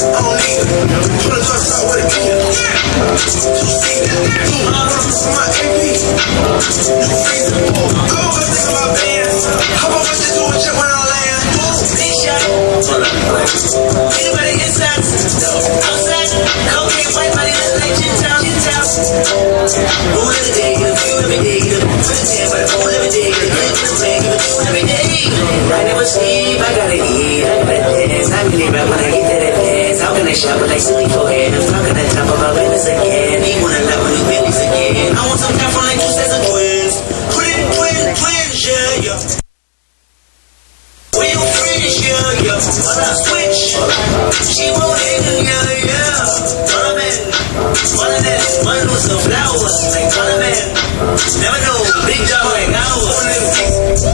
I don't need it. Put a dress out with a kid. My AP. I always think about bands. How about what you do with your when I land? Big shot. Anybody inside? Outside? Cocaine, white body, look like gin town. Roll every day, you every day. You put it in, but roll every day. You put it in, you every day. I never sleep, I gotta eat, I gotta dance. I really rap when I get that advance. How can I shop with like silly forehead? I'm talking that top about business again. He wanna laugh when you business again. I want some time from like two sets of twins. Twins, yeah. When you finish, yeah. When I switch, she won't hit, yeah. One of them, one was the flowers, like one of them. Never know, big dog like ours.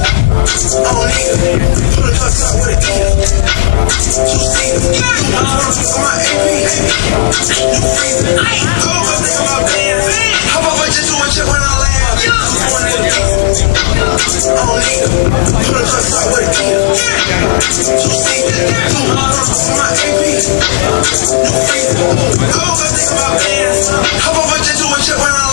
Oh, nigga, put a cuss out with a kid. Two seasons, you for my AP. You freezing. I always think about bands. How about what you do and shit when I land? Oh, nigga, put a cuss out with a kid. Two seasons, for my AP. You freezing. I always think about bands. How about what you do and shit when I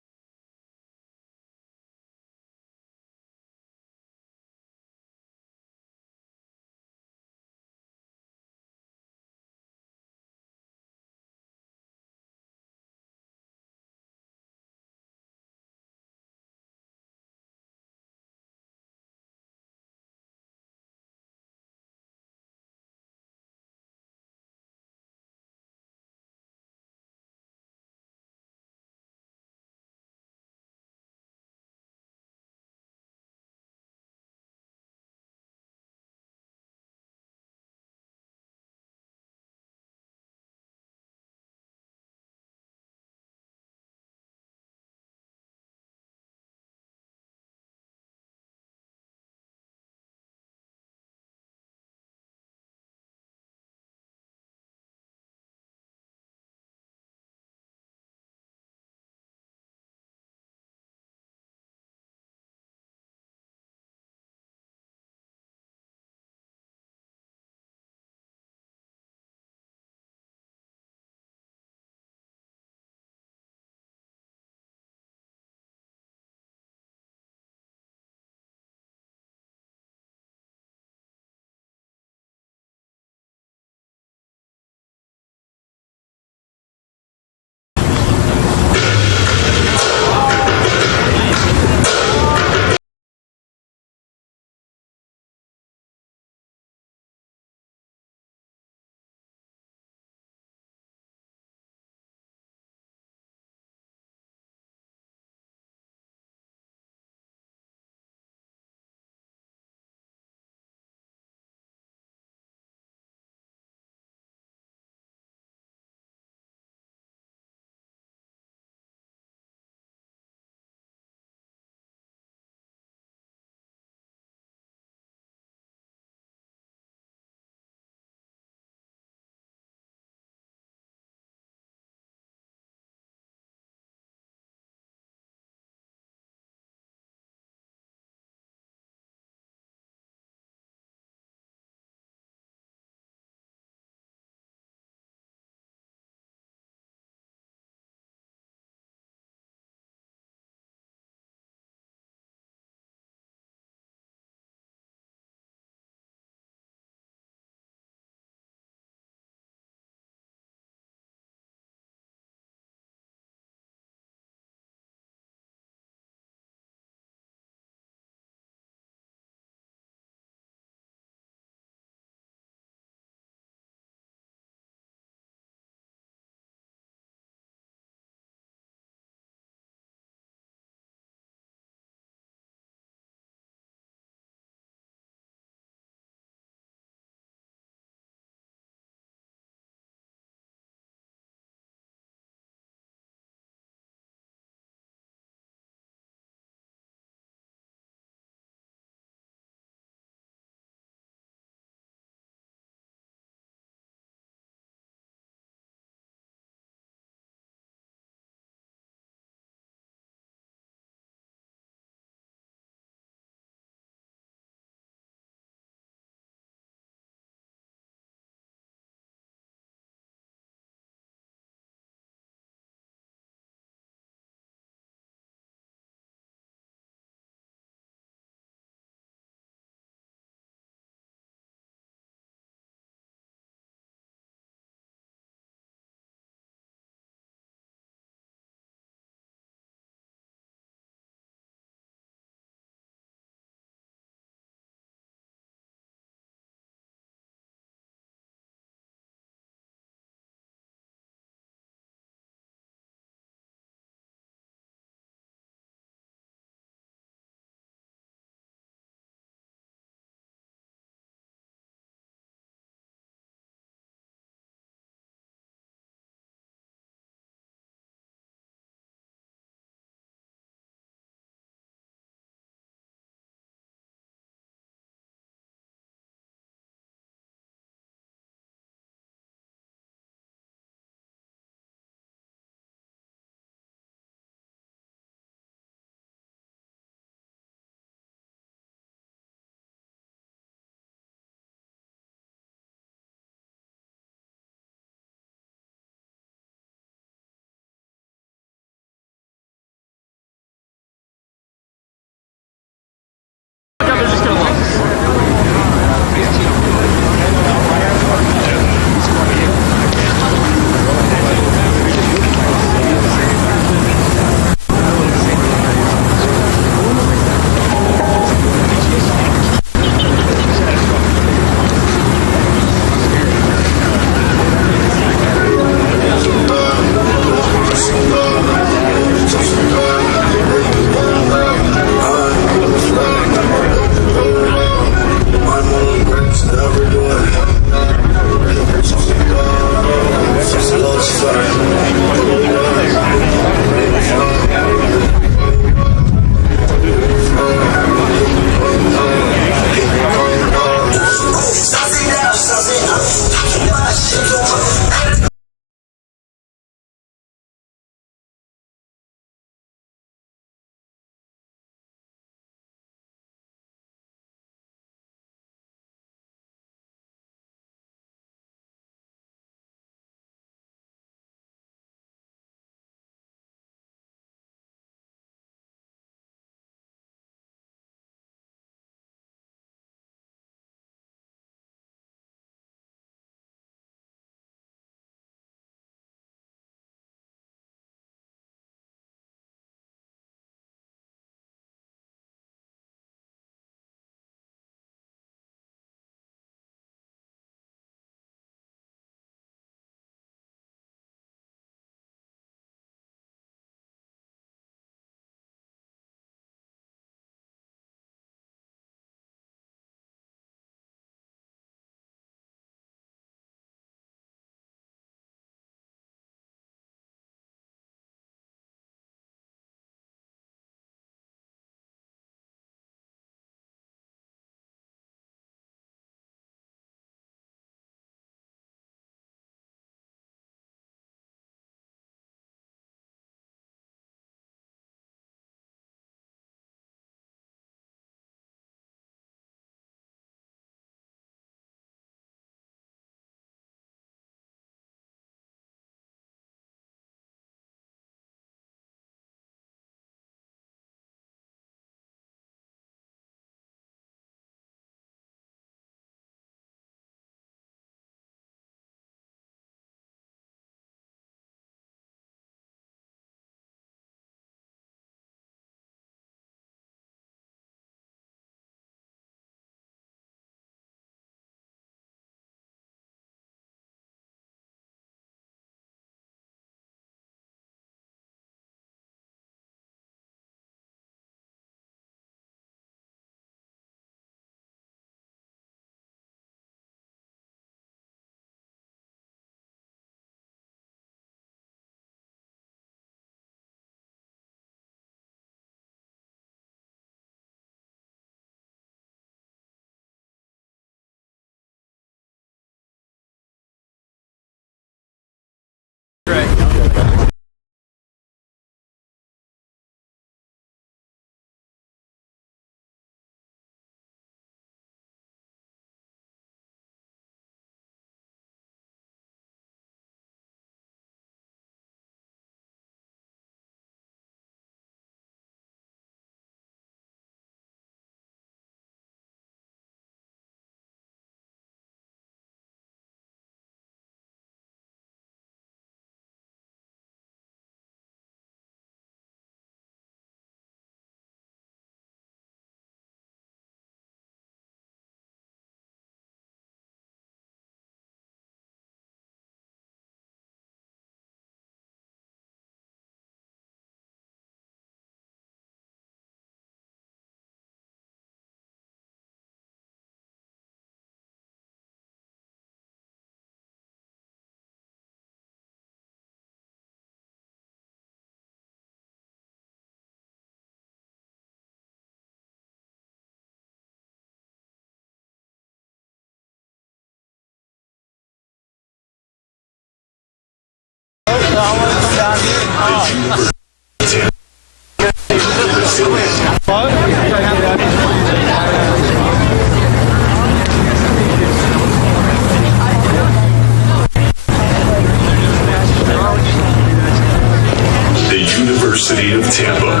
University of Tampa,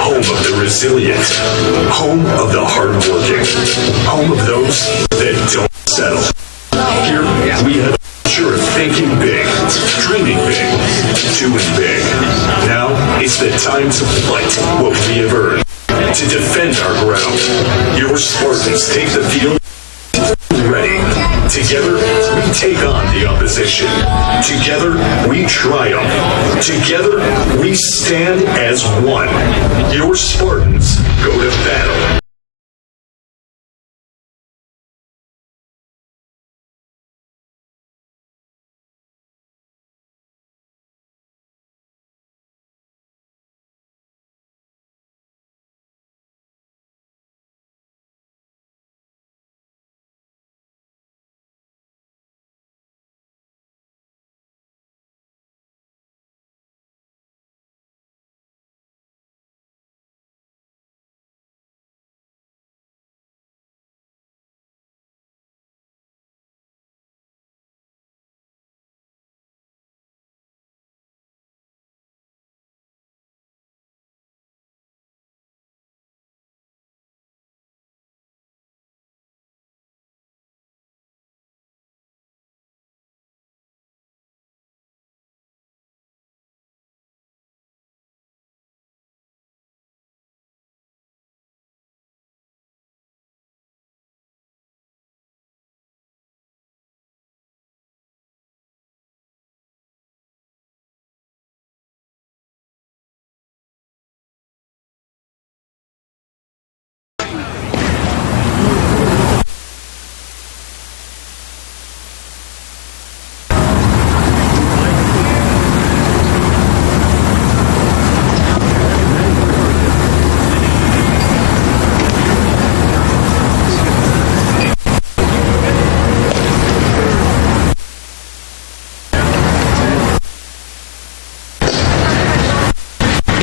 home of the resilient, home of the hardworking, home of those that don't settle. Here we have a culture of thinking big, dreaming big, doing big. Now it's the time to fight what we have earned, to defend our ground. Your Spartans take the field ready. Together, we take on the opposition. Together, we triumph. Together, we stand as one. Your Spartans go to battle.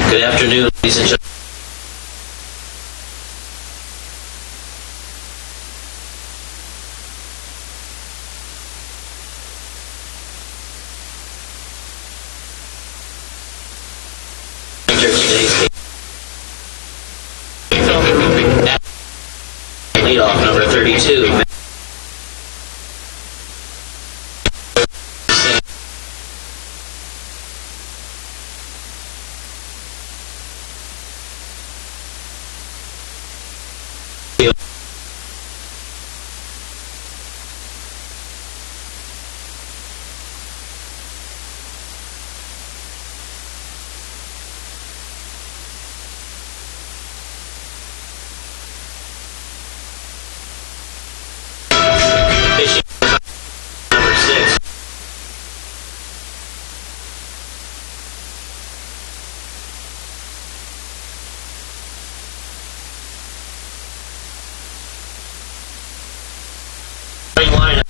Good afternoon, ladies and gentlemen. Leadoff number 32. Line.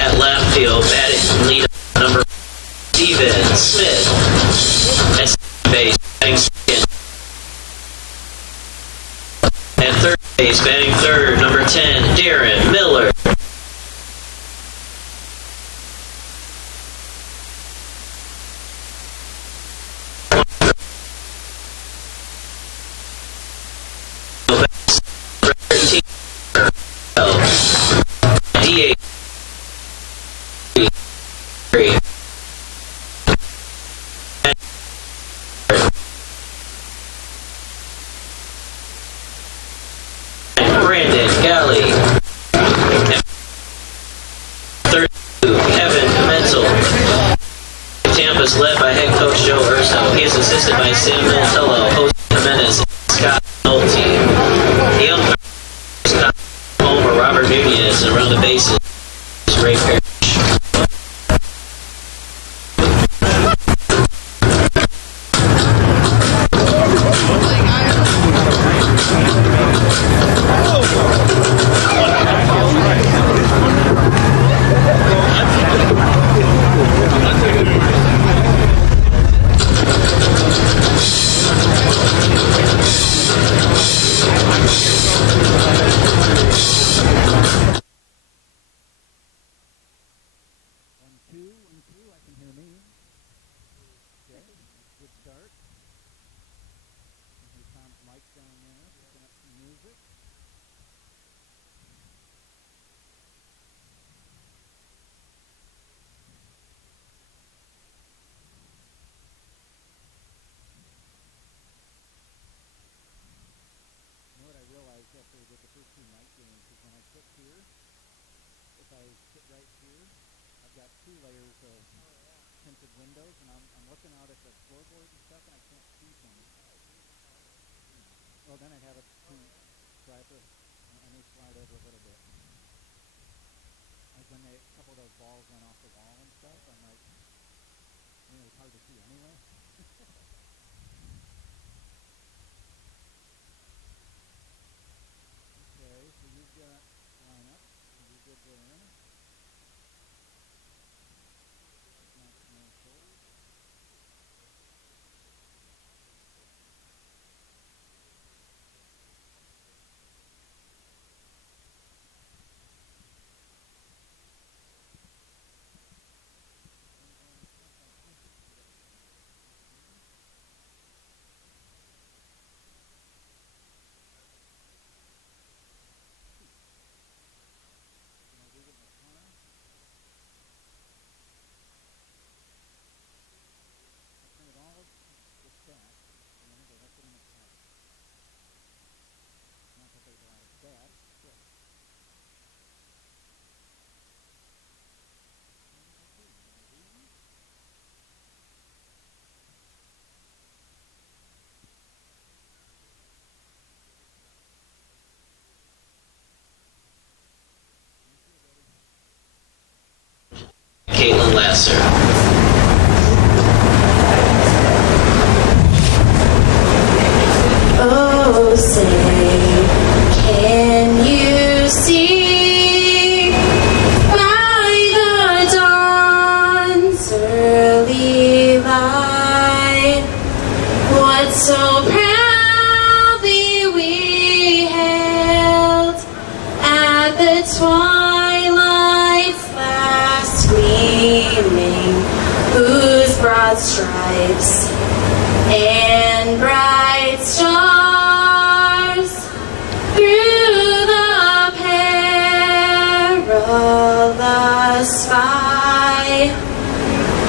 At left field, batting lead number Steven Smith. At second base, batting second. At third base, batting third, number 10, Darren Miller. Brandon Galley. 32, Kevin Menzel. Tampa's led by head coach Joe Urso. He is assisted by Sam Miltello, Jose Jimenez, and Scott Nolte. The umpire is Scott Homer, Robert Nunez, and around the bases, Ray Parrish. with the first two night games is when I sit here, if I sit right here, I've got 2 layers of tinted windows, and I'm looking out at the floorboard and stuff, and I can't see things. Well, then I'd have it try to, and they slide over a little bit. Like when a couple of those balls went off the wall and stuff, I'm like, it's hard to see anyway. Okay, so you've got lineup. So you're good there. Maximum total. Caitlin Lasser. Oh, say, can you see by the dawn's early light what so proudly we hailed at the twilight's last gleaming, whose broad stripes and bright stars through the perilous fight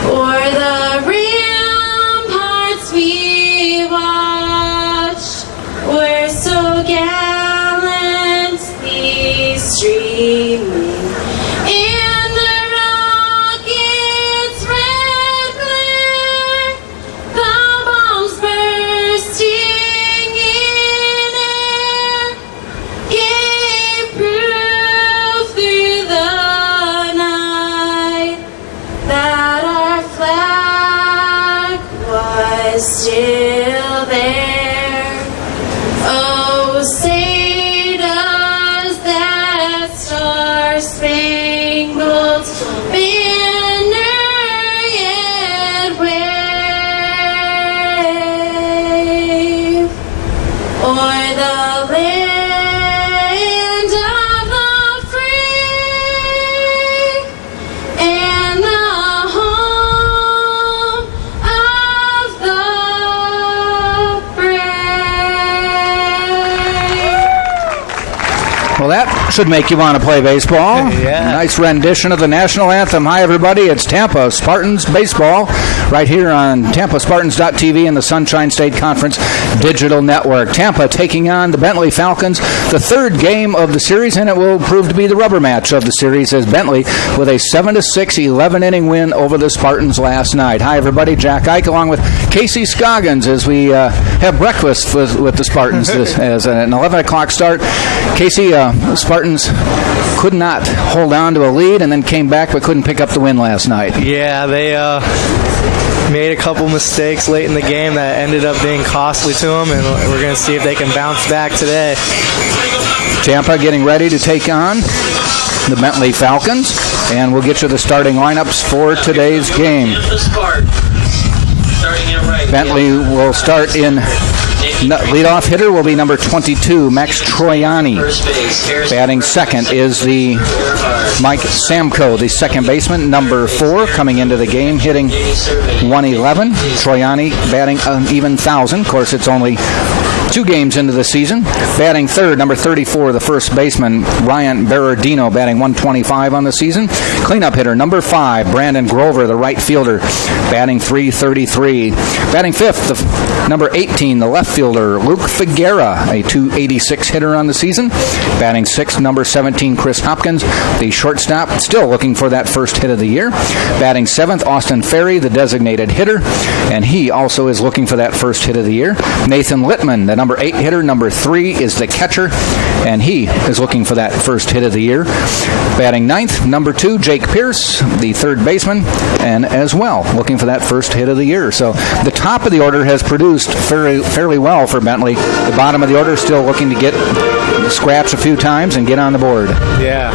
o'er the ramparts we watched were so gallantly streaming. And the rocket's red glare, the bombs bursting in air, gave proof through the night that our flag was still there. Oh, say does that star-spangled banner yet wave o'er the land of the free and the home of the brave. Well, that should make you want to play baseball. Yeah. Nice rendition of the national anthem. Hi, everybody. It's Tampa Spartans baseball right here on TampaSpartans.tv and the Sunshine State Conference Digital Network. Tampa taking on the Bentley Falcons, the third game of the series, and it will prove to be the rubber match of the series as Bentley with a 7-6 11-inning win over the Spartans last night. Hi, everybody. Jack Ike along with Casey Scoggins as we have breakfast with the Spartans as an 11 o'clock start. Casey, Spartans could not hold on to a lead and then came back but couldn't pick up the win last night. Yeah, they made a couple mistakes late in the game that ended up being costly to them, and we're going to see if they can bounce back today. Tampa getting ready to take on the Bentley Falcons, and we'll get you the starting lineups for today's game. Bentley will start in leadoff hitter will be number 22, Max Troiani. Batting second is the Mike Samko, the second baseman, number 4, coming into the game, hitting 111. Troiani batting an even 1,000. Of course, it's only 2 games into the season. Batting third, number 34, the first baseman, Ryan Berardino, batting 125 on the season. Cleanup hitter, number 5, Brandon Grover, the right fielder, batting 333. Batting fifth, the number 18, the left fielder, Luke Figuera, a 286 hitter on the season. Batting sixth, number 17, Chris Hopkins, the shortstop, still looking for that first hit of the year. Batting seventh, Austin Ferry, the designated hitter, and he also is looking for that first hit of the year. Nathan Littman, the number 8 hitter, number 3 is the catcher, and he is looking for that first hit of the year. Batting ninth, number 2, Jake Pierce, the third baseman, and as well looking for that first hit of the year. So the top of the order has produced fairly well for Bentley. The bottom of the order still looking to get scratched a few times and get on the board. Yeah.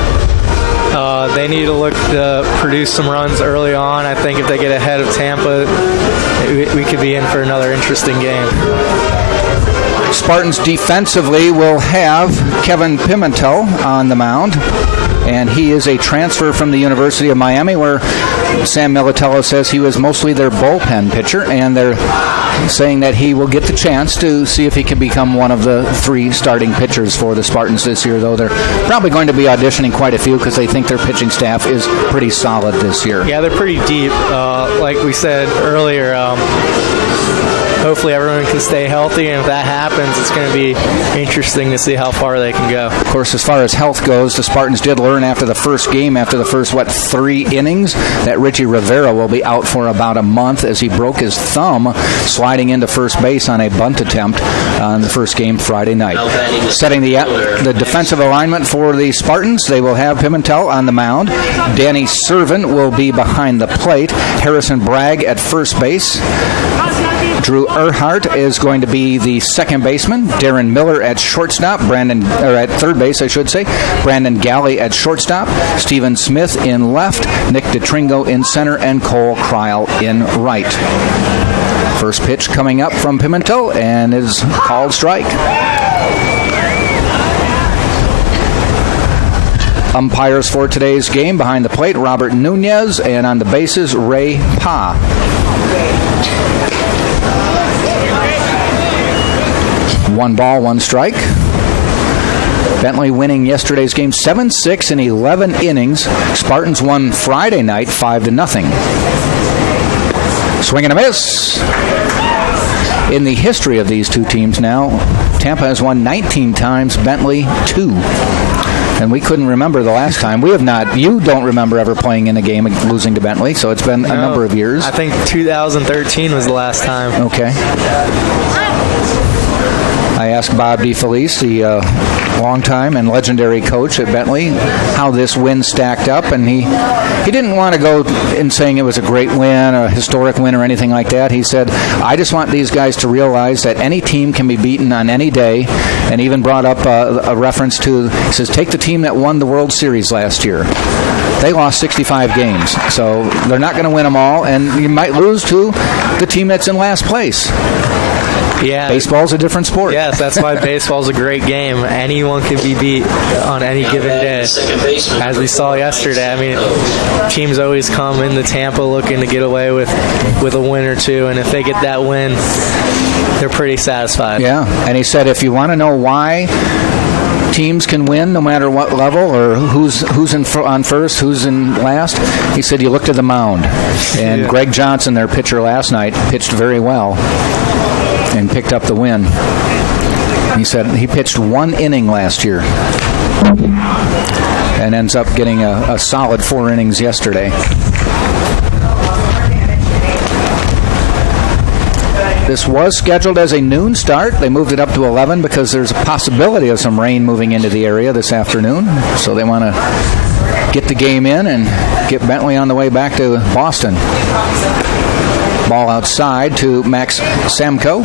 They need to look to produce some runs early on. I think if they get ahead of Tampa, we could be in for another interesting game. Spartans defensively will have Kevin Pimentel on the mound, and he is a transfer from the University of Miami, where Sam Militello says he was mostly their bullpen pitcher, and they're saying that he will get the chance to see if he can become one of the 3 starting pitchers for the Spartans this year, though they're probably going to be auditioning quite a few because they think their pitching staff is pretty solid this year. Yeah, they're pretty deep. Like we said earlier, hopefully everyone can stay healthy, and if that happens, it's going to be interesting to see how far they can go. Of course, as far as health goes, the Spartans did learn after the first game, after the first, 3 innings, that Richie Rivera will be out for about a month as he broke his thumb sliding into first base on a bunt attempt on the first game Friday night. Setting the defensive alignment for the Spartans, they will have Pimentel on the mound. Danny Servin will be behind the plate. Harrison Bragg at first base. Drew Earhart is going to be the second baseman. Darren Miller at shortstop. At third base, I should say. Brandon Galley at shortstop. Stephen Smith in left. Nick DeTringo in center, and Cole Kreil in right. First pitch coming up from Pimentel, and is called strike. Umpires for today's game: behind the plate, Robert Nunez, and on the bases, Ray Pa. One ball, one strike. Bentley winning yesterday's game 7-6 in 11 innings. Spartans won Friday night 5-0. Swing and a miss. In the history of these two teams now, Tampa has won 19 times, Bentley 2. And we couldn't remember the last time. We have not. You don't remember ever playing in a game and losing to Bentley, so it's been a number of years. I think 2013 was the last time. Okay. I asked Bob DeFelice, the longtime and legendary coach at Bentley, how this win stacked up, and he didn't want to go in saying it was a great win, a historic win, or anything like that. He said, I just want these guys to realize that any team can be beaten on any day, and even brought up a reference to, he says, take the team that won the World Series last year. They lost 65 games, so they're not going to win them all, and you might lose to the team that's in last place. Yeah, baseball's a different sport. Yes, that's why baseball's a great game. Anyone can be beat on any given day. As we saw yesterday, I mean, teams always come into Tampa looking to get away with a win or two, and if they get that win, they're pretty satisfied. Yeah, and he said if you want to know why teams can win no matter what level, or who's on first, who's in last, he said you look to the mound. And Greg Johnson, their pitcher last night, pitched very well and picked up the win. He said he pitched 1 inning last year and ends up getting a solid 4 innings yesterday. This was scheduled as a noon start. They moved it up to 11 because there's a possibility of some rain moving into the area this afternoon. So they want to get the game in and get Bentley on the way back to Boston. Ball outside to Max Samko.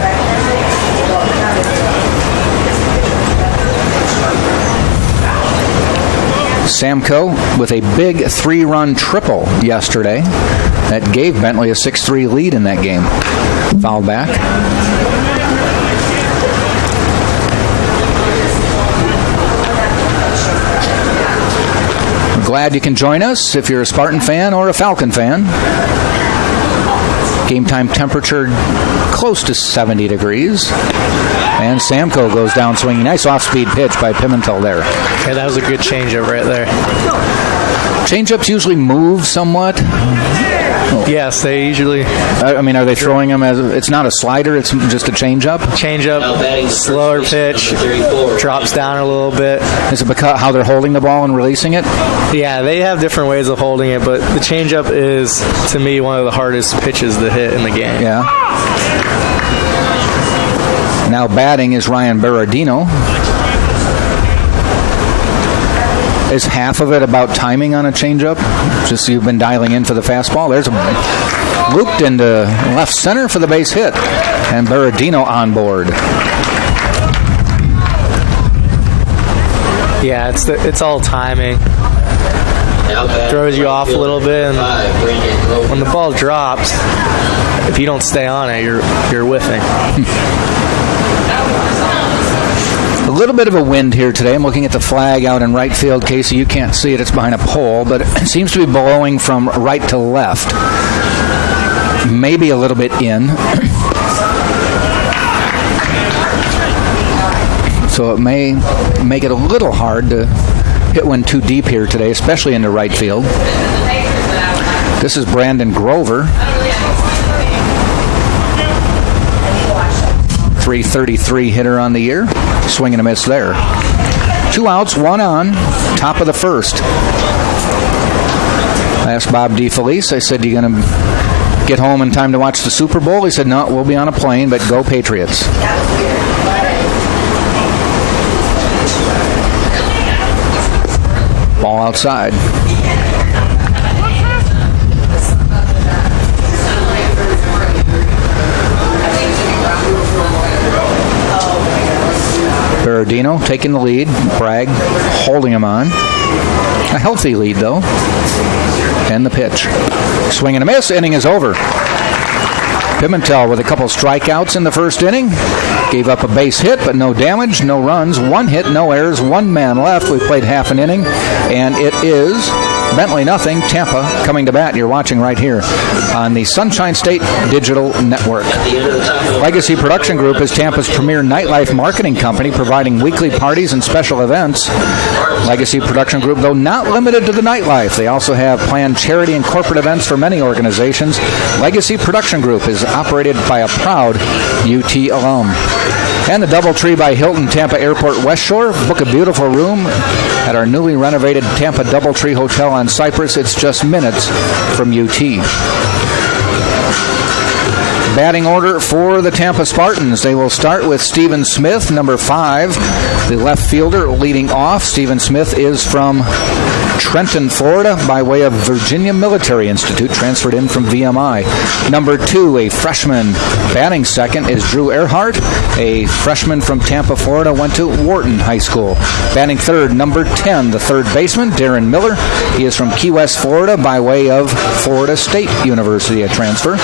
Samko with a big 3-run triple yesterday that gave Bentley a 6-3 lead in that game. Foul back. We're glad you can join us if you're a Spartan fan or a Falcon fan. Game time temperature close to 70 degrees. And Samko goes down swinging. Nice off-speed pitch by Pimentel there. Yeah, that was a good changeup right there. Changeups usually move somewhat. Yes, they usually. I mean, are they throwing them as it's not a slider? It's just a changeup. Changeup, slower pitch, drops down a little bit. Is it because how they're holding the ball and releasing it? Yeah, they have different ways of holding it, but the changeup is, to me, one of the hardest pitches to hit in the game. Yeah. Now batting is Ryan Berardino. Is half of it about timing on a changeup? Just so you've been dialing in for the fastball. There's a looped into left center for the base hit. And Berardino on board. Yeah, it's all timing. Throws you off a little bit, and when the ball drops, if you don't stay on it, you're whiffing. A little bit of a wind here today. I'm looking at the flag out in right field. Casey, you can't see it. It's behind a pole, but it seems to be blowing from right to left. Maybe a little bit in. So it may make it a little hard to hit one too deep here today, especially into right field. This is Brandon Grover. 333 hitter on the year. Swing and a miss there. 2 outs, 1 on, top of the first. I asked Bob DeFelice, I said, you going to get home in time to watch the Super Bowl? He said, no, we'll be on a plane, but go Patriots. Ball outside. Berardino taking the lead. Bragg holding him on. A healthy lead, though. And the pitch. Swing and a miss. Inning is over. Pimentel with a couple strikeouts in the first inning. Gave up a base hit, but no damage, no runs. 1 hit, no errors. 1 man left. We played half an inning. And it is Bentley nothing, Tampa coming to bat. You're watching right here on the Sunshine State Digital Network. Legacy Production Group is Tampa's premier nightlife marketing company, providing weekly parties and special events. Legacy Production Group, though not limited to the nightlife, they also have planned charity and corporate events for many organizations. Legacy Production Group is operated by a proud UT alum. And the Doubletree by Hilton Tampa Airport West Shore. Book a beautiful room at our newly renovated Tampa Doubletree Hotel on Cypress. It's just minutes from UT. Batting order for the Tampa Spartans. They will start with Stephen Smith, number 5, the left fielder leading off. Stephen Smith is from Trenton, Florida, by way of Virginia Military Institute, transferred in from VMI. Number 2, a freshman batting second, is Drew Earhart, a freshman from Tampa, Florida, went to Wharton High School. Batting third, number 10, the third baseman, Darren Miller. He is from Key West, Florida, by way of Florida State University, a transfer.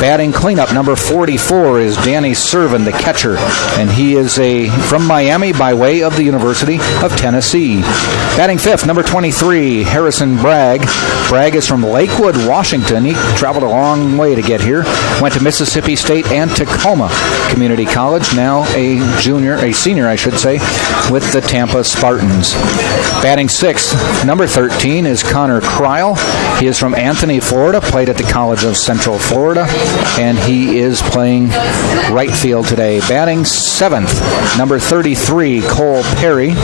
Batting cleanup, number 44, is Danny Servin, the catcher, and he is from Miami by way of the University of Tennessee. Batting fifth, number 23, Harrison Bragg. Bragg is from Lakewood, Washington. He traveled a long way to get here. Went to Mississippi State and Tacoma Community College. Now a senior, I should say, with the Tampa Spartans. Batting sixth, number 13, is Connor Kreil. He is from Anthony, Florida. Played at the College of Central Florida, and he is playing right field today. Batting seventh, number 33, Cole Perry.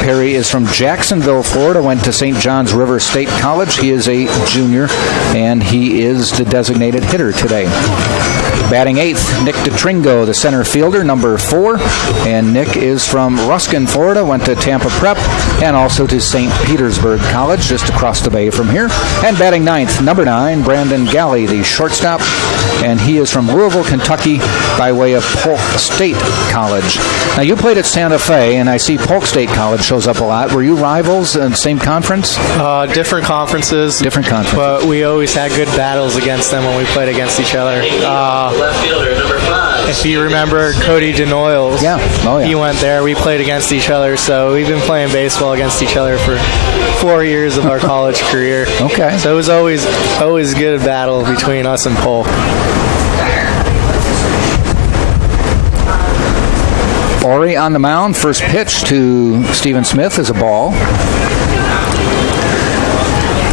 Perry is from Jacksonville, Florida, went to St. John's River State College. He is a junior, and he is the designated hitter today. Batting eighth, Nick DeTringo, the center fielder, number 4. And Nick is from Ruskin, Florida, went to Tampa Prep and also to St. Petersburg College, just across the bay from here. And batting ninth, number 9, Brandon Galley, the shortstop. And he is from Louisville, Kentucky, by way of Polk State College. Now, you played at Santa Fe, and I see Polk State College shows up a lot. Were you rivals in the same conference? Different conferences. Different conferences. But we always had good battles against them when we played against each other. Left fielder, number 5. If you remember Cody DeNoyles, he went there. We played against each other, so we've been playing baseball against each other for 4 years of our college career. Okay. So it was always a good battle between us and Polk. Rory on the mound. First pitch to Stephen Smith is a ball.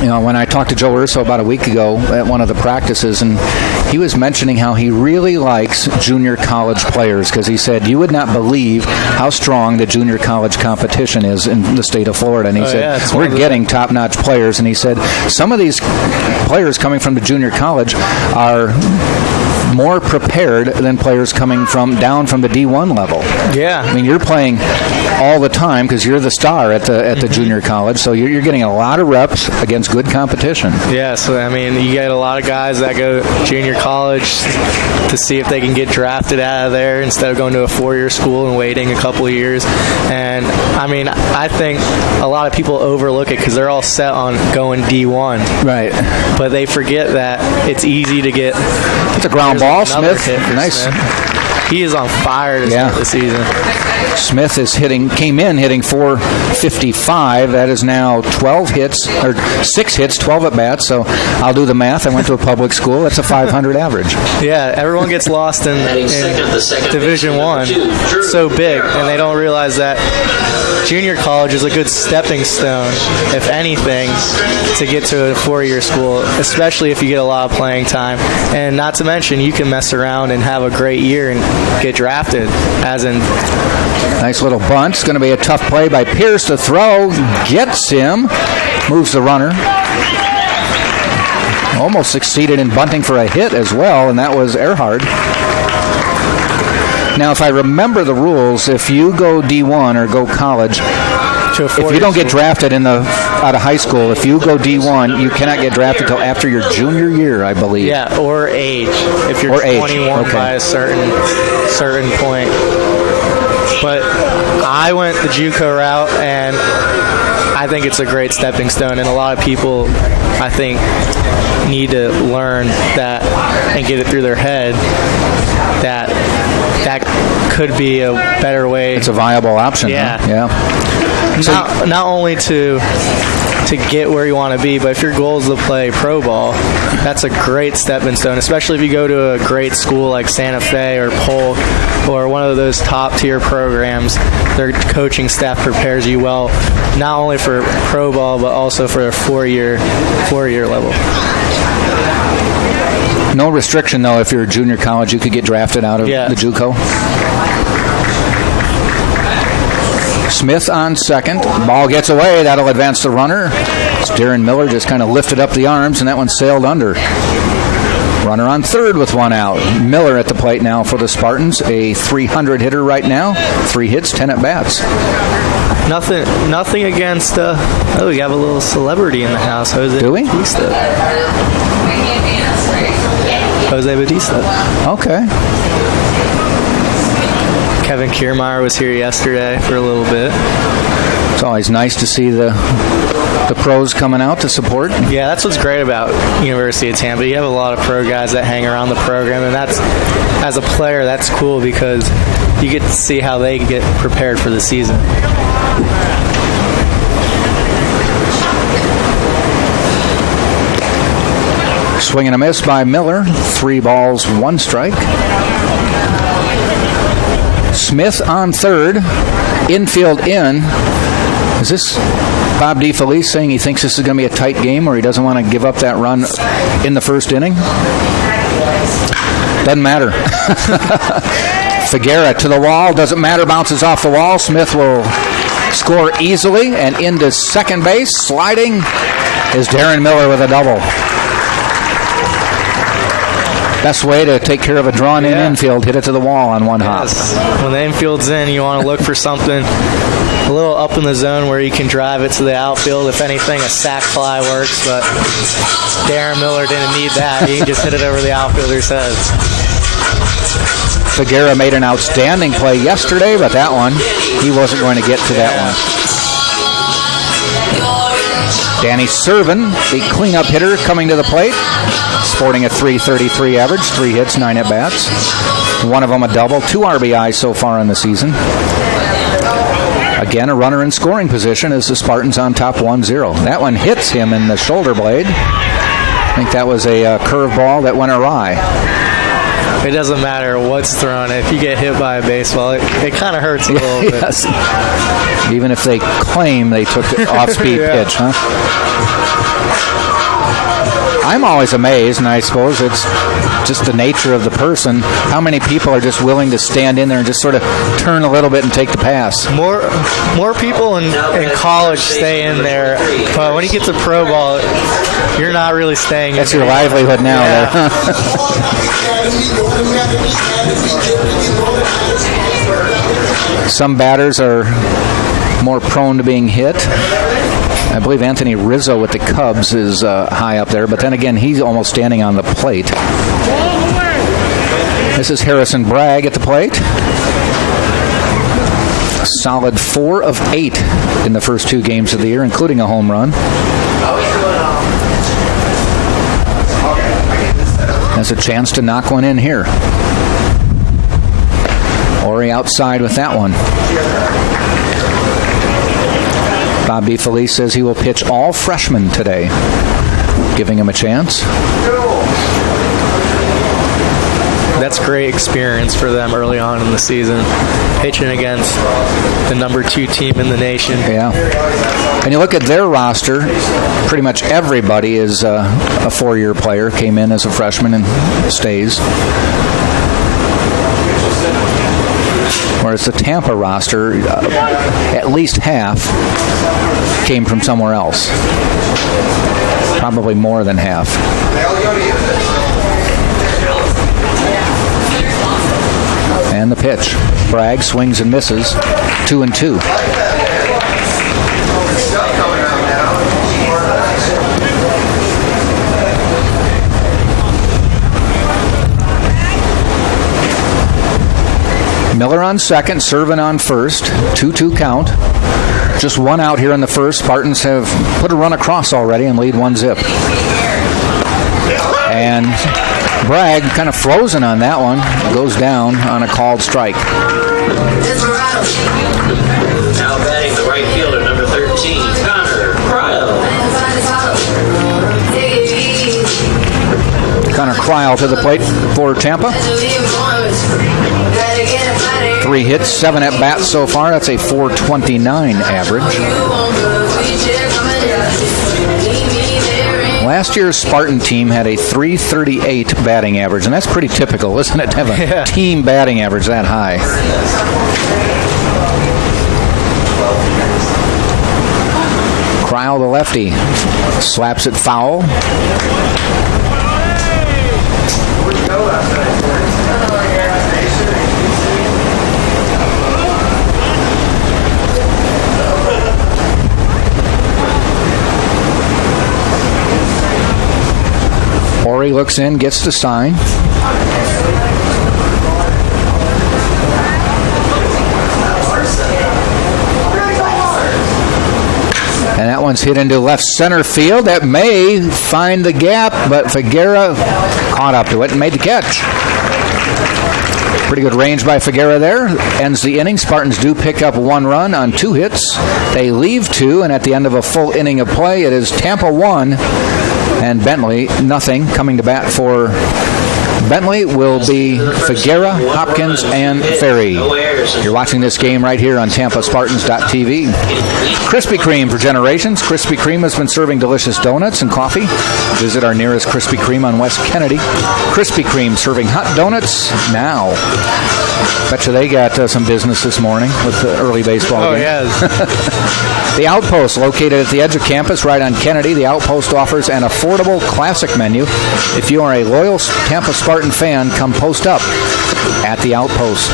You know, when I talked to Joe Urso about a week ago at one of the practices, and he was mentioning how he really likes junior college players, because he said you would not believe how strong the junior college competition is in the state of Florida. And he said, we're getting top-notch players. And he said some of these players coming from the junior college are more prepared than players coming down from the D1 level. Yeah. I mean, you're playing all the time because you're the star at the junior college, so you're getting a lot of reps against good competition. Yeah, so I mean, you get a lot of guys that go junior college to see if they can get drafted out of there instead of going to a 4-year school and waiting a couple of years. And I mean, I think a lot of people overlook it because they're all set on going D1. Right. But they forget that it's easy to get. It's a ground ball, Smith. Nice. Smith. He is on fire to start the season. Smith came in hitting .455. That is now 6 hits, 12 at bats. So I'll do the math. I went to a public school. That's a 500 average. Yeah, everyone gets lost in Division I. So big, and they don't realize that junior college is a good stepping stone, if anything, to get to a 4-year school, especially if you get a lot of playing time. And not to mention, you can mess around and have a great year and get drafted, as in. Nice little bunt. It's going to be a tough play by Pierce to throw. Gets him. Moves the runner. Almost succeeded in bunting for a hit as well, and that was Earhart. Now, if I remember the rules, if you go D1 or go college, if you don't get drafted out of high school, if you go D1, you cannot get drafted until after your junior year, I believe. Yeah, or age. If you're 21 by a certain point. But I went the JUCO route, and I think it's a great stepping stone. And a lot of people, I think, need to learn that and get it through their head that could be a better way. It's a viable option. Yeah. Huh? Yeah. Not only to get where you want to be, but if your goal is to play pro ball, that's a great stepping stone, especially if you go to a great school like Santa Fe or Polk or one of those top-tier programs. Their coaching staff prepares you well, not only for pro ball, but also for a four-year level. No restriction, though, if you're a junior college, you could get drafted out of the JUCO. Smith on second. Ball gets away. That'll advance the runner. Darren Miller just kind of lifted up the arms, and that one sailed under. Runner on third with one out. Miller at the plate now for the Spartans. A .300 hitter right now. 3 hits, 10 at bats. Nothing against. We have a little celebrity in the house. Jose Do we? Bautista. Jose Bautista. Okay. Kevin Kiermaier was here yesterday for a little bit. It's always nice to see the pros coming out to support. Yeah, that's what's great about University of Tampa. You have a lot of pro guys that hang around the program, and that's, as a player, that's cool because you get to see how they get prepared for the season. Swing and a miss by Miller. 3 balls, 1 strike. Smith on third. Infield in. Is this Bob DeFelice saying he thinks this is going to be a tight game or he doesn't want to give up that run in the first inning? Doesn't matter. Figuera to the wall. Doesn't matter. Bounces off the wall. Smith will score easily and into second base. Sliding is Darren Miller with a double. Best way to take care of a drawn-in infield, hit it to the wall on one hop. When the infield's in, you want to look for something a little up in the zone where you can drive it to the outfield. If anything, a sac fly works, but Darren Miller didn't need that. He can just hit it over the outfielder's head. Figuera made an outstanding play yesterday, but that one, he wasn't going to get to that one. Danny Servin, the cleanup hitter, coming to the plate. Sporting a .333 average, 3 hits, 9 at bats. One of them a double, 2 RBIs so far in the season. Again, a runner in scoring position as the Spartans on top 1-0. That one hits him in the shoulder blade. I think that was a curveball that went awry. it doesn't matter what's thrown. If you get hit by a baseball, it kind of hurts a little bit. Yes. Even if they claim they took the off-speed Yeah. pitch, huh? I'm always amazed, and I suppose it's just the nature of the person, how many people are just willing to stand in there and just sort of turn a little bit and take the pass. More people in college stay in there, but when you get to pro ball, you're not really staying. That's in your there. livelihood now. Yeah. There. Some batters are more prone to being hit. I believe Anthony Rizzo with the Cubs is high up there, but then again, he's almost standing on the plate. This is Harrison Bragg at the plate. A solid 4 of 8 in the first 2 games of the year, including a home run. Has a chance to knock one in here. Ori outside with that one. Bob B. Felice says he will pitch all freshmen today, giving him a chance. That's great experience for them early on in the season, pitching against the number 2 team in the nation. Yeah. And you look at their roster, pretty much everybody is a 4-year player, came in as a freshman and stays. Whereas the Tampa roster, at least half came from somewhere else. Probably more than half. And the pitch. Bragg swings and misses. 2-2. Miller on second, Servin on first. 2-2 count. Just 1 out here in the first. Spartans have put a run across already and lead 1-0. And Bragg kind of frozen on that one. Goes down on a called strike. Now batting the right fielder, number 13, Connor Cryle. Connor Cryle to the plate for Tampa. 3 hits, 7 at-bats so far. That's a .429 average. Last year's Spartan team had a .338 batting average, and that's pretty typical, isn't it, to have a team batting average that high? Cryle, the lefty, slaps it foul. Ori looks in, gets the sign. And that one's hit into left center field. That may find the gap, but Figuera caught up to it and made the catch. Pretty good range by Figuera there. Ends the inning. Spartans do pick up 1 run on 2 hits. They leave 2, and at the end of a full inning of play, it is Tampa 1 and Bentley nothing. Coming to bat for Bentley will be Figuera, Hopkins, and Ferry. You're watching this game right here on TampaSpartans.tv. Krispy Kreme for generations. Krispy Kreme has been serving delicious donuts and coffee. Visit our nearest Krispy Kreme on West Kennedy. Krispy Kreme serving hot donuts now. Bet you they got some business this morning with the early baseball game. Oh, yeah. The Outpost, located at the edge of campus right on Kennedy. The Outpost offers an affordable classic menu. If you are a loyal Tampa Spartan fan, come post up at the Outpost.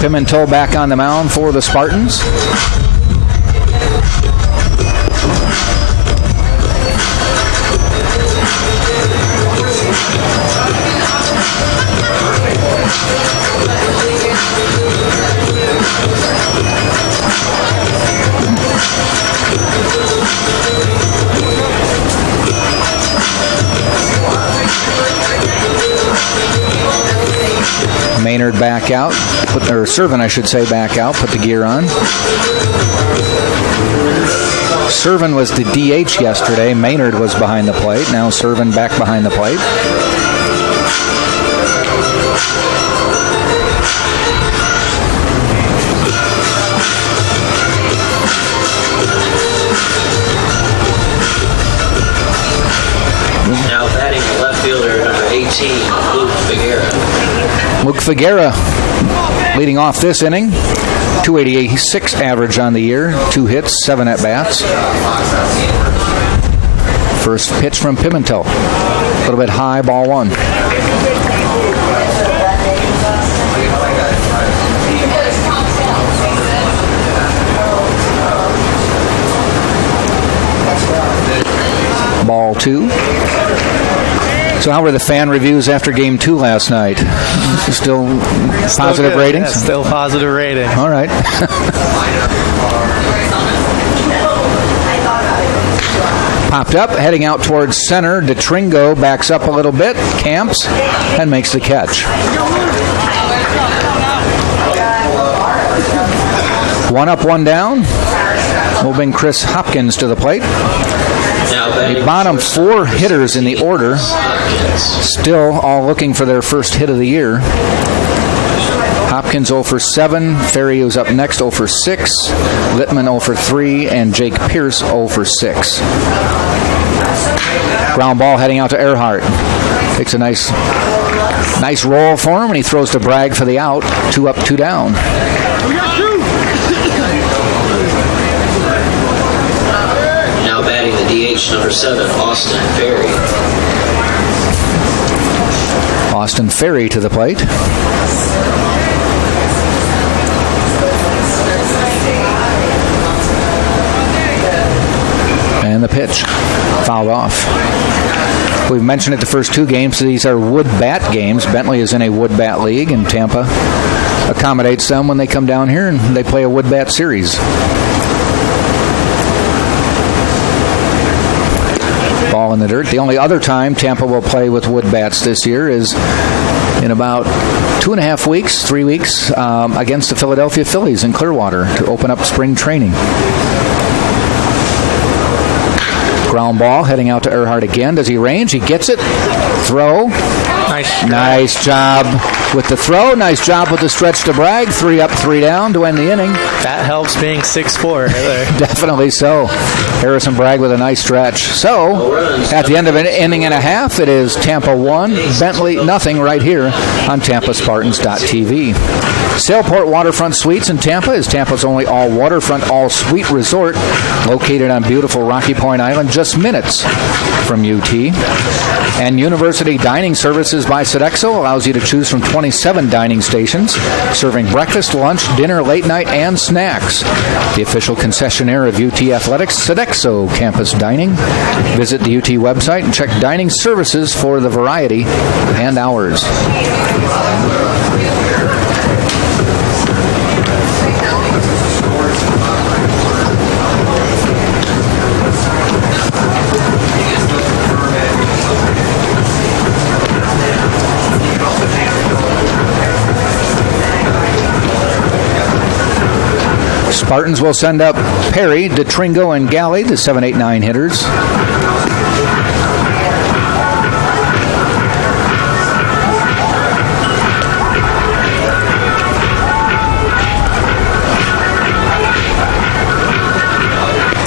Pimentel back on the mound for the Spartans. Maynard back out, or Servin, I should say, back out, put the gear on. Servin was the DH yesterday. Maynard was behind the plate. Now Servin back behind the plate. Figuera leading off this inning. 286 average on the year, 2 hits, 7 at-bats. First pitch from Pimentel. A little bit high, ball 1. Ball 2. So how were the fan reviews after Game 2 last night? Still positive ratings? Yeah, still positive rating. All right. Popped up, heading out towards center. DeTringo backs up a little bit, camps, and makes the catch. 1 up, 1 down. We'll bring Chris Hopkins to the plate. The bottom 4 hitters in the order, still all looking for their first hit of the year. Hopkins 0 for 7, Ferry who's up next 0 for 6, Littman 0 for 3, and Jake Pierce 0 for 6. Ground ball heading out to Earhart. Takes a nice roll for him, and he throws to Bragg for the out. 2 up, 2 down. Now batting the DH number 7, Austin Ferry. Austin Ferry to the plate. And the pitch fouled off. We've mentioned it the first 2 games. These are wood bat games. Bentley is in a wood bat league, and Tampa accommodates them when they come down here and they play a wood bat series. Ball in the dirt. The only other time Tampa will play with wood bats this year is in about 2.5 weeks, 3 weeks, against the Philadelphia Phillies in Clearwater to open up spring training. Ground ball heading out to Earhart again. Does he range? He gets it. Throw. Nice job with the throw. Nice job with the stretch to Bragg. 3 up, 3 down to end the inning. That helps being 6'4" right there. Definitely so. Harrison Bragg with a nice stretch. So, at the end of an inning and a half, it is Tampa 1, Bentley nothing right here on TampaSpartans.tv. Sailport Waterfront Suites in Tampa is Tampa's only all-waterfront, all-suite resort, located on beautiful Rocky Point Island, just minutes from UT. And University Dining Services by Sodexo allows you to choose from 27 dining stations, serving breakfast, lunch, dinner, late night, and snacks. The official concessionaire of UT Athletics, Sodexo Campus Dining. Visit the UT website and check dining services for the variety and hours. Spartans will send up Perry, DeTringo, and Galley, the 7, 8, 9 hitters.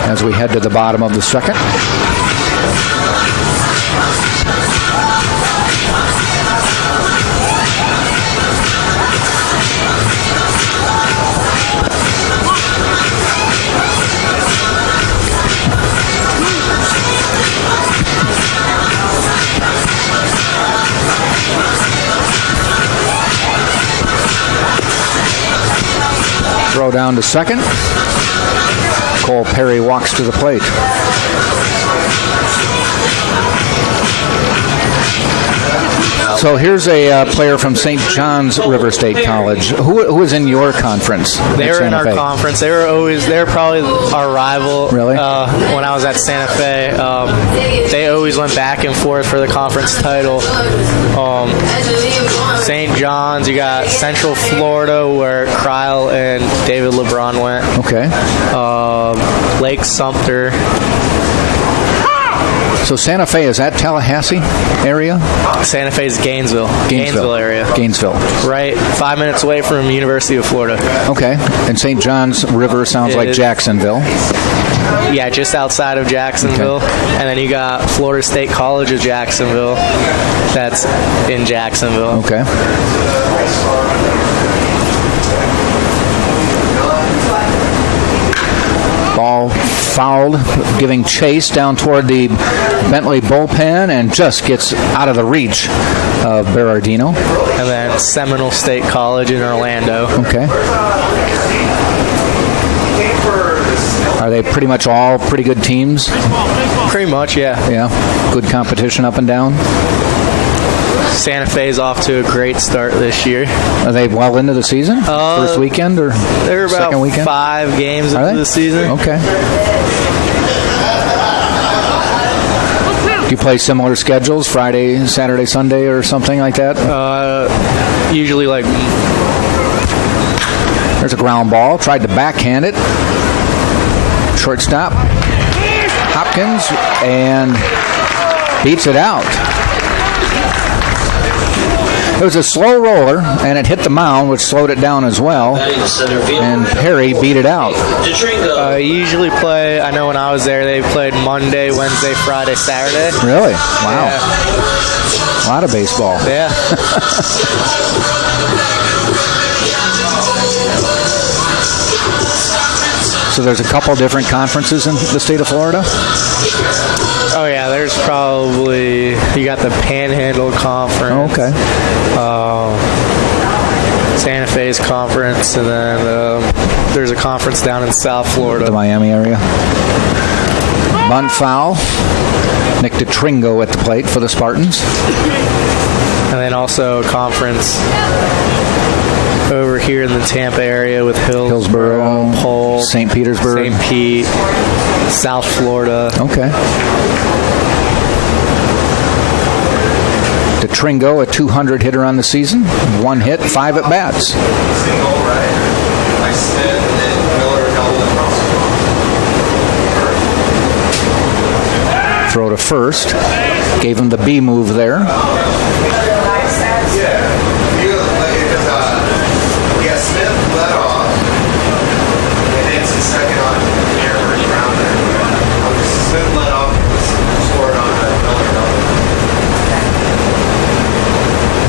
As we head to the bottom of the second. Throw down to second. Cole Perry walks to the plate. So here's a player from St. John's River State College. Who was in your conference? They were in our conference. They were probably our rival. Really? When I was at Santa Fe, they always went back and forth for the conference title. St. John's, you got Central Florida, where Kryle and David LeBron went. Okay. Lake Sumter. So Santa Fe, is that Tallahassee area? Santa Fe's Gainesville area. Gainesville. Right, 5 minutes away from University of Florida. Okay. And St. John's River sounds like Jacksonville. Yeah, just outside of Jacksonville. Okay. And then you got Florida State College of Jacksonville. That's in Jacksonville. Okay. fouled, giving chase down toward the Bentley bullpen, and just gets out of the reach of Berardino. And then Seminole State College in Orlando. Okay. Are they pretty much all pretty good teams? Pretty much, yeah. Yeah. Good competition up and down. Santa Fe's off to a great start this year. Are they well into the season? First weekend or they're about second weekend? 5 games into the season. Okay. Do you play similar schedules, Friday, Saturday, Sunday, or something like that? Usually like... There's a ground ball. Tried to backhand it. Shortstop. Hopkins, and beats it out. It was a slow roller, and it hit the mound, which slowed it down as well. And Perry beat it out. Usually play, I know when I was there, they played Monday, Wednesday, Friday, Saturday. Really? Wow. Yeah. A lot of baseball. Yeah. So there's a couple different conferences in the state of Florida? Oh, yeah, there's probably, you got the Panhandle Conference. Okay. Santa Fe's conference, and then there's a conference down in South Florida. The Miami area. Bunt foul. Nick DeTringo at the plate for the Spartans. And then also a conference over here in the Tampa area with Hillsborough, Polk, St. Petersburg, St. Pete, South Florida. Okay. DeTringo, a 200 hitter on the season. 1 hit, 5 at bats. Throw to first. Gave him the B move there.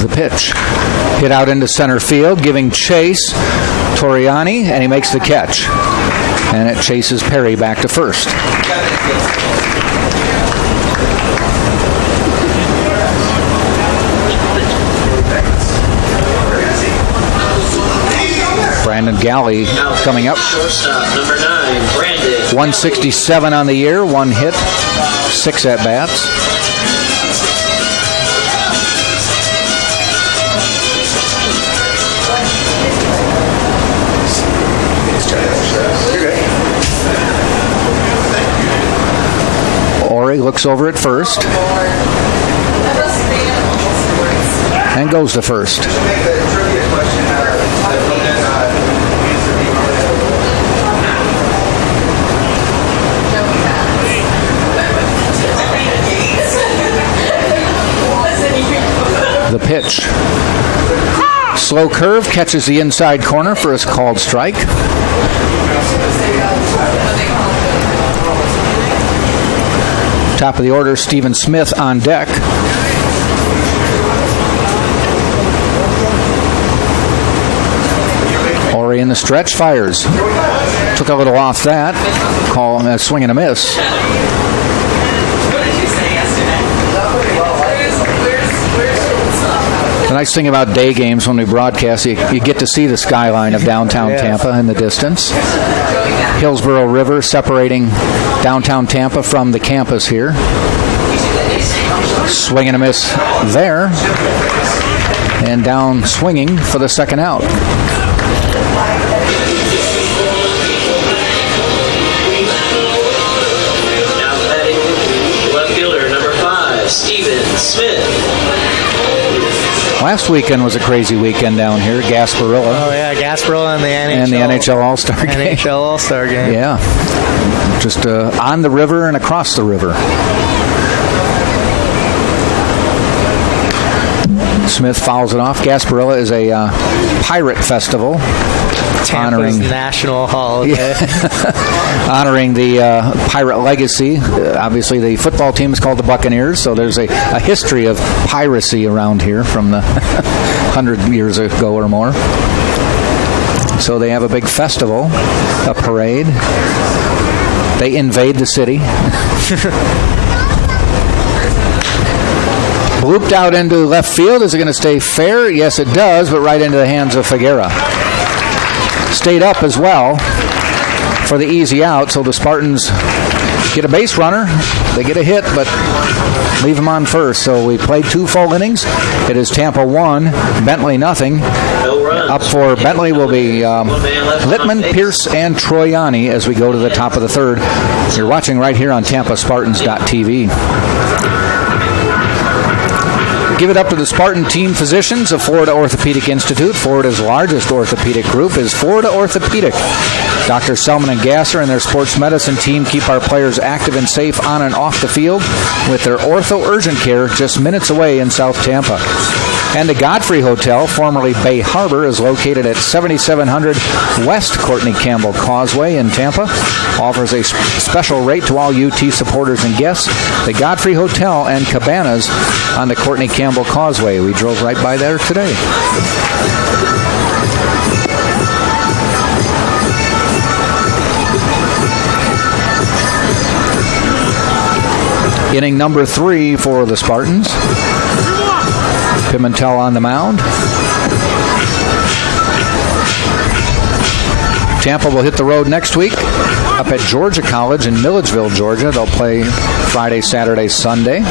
The pitch. Hit out into center field, giving chase Toriani, and he makes the catch. And it chases Perry back to first. Brandon Galley coming up. Shortstop, number 9, Brandon. 167 on the year, 1 hit, 6 at bats. Ori looks over at first and goes to first. The pitch. Slow curve, catches the inside corner for a called strike. Top of the order, Stephen Smith on deck. Ori in the stretch, fires. Took a little off that. Call a swing and a miss. The nice thing about day games when we broadcast, you get to see the skyline of downtown Tampa in the distance. Hillsborough River separating downtown Tampa from the campus here. Swing and a miss there. And down swinging for the second out. Now batting left fielder, number 5, Stephen Smith. Last weekend was a crazy weekend down here. Gasparilla. Oh, yeah, Gasparilla and the NHL. And the NHL All-Star game. NHL All-Star game. Yeah. Just on the river and across the river. Smith fouls it off. Gasparilla is a pirate festival. Tampa's national holiday. Honoring the pirate legacy. Obviously, the football team is called the Buccaneers, so there's a history of piracy around here from the 100 years ago or more. So they have a big festival, a parade. They invade the city. Looped out into left field. Is it going to stay fair? Yes, it does, but right into the hands of Figuera. Stayed up as well for the easy out, so the Spartans get a base runner. They get a hit, but leave them on first. So we played 2 full innings. It is Tampa 1, Bentley nothing. Up for Bentley will be Littman, Pierce, and Troiani as we go to the top of the third. You're watching right here on TampaSpartans.tv. Give it up to the Spartan team physicians of Florida Orthopedic Institute. Florida's largest orthopedic group is Florida Orthopedic. Dr. Selman and Gasser and their sports medicine team keep our players active and safe on and off the field with their ortho urgent care just minutes away in South Tampa. And the Godfrey Hotel, formerly Bay Harbor, is located at 7700 West Courtney Campbell Causeway in Tampa. Offers a special rate to all UT supporters and guests. The Godfrey Hotel and Cabanas on the Courtney Campbell Causeway. We drove right by there today. Inning number 3 for the Spartans. Pimentel on the mound. Tampa will hit the road next week up at Georgia College in Milledgeville, Georgia. They'll play Friday, Saturday, Sunday.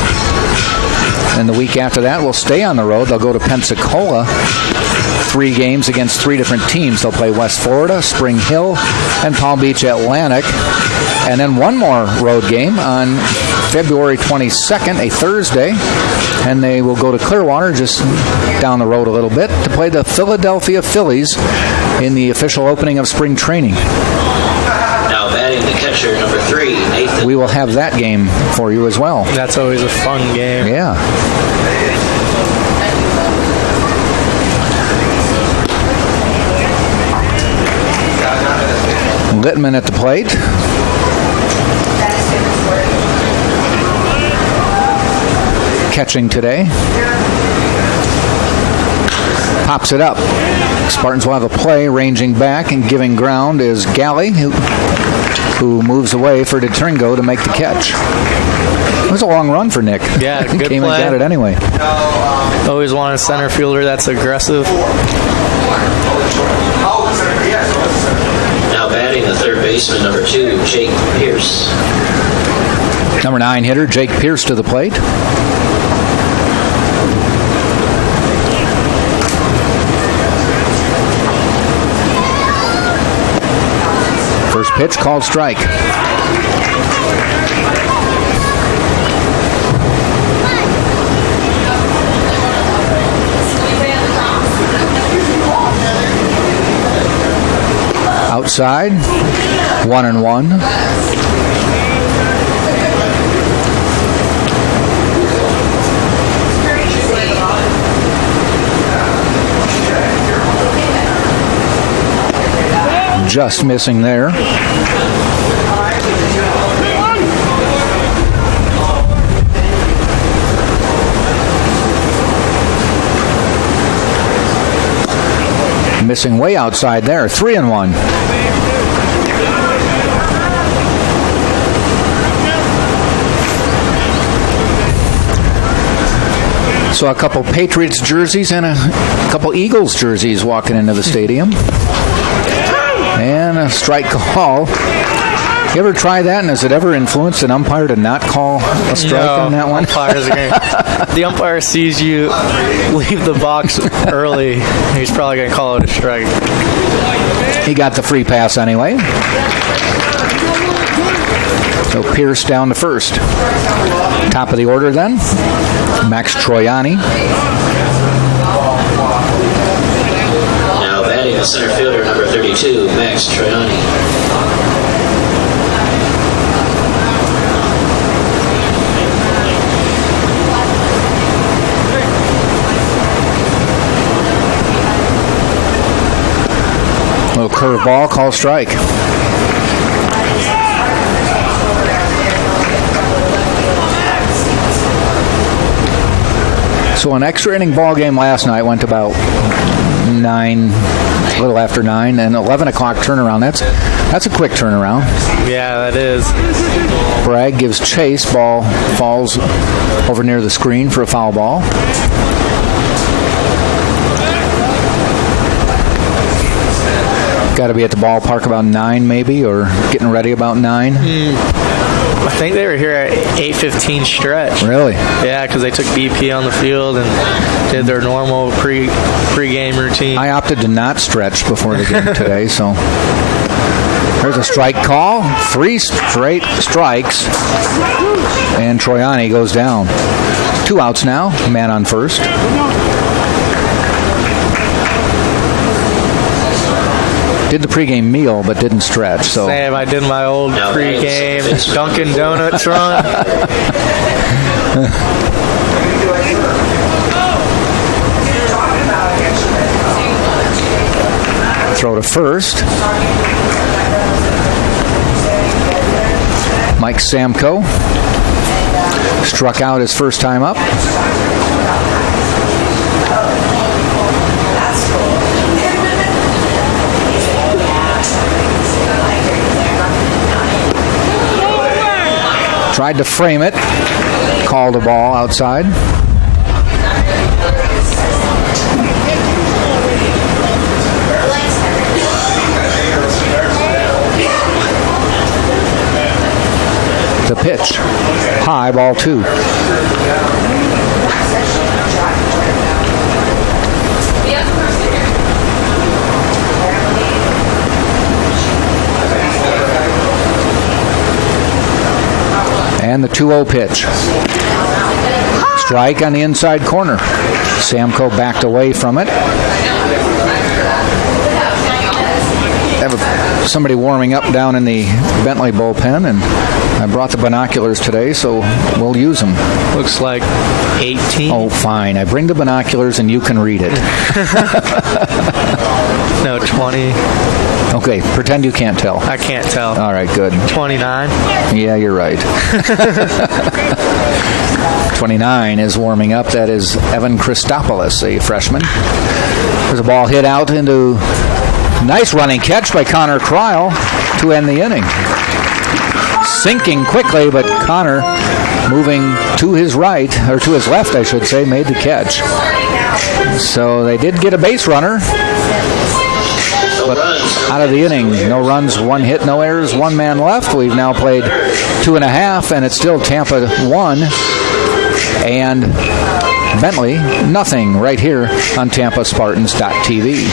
And the week after that, we'll stay on the road. They'll go to Pensacola. 3 games against 3 different teams. They'll play West Florida, Spring Hill, and Palm Beach Atlantic. And then one more road game on February 22nd, a Thursday. And they will go to Clearwater, just down the road a little bit, to play the Philadelphia Phillies in the official opening of spring training. Now batting the catcher, number 3, Nathan. We will have that game for you as well. That's always a fun game. Yeah. Littman at the plate. Catching today. Pops it up. Spartans will have a play. Ranging back and giving ground is Galley, who moves away for DeTringo to make the catch. It was a long run for Nick. Yeah, good Came play. and got it anyway. Always want a center fielder that's aggressive. Now batting the third baseman, number 2, Jake Pierce. Number 9 hitter Jake Pierce to the plate. First pitch called strike. Outside, 1-1. Just missing there. Missing way outside there. 3-1. So a couple Patriots jerseys and a couple Eagles jerseys walking into the stadium. And a strike call. You ever try that, and has it ever influenced an umpire to not call a strike on that one? The umpire sees you leave the box early. He's probably going to call it a strike. He got the free pass anyway. So Pierce down to first. Top of the order then, Max Troiani. Now batting the center fielder, number 32, Max Troiani. Little curveball, call strike. So an extra inning ball game last night went about 9 little after 9, and 11 o'clock turnaround. That's a quick turnaround. Yeah, that is. Bragg gives chase. Ball falls over near the screen for a foul ball. Got to be at the ballpark about 9 maybe, or getting ready about 9. I think they were here at 8:15 stretch. Really? Yeah, because they took BP on the field and did their normal pre-game routine. I opted to not stretch before the game today, so there's a strike call. 3 straight strikes, and Troiani goes down. 2 outs now, man on first. Did the pregame meal, but didn't stretch. So Same, I did my old pregame Dunkin' Donuts run. throw to first. Mike Samko struck out his first time up. Tried to frame it, called a ball outside. The pitch, high, ball 2. And the 2-0 pitch. Strike on the inside corner. Samko backed away from it. Have somebody warming up down in the Bentley bullpen, and I brought the binoculars today, so we'll use them. Looks like 18. Oh, fine. I bring the binoculars and you can read it. No, 20. Okay, pretend you can't tell. I can't tell. All right, good. 29. Yeah, you're right. 29 is warming up. That is Evan Christopoulos, a freshman. There's a ball hit out into... Nice running catch by Connor Kreil to end the inning. Sinking quickly, but Connor, moving to his right, or to his left, I should say, made the catch. So they did get a base runner. But out of the inning, no runs, 1 hit, no errors, 1 man left. We've now played 2.5, and it's still Tampa 1 and Bentley nothing right here on TampaSpartans.tv.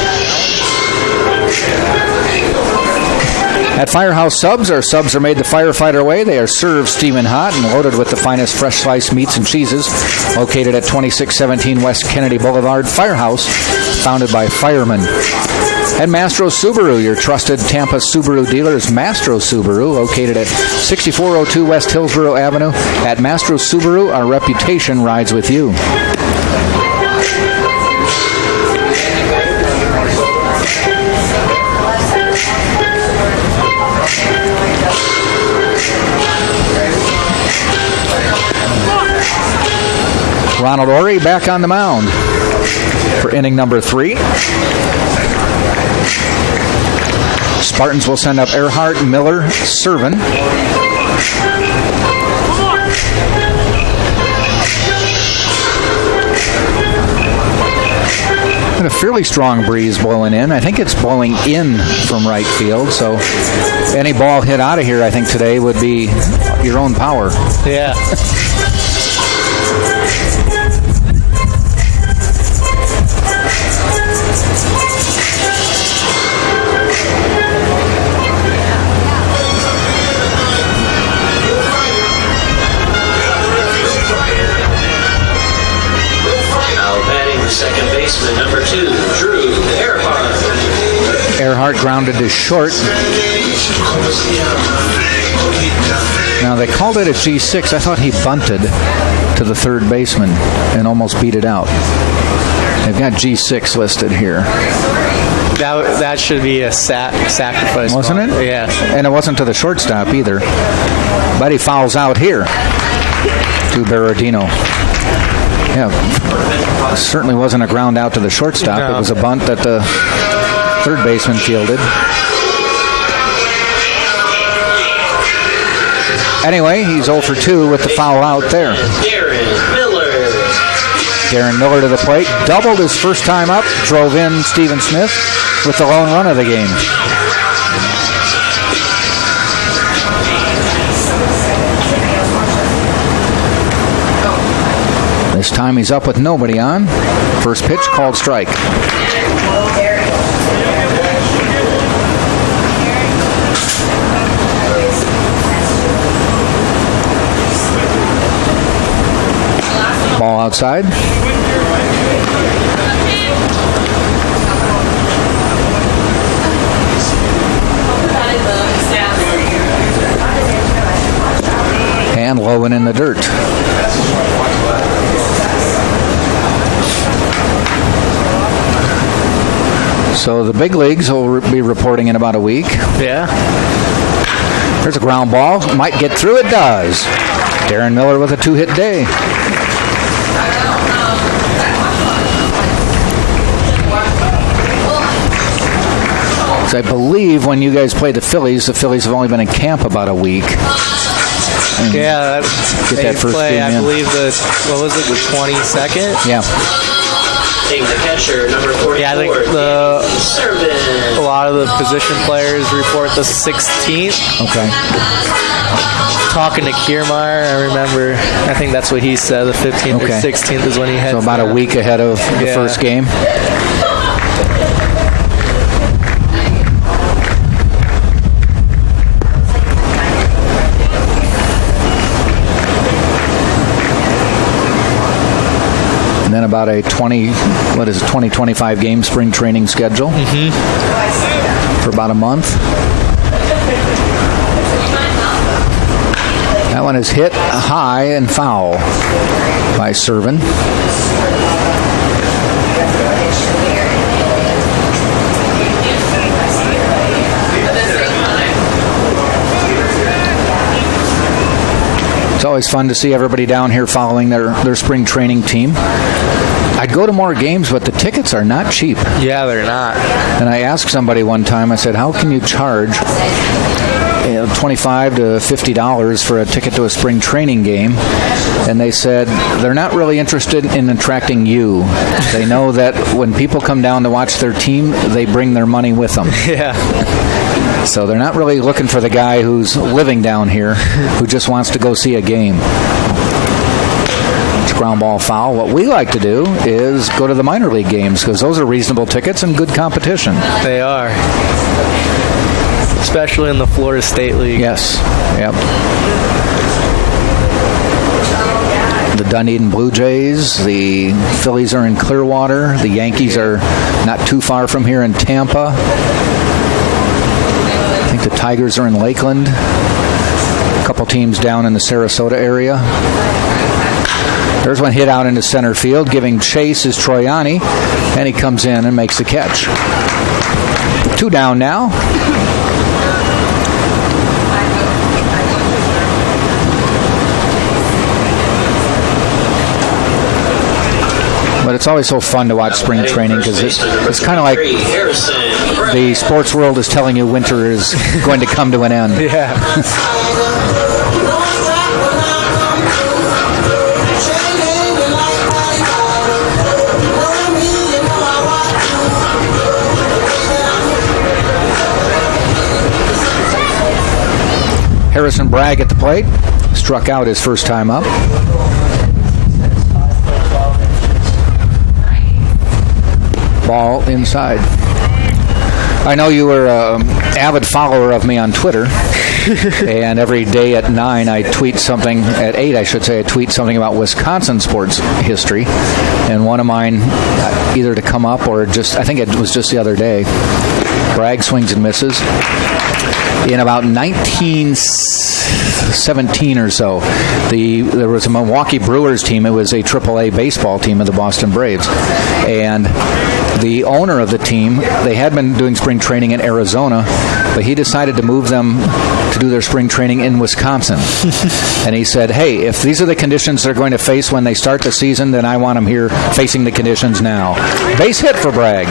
At Firehouse Subs, our subs are made the firefighter way. They are served steaming hot and loaded with the finest fresh sliced meats and cheeses. Located at 2617 West Kennedy Boulevard, Firehouse, founded by firemen. And Mastro Subaru, your trusted Tampa Subaru dealer, is Mastro Subaru, located at 6402 West Hillsborough Avenue. At Mastro Subaru, our reputation rides with you. Ronald Ory back on the mound for inning number 3. Spartans will send up Earhart, Miller, Servin. And a fairly strong breeze blowing in. I think it's blowing in from right field, so any ball hit out of here, I think, today would be your own power. Yeah. Second baseman, number 2, Drew Earhart. Earhart grounded to short. Now, they called it a G6. I thought he bunted to the third baseman and almost beat it out. They've got G6 listed here. That should be a sacrifice. Wasn't it? Yeah. And it wasn't to the shortstop either. But he fouls out here to Berardino. Yeah, certainly wasn't a ground out to the shortstop. No. It was a bunt that the Third baseman fielded. Anyway, he's 0 for 2 with the foul out there. Darren Miller to the plate. Doubled his first time up. Drove in Stephen Smith with the lone run of the game. This time he's up with nobody on. First pitch called strike. Ball outside. And low and in the dirt. So the big leagues will be reporting in about a week. Yeah. There's a ground ball. Might get through. It does. Darren Miller with a 2-hit day. So I believe when you guys play the Phillies have only been in camp about a week. Yeah, Get that first play, game I in. believe the 22nd? Yeah. Taking the catcher, number 44. Yeah, I think a lot of the position players report the 16th. Okay. Talking to Kiermaier, I remember, I think that's what he said, the 15th Okay. or 16th is when he heads So about a down. week ahead of the Yeah. first game. And then about a 20-25 game spring training schedule for about a month. That one is hit high and foul by Servin. It's always fun to see everybody down here following their spring training team. I'd go to more games, but the tickets are not cheap. Yeah, they're not. And I asked somebody one time, I said, how can you charge $25 to $50 for a ticket to a spring training game? And they said they're not really interested in attracting you. They know that when people come down to watch their team, they bring their money with them. Yeah. So they're not really looking for the guy who's living down here who just wants to go see a game. It's ground ball foul. What we like to do is go to the minor league games because those are reasonable tickets and good competition. They are. Especially in the Florida State League. Yes. Yep. The Dunedin Blue Jays, the Phillies are in Clearwater, the Yankees are not too far from here in Tampa. I think the Tigers are in Lakeland. A couple teams down in the Sarasota area. There's one hit out into center field. Giving chase is Troiani, and he comes in and makes the catch. 2 down now. But it's always so fun to watch spring training because it's kind of like the sports world is telling you winter is going to come to an end. Yeah. Harrison Bragg at the plate. Struck out his first time up. Ball inside. I know you were an avid follower of me on Twitter, and every day at 9 I tweet something, at 8 I should say, I tweet something about Wisconsin sports history, and one of mine either to come up or just, I think it was just the other day, Bragg swings and misses. In about 1917 or so, there was a Milwaukee Brewers team. It was a AAA baseball team of the Boston Braves. And the owner of the team, they had been doing spring training in Arizona, but he decided to move them to do their spring training in Wisconsin. And he said, hey, if these are the conditions they're going to face when they start the season, then I want them here facing the conditions now. Base hit for Bragg.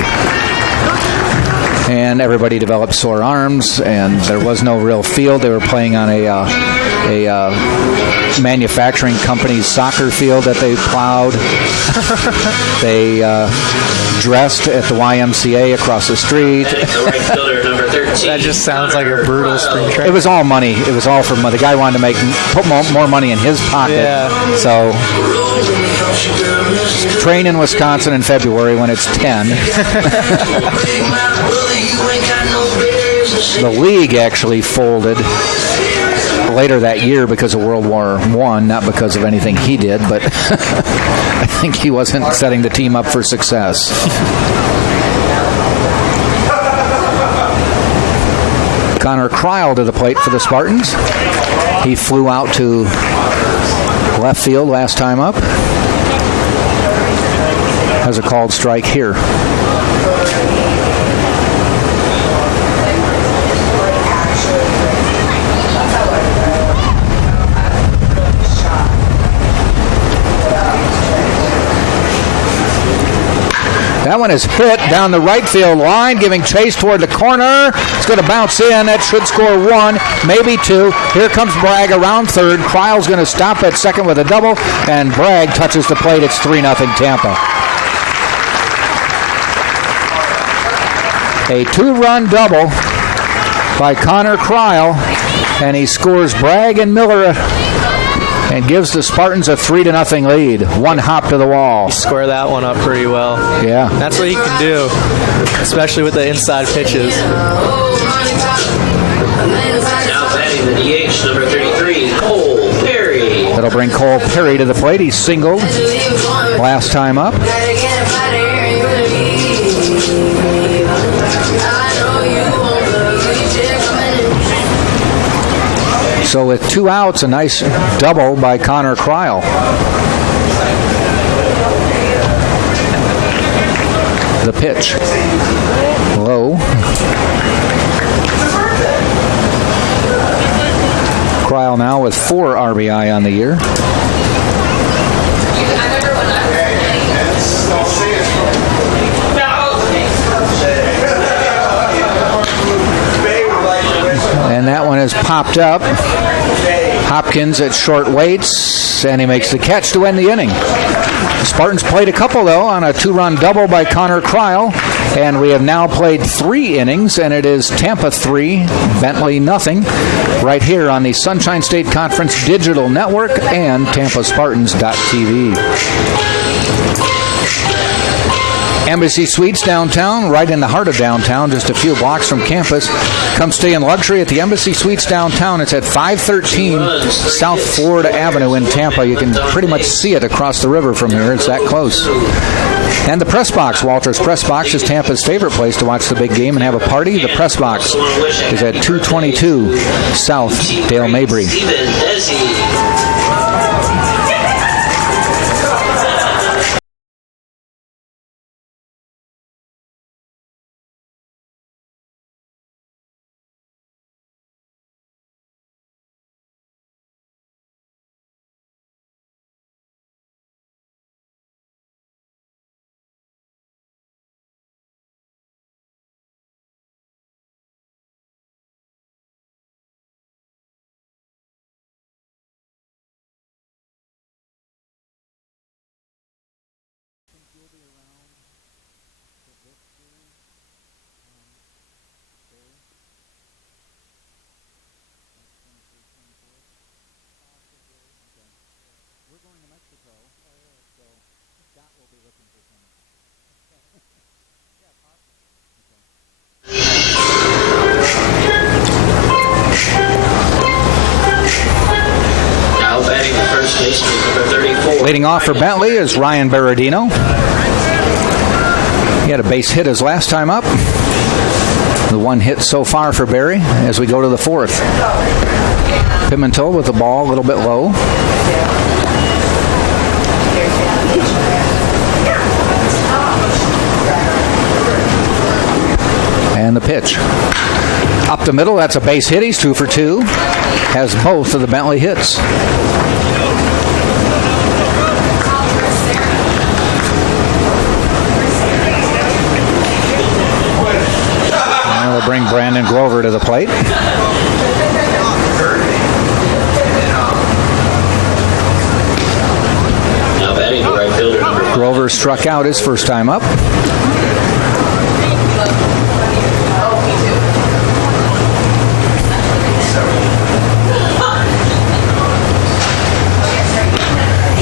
and everybody developed sore arms, and there was no real field. They were playing on a manufacturing company's soccer field that they plowed. They dressed at the YMCA across the street. That just sounds like a brutal spring training. It was all money. It was all for money. The guy wanted to put more money in his pocket. Yeah. So train in Wisconsin in February when it's 10. The league actually folded later that year because of World War I, not because of anything he did, but I think he wasn't setting the team up for success. Connor Kryl to the plate for the Spartans. He flew out to left field last time up. Has a called strike here. That one is hit down the right field line, giving chase toward the corner. It's going to bounce in. That should score 1, maybe 2. Here comes Bragg around third. Kryl's going to stop at second with a double, and Bragg touches the plate. It's 3-0 Tampa. A 2-run double by Connor Kryl, and he scores Bragg and Miller and gives the Spartans a 3-0 lead. One hop to the wall. Square that one up pretty well. Yeah. That's what he can do, especially with the inside pitches. Now batting the DH, number 33, Cole Perry. That'll bring Cole Perry to the plate. He singled last time up. So with 2 outs, a nice double by Connor Kryl. The pitch. Low. Kryl now with 4 RBI on the year. And that one is popped up. Hopkins at short waits, and he makes the catch to end the inning. The Spartans played a couple, though, on a 2-run double by Connor Kryl, and we have now played 3 innings, and it is Tampa 3, Bentley nothing, right here on the Sunshine State Conference Digital Network and TampaSpartans.tv. Embassy Suites downtown, right in the heart of downtown, just a few blocks from campus. Come stay in luxury at the Embassy Suites downtown. It's at 513 South Florida Avenue in Tampa. You can pretty much see it across the river from here. It's that close. And the Press Box, Walter's Press Box, is Tampa's favorite place to watch the big game and have a party. The Press Box is at 222 South Dale Mabry. Leading off for Bentley is Ryan Berardino. He had a base hit his last time up. The one hit so far for Barry as we go to the 4th. Pimentel with the ball a little bit low. And the pitch. Up the middle, that's a base hit. He's 2 for 2. Has both of the Bentley hits. bring Brandon Grover to the plate. Now batting the right fielder, number 5. Grover struck out his first time up.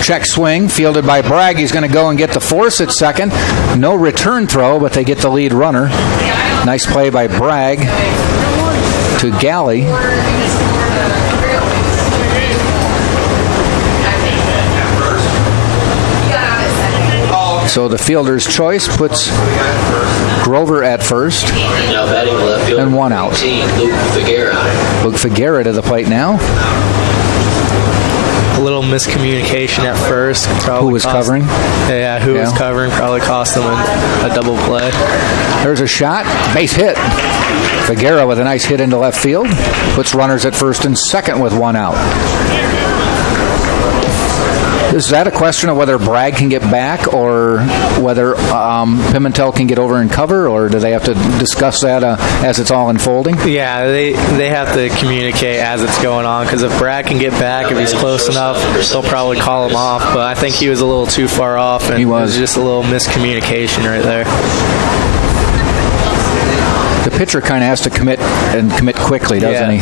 Check swing, fielded by Bragg. He's going to go and get the force at second. No return throw, but they get the lead runner. Nice play by Bragg to Galley. So the fielder's choice puts Grover at first. Now batting the left fielder, And one out. 18, Luke Figuera. Luke Figuera to the plate now. A little miscommunication at first. Probably Who was covering? Yeah, who was covering probably cost them a double play. There's a shot. Base hit. Figuera with a nice hit into left field. Puts runners at first and second with one out. Is that a question of whether Bragg can get back or whether Pimentel can get over and cover, or do they have to discuss that as it's all unfolding? Yeah, they have to communicate as it's going on, because if Bragg can get back, if he's close enough, they'll probably call him off. But I think he was a little too far off, and He it was. was just a little miscommunication right there. The pitcher kind of has to commit quickly, doesn't he?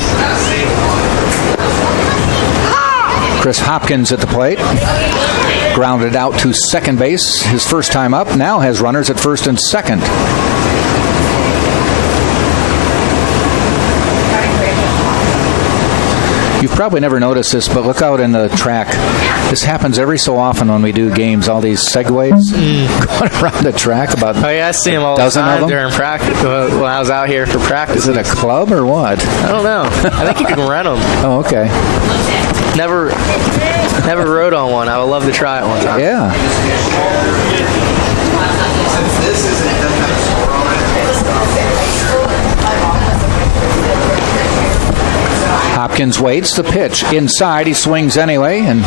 Chris Hopkins at the plate. Grounded out to second base his first time up. Now has runners at first and second. You've probably never noticed this, but look out in the track. This happens every so often when we do games, all these segues going around the track. About Oh yeah, I see him all the dozen of time them? during practice. When I was out here for practice, Is it a club or what? I don't know. I think you can rent them. Oh, okay. Never rode on one. I would love to try it one time. Yeah. Hopkins waits the pitch. Inside, he swings anyway and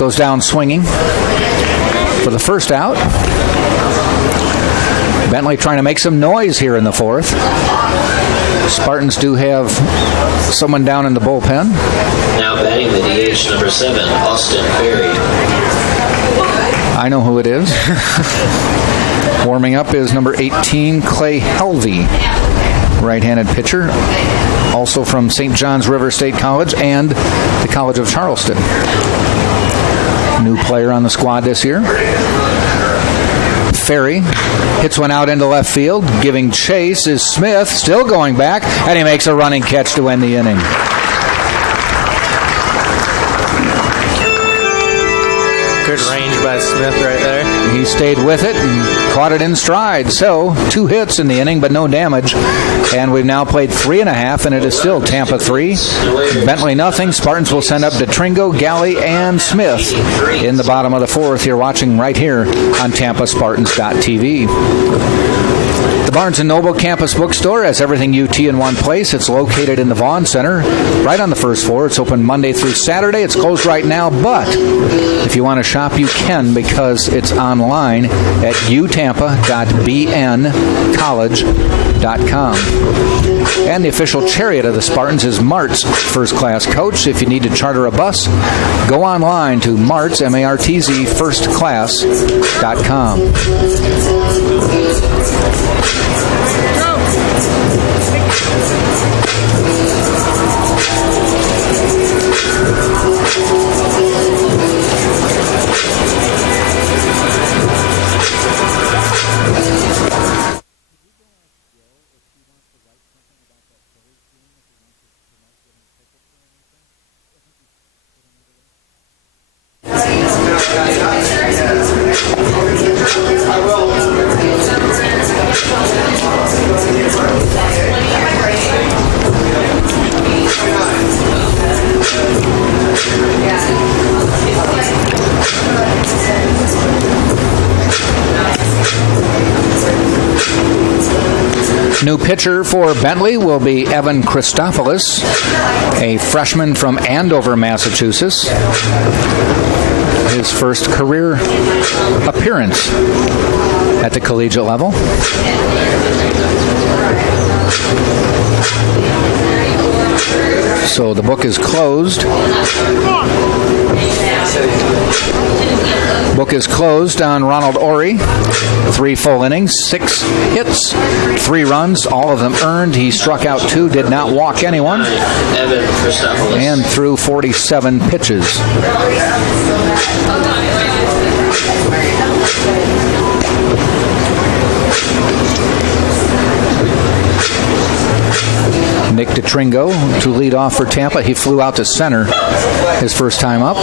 goes down swinging for the first out. Bentley trying to make some noise here in the fourth. Spartans do have someone down in the bullpen. Now batting the DH, number 7, Austin Ferry. I know who it is. Warming up is number 18, Clay Helvey, right-handed pitcher, also from St. John's River State College and the College of Charleston. New player on the squad this year. Ferry hits one out into left field. Giving chase is Smith, still going back, and he makes a running catch to end the inning. Good range by Smith right there. He stayed with it and caught it in stride. So, 2 hits in the inning, but no damage. And we've now played 3.5, and it is still Tampa 3, Bentley nothing. Spartans will send up Detringo, Galley, and Smith in the bottom of the fourth. You're watching right here on TampaSpartans.tv. The Barnes & Noble Campus Bookstore has everything UT in one place. It's located in the Vaughn Center, right on the first floor. It's open Monday through Saturday. It's closed right now, but if you want to shop, you can, because it's online at utampa.bncollege.com. And the official chariot of the Spartans is Mart's First Class Coach. If you need to charter a bus, go online to Mart's, M-A-R-T-Z, firstclass.com. New pitcher for Bentley will be Evan Christopoulos, a freshman from Andover, Massachusetts. His first career appearance at the collegiate level. So the book is closed. Book is closed on Ronald Ory. 3 full innings, 6 hits, 3 runs, all of them earned. He struck out 2, did not walk anyone, and threw 47 pitches. Nick DeTringo to lead off for Tampa. He flew out to center his first time up.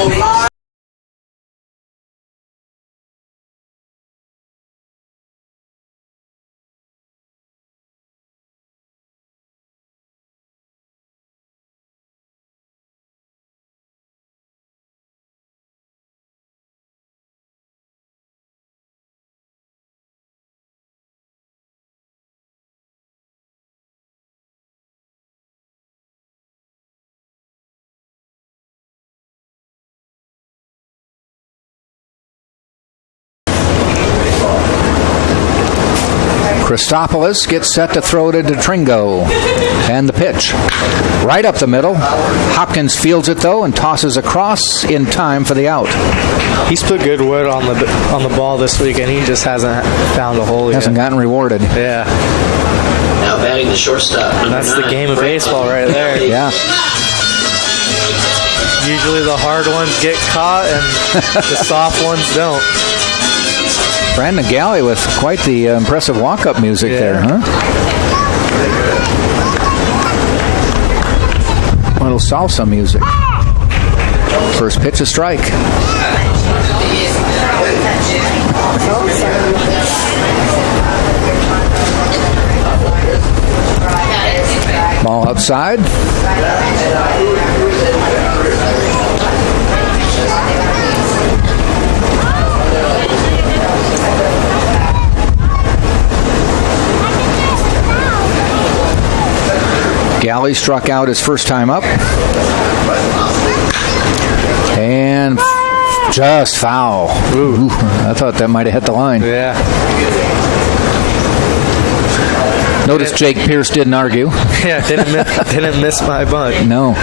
Christopoulos gets set to throw to DeTringo. And the pitch. Right up the middle. Hopkins fields it, though, and tosses across in time for the out. He's put good wood on the ball this week, and he just hasn't found a hole yet. Hasn't gotten rewarded. Yeah. Now batting the shortstop. That's the game of baseball right there. Yeah. Usually the hard ones get caught, and the soft ones don't. Brandon Galley with quite the impressive walk-up music there, huh? Little salsa music. First pitch, a strike. Ball outside. Galley struck out his first time up. And just foul. Ooh, I thought that might have hit the line. Yeah. Notice Jake Pierce didn't argue. Yeah, didn't miss my bunt. No.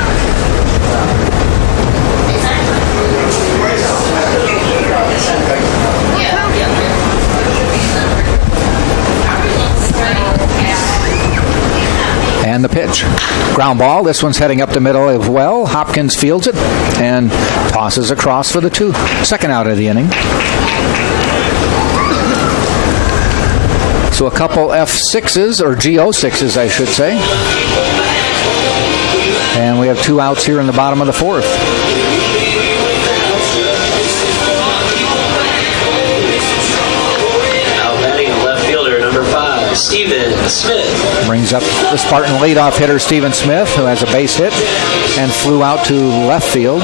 And the pitch. Ground ball. This one's heading up the middle as well. Hopkins fields it and tosses across for the second out of the inning. So a couple F6s, or GO6s, I should say. And we have 2 outs here in the bottom of the 4th. Stephen Smith brings up the Spartan leadoff hitter Stephen Smith, who has a base hit and flew out to left field.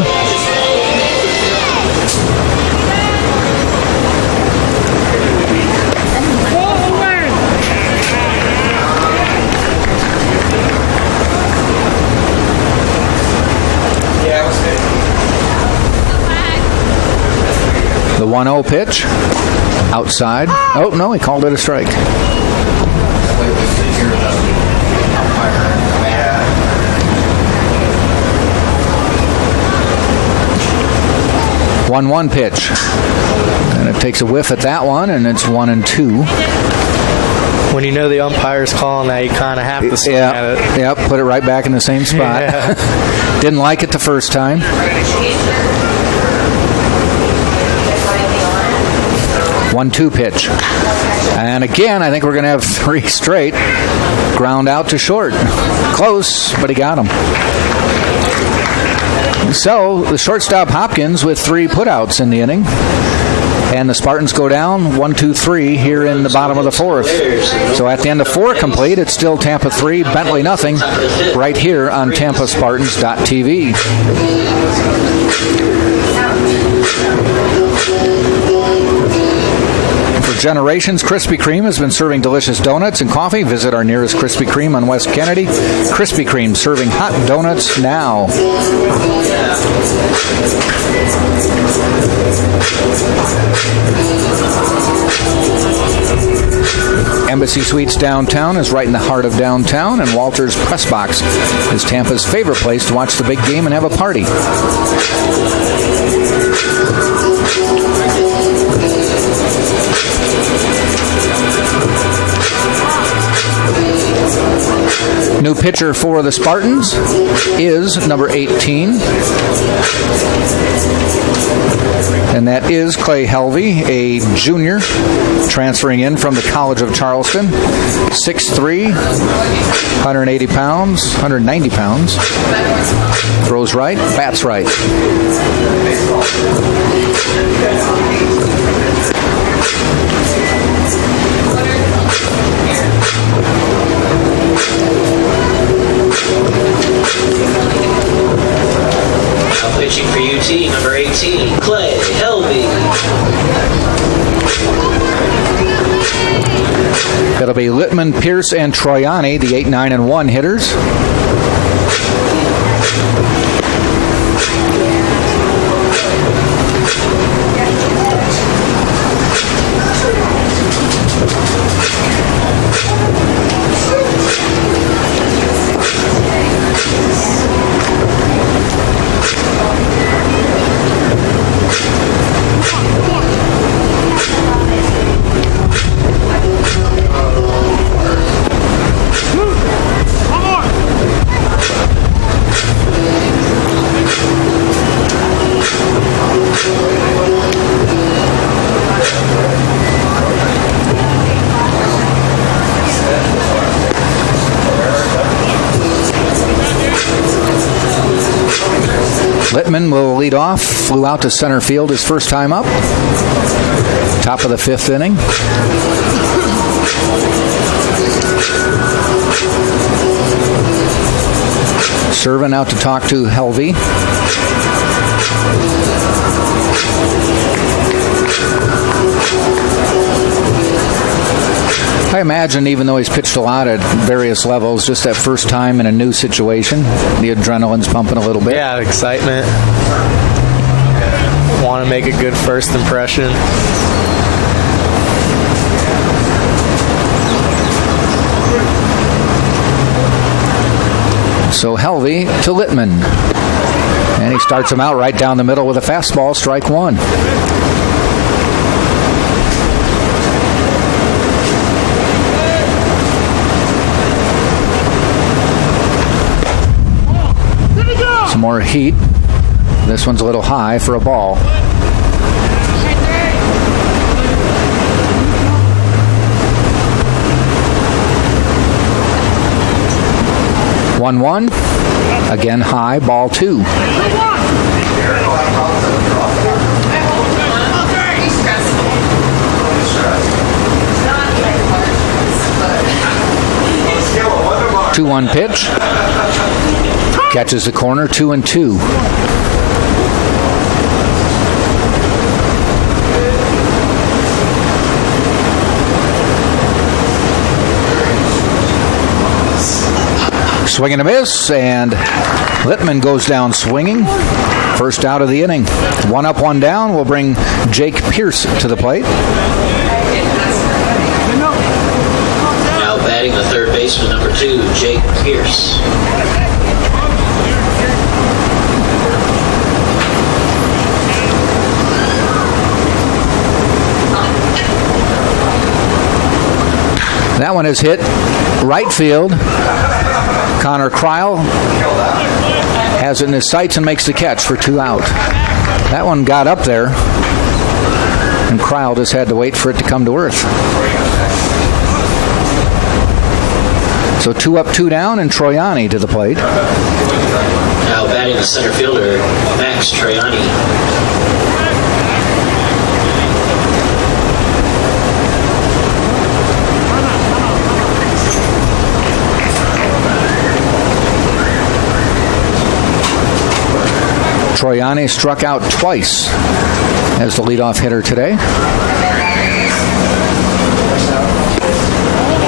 The 1-0 pitch outside. Oh no, he called it a strike. 1-1 pitch. And it takes a whiff at that one, and it's 1-2. When you know the umpire's calling that, you kind of have to swing at it. Yeah, put it right back in the same spot. Yeah. Didn't like it the first time. 1-2 pitch. And again, I think we're going to have 3 straight. Ground out to short. Close, but he got him. So the shortstop Hopkins with 3 putouts in the inning. And the Spartans go down 1-2-3 here in the bottom of the 4th. So at the end of 4 complete, it's still Tampa 3, Bentley nothing, right here on TampaSpartans.tv. For generations, Krispy Kreme has been serving delicious donuts and coffee. Visit our nearest Krispy Kreme on West Kennedy. Krispy Kreme serving hot donuts now. Embassy Suites downtown is right in the heart of downtown, and Walters Press Box is Tampa's favorite place to watch the big game and have a party. New pitcher for the Spartans is number 18. And that is Clay Helvey, a junior transferring in from the College of Charleston. 6'3", 180 pounds, 190 pounds. Throws right, bats right. Now pitching for UT, number 18, Clay Helvey. That'll be Littman, Pierce, and Troiani, the 8, 9, and 1 hitters. Littman will lead off. Flew out to center field his first time up. Top of the 5th inning. Serving out to talk to Helvey. I imagine, even though he's pitched a lot at various levels, just that first time in a new situation, the adrenaline's pumping a little bit. Yeah, excitement. Want to make a good first impression. So Helvey to Littman. And he starts him out right down the middle with a fastball, strike one. Some more heat. This one's a little high for a ball. One. Again high, ball 2. Two 1 pitch. Catches the corner, 2-2. Swing and a miss, and Littman goes down swinging. First out of the inning. 1 up, 1 down will bring Jake Pierce to the plate. Now batting the third baseman, number 2, Jake Pierce. That one is hit right field. Connor Kreil has it in his sights and makes the catch for 2 out. That one got up there, and Kreil just had to wait for it to come to earth. So 2 up, 2 down, and Troiani to the plate. Now batting the center fielder, Max Troiani. Troiani struck out twice as the leadoff hitter today.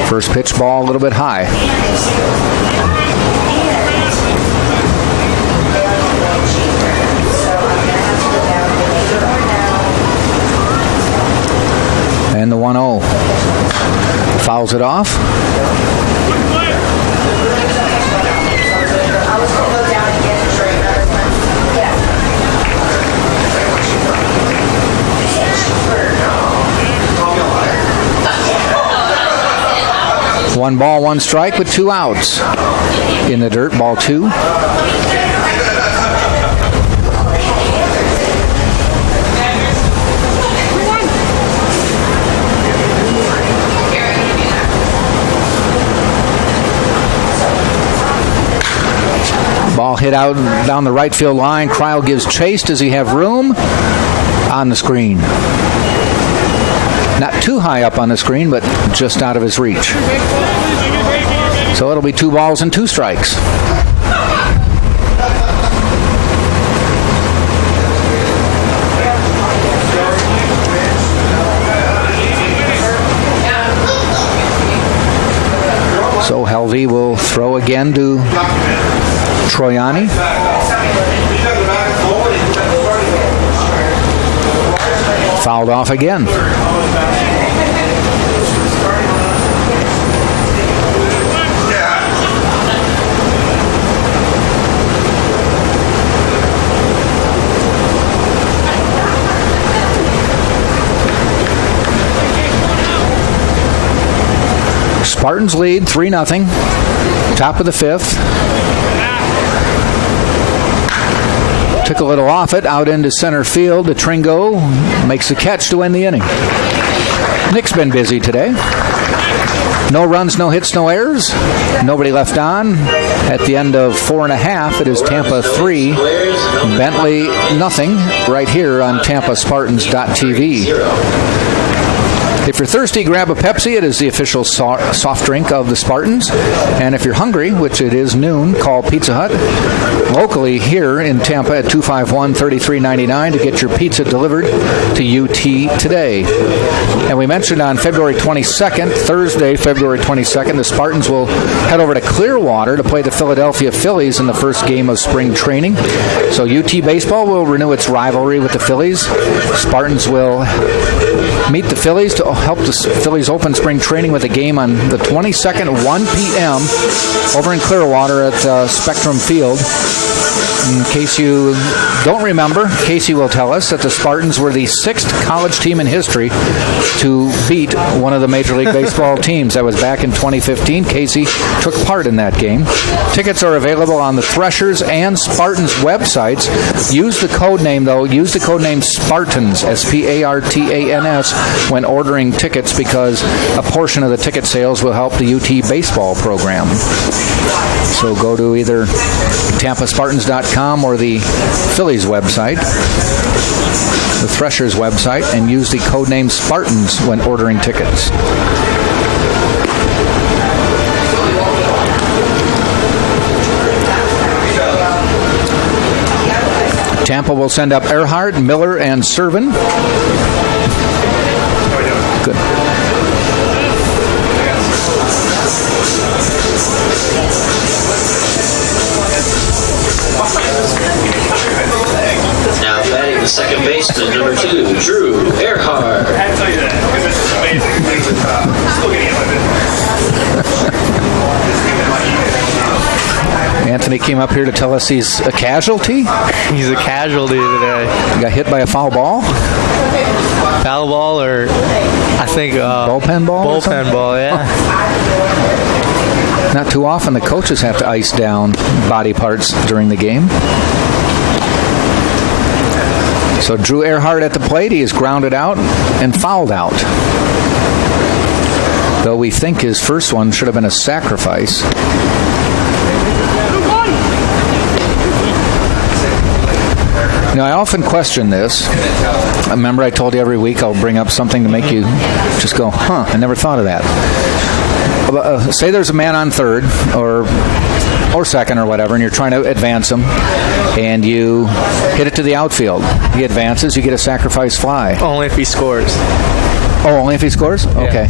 First pitch ball a little bit high. And the 1-0. Foul fouls it off. One ball, one strike with 2 outs. In the dirt, ball 2. Ball hit out down the right field line. Kryle gives chase. Does he have room? On the screen. Not too high up on the screen, but just out of his reach. So it'll be 2 balls and 2 strikes. So Helvey will throw again to Troiani. Fouled off again. Spartans lead 3-0. Top of the 5th. Took a little off it, out into center field. The Tringo makes the catch to end the inning. Nick's been busy today. No runs, no hits, no errors. Nobody left on. At the end of 4.5, it is Tampa 3, Bentley nothing, right here on TampaSpartans.tv. If you're thirsty, grab a Pepsi. It is the official soft drink of the Spartans. And if you're hungry, which it is noon, call Pizza Hut locally here in Tampa at 251-3399 to get your pizza delivered to UT today. And we mentioned on February 22nd, Thursday, February 22nd, the Spartans will head over to Clearwater to play the Philadelphia Phillies in the first game of spring training. So UT baseball will renew its rivalry with the Phillies. Spartans will meet the Phillies to help the Phillies open spring training with a game on the 22nd at 1 p.m. over in Clearwater at Spectrum Field. In case you don't remember, Casey will tell us that the Spartans were the 6th college team in history to beat one of the Major League Baseball teams. That was back in 2015. Casey took part in that game. Tickets are available on the Threshers and Spartans websites. Use the code name Spartans, Spartans, when ordering tickets, because a portion of the ticket sales will help the UT baseball program. So go to either TampaSpartans.com or the Phillies website, the Threshers website, and use the code name Spartans when ordering tickets. Tampa will send up Earhart, Miller, and Servin. Good. Now batting the second baseman, number 2, Drew Earhart. I had to tell you that because it's just amazing. Still getting it like Anthony came up here to tell us he's a casualty. He's a casualty today. He got hit by a foul ball. Foul ball, or I think Bullpen ball? Bullpen ball, yeah. Not too often the coaches have to ice down body parts during the game. So Drew Earhart at the plate. He is grounded out and fouled out. Though we think his first one should have been a sacrifice. I often question this. Remember, I told you every week I'll bring up something to make you just go, I never thought of that. Say there's a man on third or second or whatever, and you're trying to advance him, and you hit it to the outfield. He advances, you get a sacrifice fly. Only if he scores. Oh, only if he scores? Okay.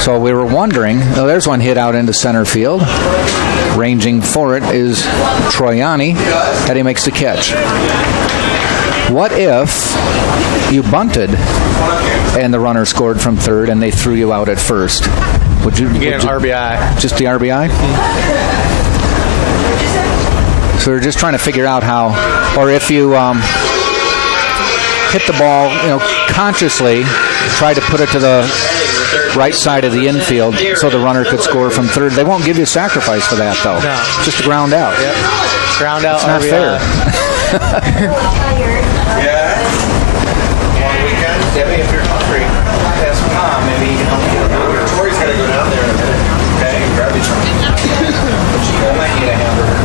So we were wondering, there's one hit out into center field. Ranging for it is Troiani. Eddie makes the catch. What if you bunted and the runner scored from third, and they threw you out at first. Would you get an RBI? Just the RBI? So we're just trying to figure out how, or if you hit the ball, consciously, try to put it to the right side of the infield so the runner could score from third. They won't give you a sacrifice for that, though. No. Just a ground out. Yep. Ground out. It's not RBI. fair. Yeah. Long weekend. Debbie, if you're hungry, ask Mom. Maybe you can help me get around. Tori's got to go down there in a minute. Okay? And grab you something. She might need a hamburger.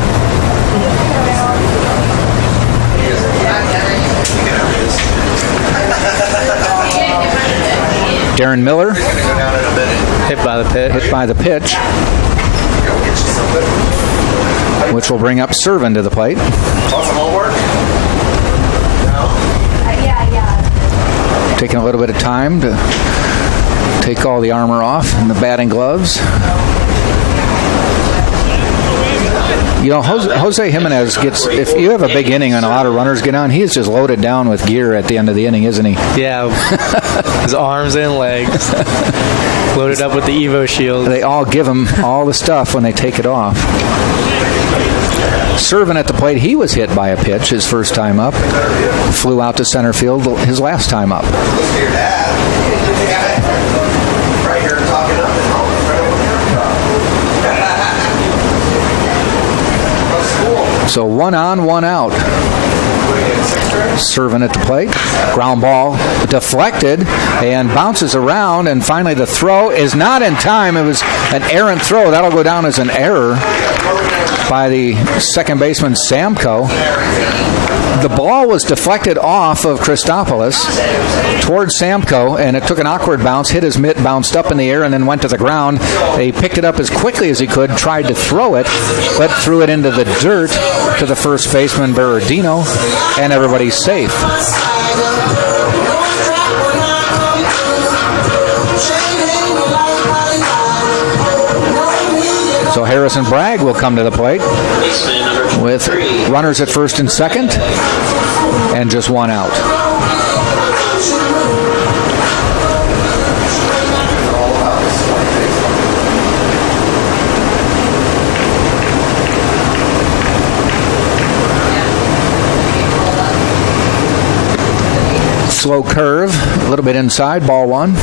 Darren Miller, Hit by the pitch. hit by the pitch, which will bring up Servin to the plate. Want some homework? Taking a little bit of time to take all the armor off and the batting gloves. Jose Jimenez gets, if you have a big inning and a lot of runners get on, he is just loaded down with gear at the end of the inning, isn't he? Yeah. His arms and legs. Loaded up with the Evo shield. They all give him all the stuff when they take it off. Servin at the plate, he was hit by a pitch his first time up. Flew out to center field his last time up. Right here talking up and home. So 1 on, 1 out. Servin at the plate. Ground ball deflected and bounces around, and finally the throw is not in time. It was an errant throw. That'll go down as an error by the second baseman Samko. The ball was deflected off of Christopoulos towards Samko, and it took an awkward bounce, hit his mitt, bounced up in the air, and then went to the ground. He picked it up as quickly as he could, tried to throw it, but threw it into the dirt to the first baseman, Berardino, and everybody's safe. So Harrison Bragg will come to the plate with runners at first and second and just 1 out. Slow curve, a little bit inside, ball 1.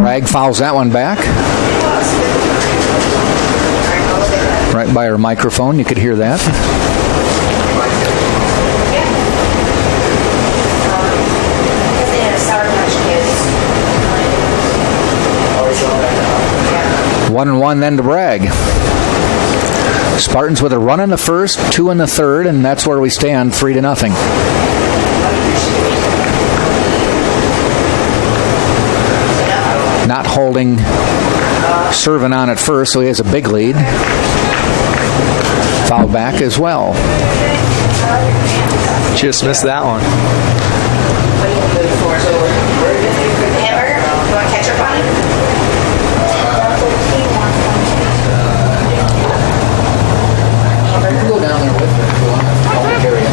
Bragg fouls that one back. Right by her microphone, you could hear that. One and one then to Bragg. Spartans with a run in the first, 2 in the third, and that's where we stand, 3-0. Not holding Servin on at first, so he has a big lead. Foul back as well. Just missed that one. Go down there with her if you want. I'll carry it.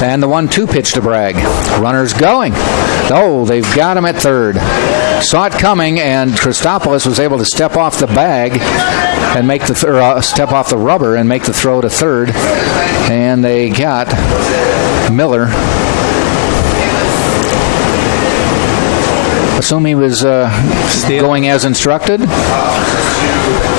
And the 1-2 pitch to Bragg. Runner's going. Oh, they've got him at third. Saw it coming, and Christopoulos was able to step off the bag and make the step off the rubber and make the throw to third. And they got Miller. Assume he was going as instructed.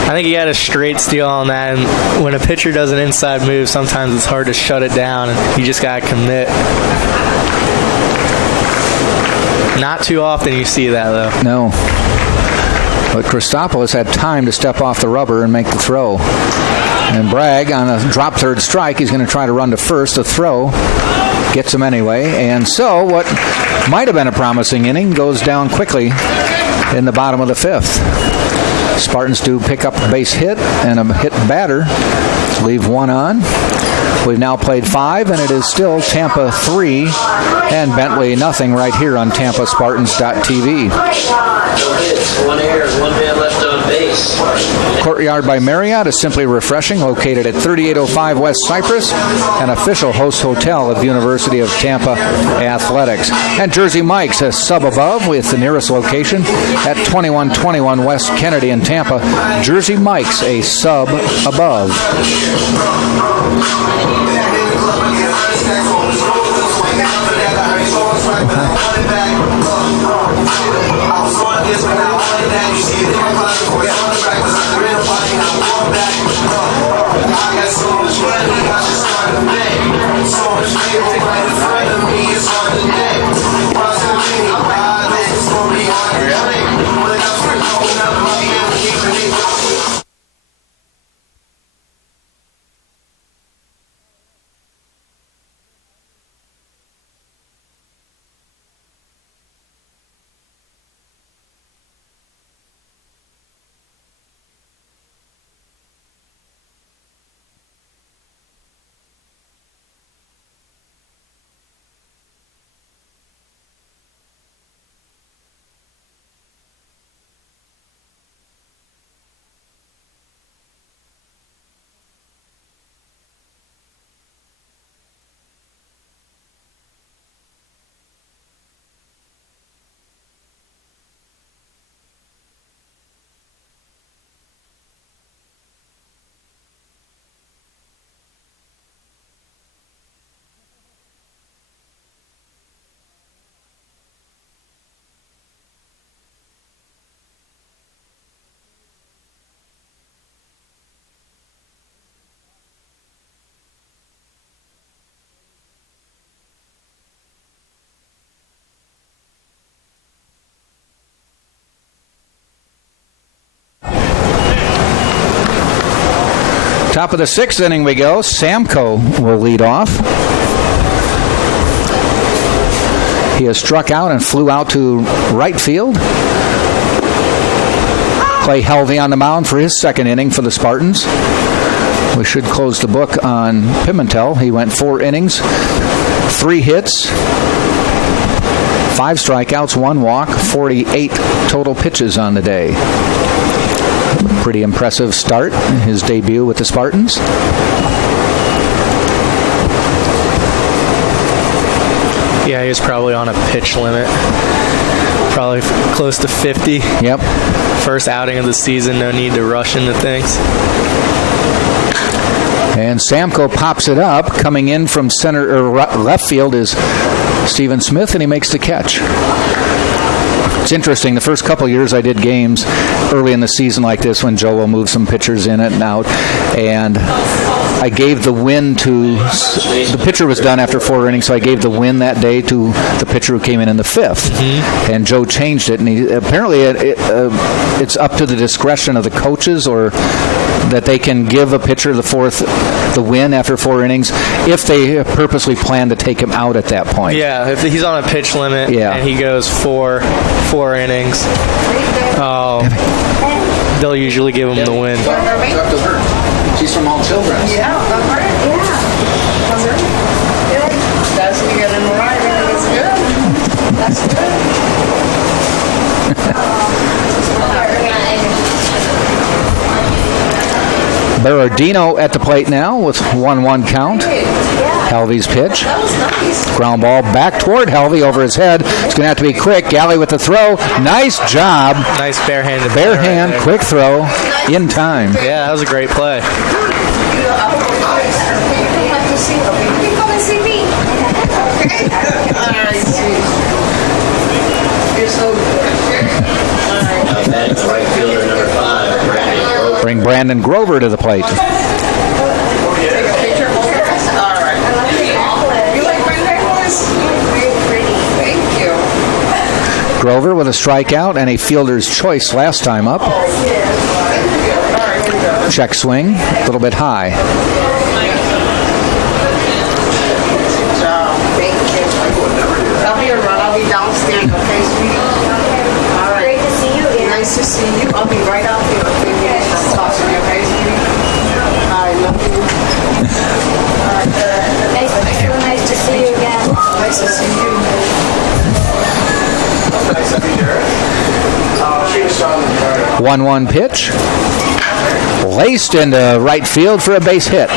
I think he had a straight steal on that, and when a pitcher does an inside move, sometimes it's hard to shut it down, and you just got to commit. Not too often you see that, though. No. But Christopoulos had time to step off the rubber and make the throw. And Bragg, on a drop third strike, he's going to try to run to first. The throw gets him anyway. And so what might have been a promising inning goes down quickly in the bottom of the fifth. Spartans do pick up a base hit and a hit batter Leave one on. We've now played 5, and it is still Tampa 3 and Bentley nothing right here on TampaSpartans.tv. No hits, 1 error, 1 man left on base. Courtyard by Marriott is simply refreshing, located at 3805 West Cypress, an official host hotel of University of Tampa Athletics. And Jersey Mike's a sub above with the nearest location at 2121 West Kennedy in Tampa. Jersey Mike's a sub above. Top of the 6th inning we go. Samko will lead off. He has struck out and flew out to right field. Clay Helvey on the mound for his 2nd inning for the Spartans. We should close the book on Pimentel. He went 4 innings, 3 hits, 5 strikeouts, 1 walk, 48 total pitches on the day. Pretty impressive start, his debut with the Spartans. Yeah, he was probably on a pitch limit. Probably close to 50. Yep. First outing of the season, no need to rush into things. And Samko pops it up. Coming in from center or left field is Steven Smith, and he makes the catch. It's interesting. The first couple years I did games early in the season like this when Joe will move some pitchers in and out, and I gave the win to the pitcher was done after 4 innings, so I gave the win that day to the pitcher who came in the 5th. Mm-hmm. And Joe changed it, and he apparently it's up to the discretion of the coaches or that they can give a pitcher the win after 4 innings if they purposely plan to take him out at that point. Yeah, if he's on a pitch limit and he goes 4 innings, they'll usually give him the win. She's from all children. Yeah, that's right. Yeah. That's when you get in the right. That's good. That's good. Berardino at the plate now with 1-1 count. Helvey's pitch. Ground ball back toward Helvey over his head. It's going to have to be quick. Galley with the throw. Nice job. Nice bare-handed. Bare hand, quick throw in time. Yeah, that was a great play. Right fielder number 5, Brandon Grover. Bring Brandon Grover to the plate. Grover with a strikeout and a fielder's choice last time up. Check swing, a little bit high. I'll be around. I'll be downstairs, okay, sweetie? All right. Great to see you again. Nice to see you. I'll be right out there. I'll talk to you, okay, sweetie? All right, love you. 1-1 pitch. Laced into right field for a base hit.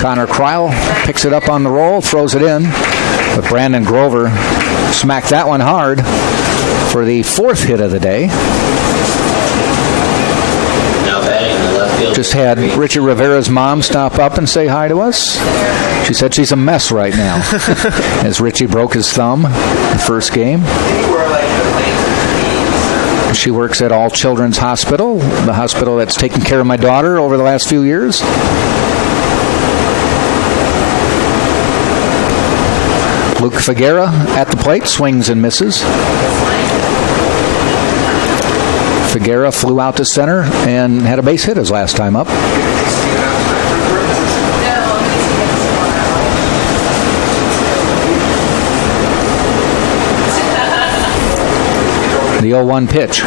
Connor Kreil picks it up on the roll, throws it in. But Brandon Grover smacked that one hard for the 4th hit of the day. Now batting in the left field. Just had Richie Rivera's mom stop up and say hi to us. She said she's a mess right now as Richie broke his thumb the first game. She works at All Children's Hospital, the hospital that's taken care of my daughter over the last few years. Luke Figuera at the plate, swings and misses. Figuera flew out to center and had a base hit his last time up. The 0-1 pitch.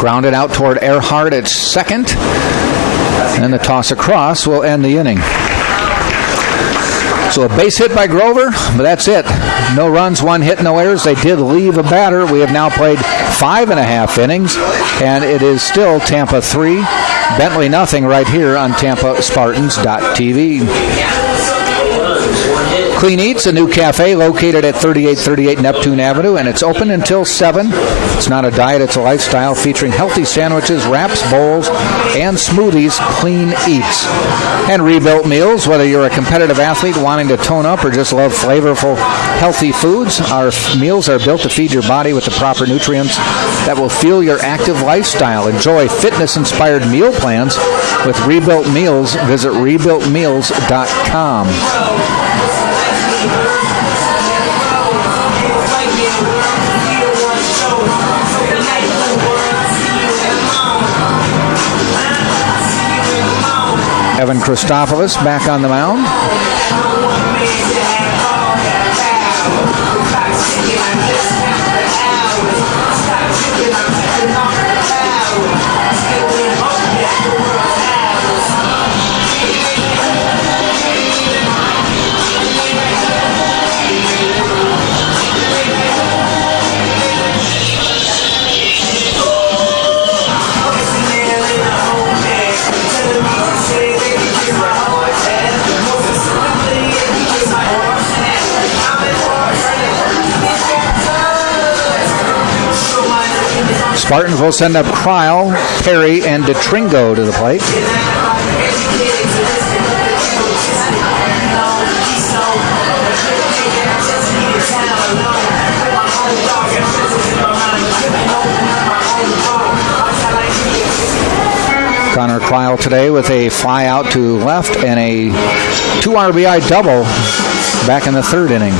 Grounded out toward Earhart at second. And the toss across will end the inning. So a base hit by Grover, but that's it. No runs, 1 hit, no errors. They did leave a batter. We have now played 5.5 innings, and it is still Tampa 3, Bentley nothing right here on TampaSpartans.tv. Clean Eats, a new cafe located at 3838 Neptune Avenue, and it's open until 7. It's not a diet, it's a lifestyle featuring healthy sandwiches, wraps, bowls, and smoothies. Clean Eats. And Rebuilt Meals, whether you're a competitive athlete wanting to tone up or just love flavorful, healthy foods, our meals are built to feed your body with the proper nutrients that will fuel your active lifestyle. Enjoy fitness-inspired meal plans with Rebuilt Meals. Visit rebuiltmeals.com. Evan Christopoulos back on the mound. Spartans will send up Kreil, Perry, and DeTringo to the plate. Connor Kreil today with a fly out to left and a 2 RBI double back in the 3rd inning.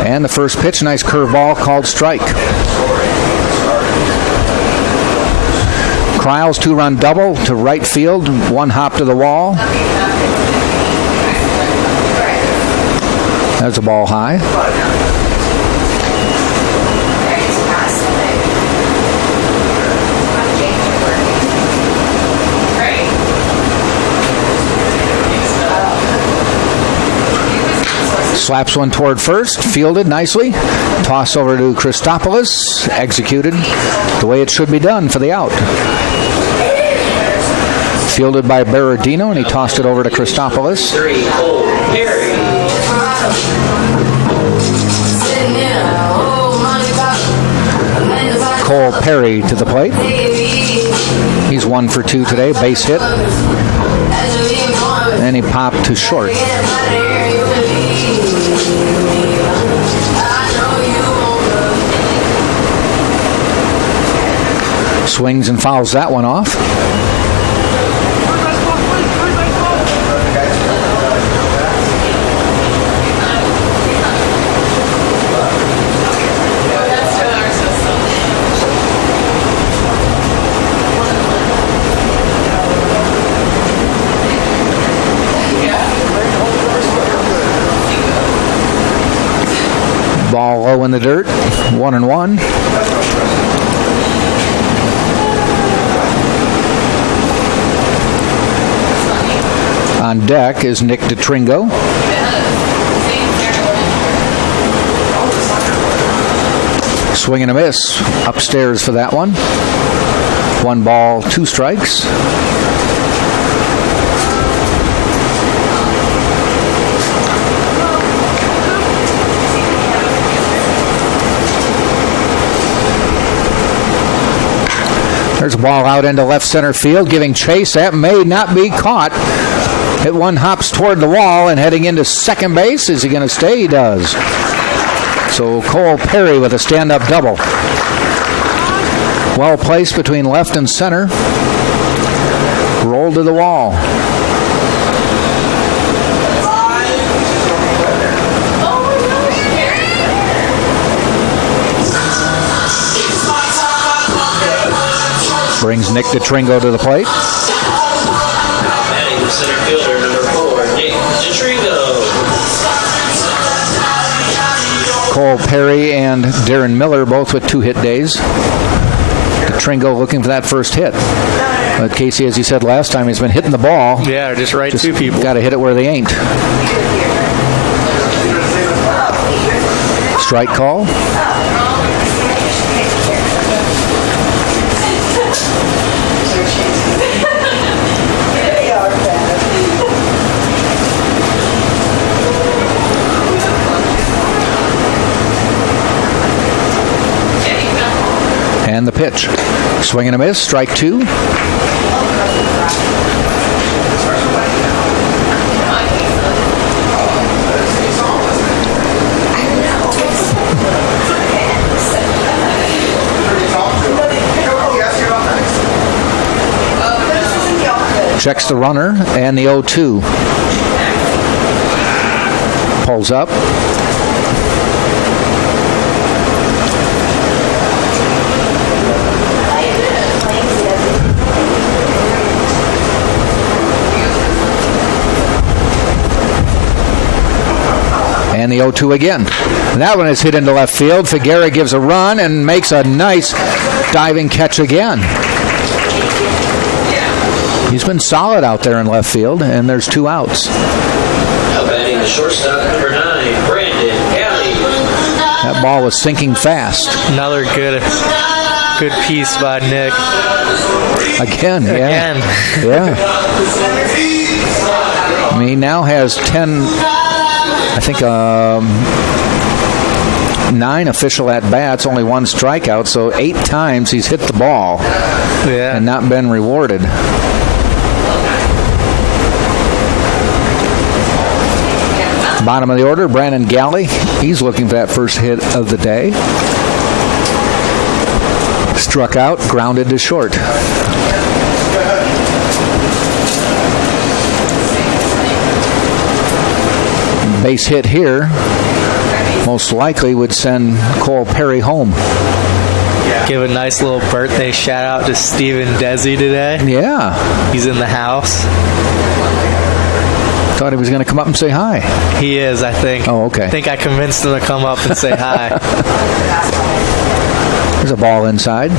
And the first pitch, nice curveball called strike. Kreil's 2-run double to right field, 1 hop to the wall. That's a ball high. Slaps one toward first, fielded nicely. Toss over to Christopoulos, executed the way it should be done for the out. Fielded by Berardino, and he tossed it over to Christopoulos. Cole Perry to the plate. He's 1 for 2 today, base hit. And he popped to short. Swings and fouls that one off. in the dirt, 1-1. On deck is Nick DeTringo. Swing and a miss upstairs for that one. 1 ball, 2 strikes. There's a ball out into left center field, giving chase. That may not be caught. Hit one, hops toward the wall and heading into second base. Is he going to stay? He does. So Cole Perry with a stand-up double. Well placed between left and center. Rolled to the wall. Brings Nick DeTringo to the plate. Batting the center fielder, number 4, Nick DeTringo. Cole Perry and Darren Miller both with 2 hit days. DeTringo looking for that first hit. But Casey, as he said last time, he's been hitting the ball. Yeah, just right to people. Got to hit it where they ain't. Strike call. And the pitch. Swing and a miss. Strike 2. Checks the runner and the 0-2. Pulls up. And the 0-2 again. That one is hit into left field. Figuera gives a run and makes a nice diving catch again. He's been solid out there in left field, and there's 2 outs. Now batting the shortstop, number 9, Brandon Galley. That ball was sinking fast. Another good piece by Nick. Again, yeah. Again. Yeah. I mean, he now has 10, I think, 9 official at-bats, only 1 strikeout, so 8 times he's hit the ball and not been rewarded. Bottom of the order, Brandon Galley. He's looking for that first hit of the day. Struck out, grounded to short. Base hit here most likely would send Cole Perry home. Give a nice little birthday shout out to Steven Desi today. Yeah. He's in the house. Thought he was going to come up and say hi. He is, I think. Oh, okay. I think I convinced him to come up and say hi. There's a ball inside.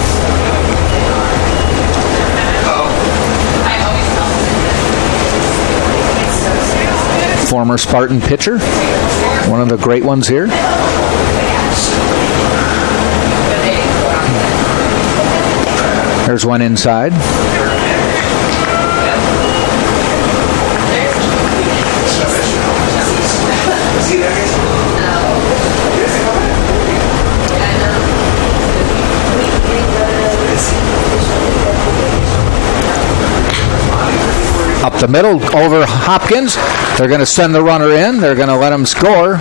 Former Spartan pitcher. One of the great ones here. There's one inside. Up the middle, over Hopkins. They're going to send the runner in. They're going to let him score.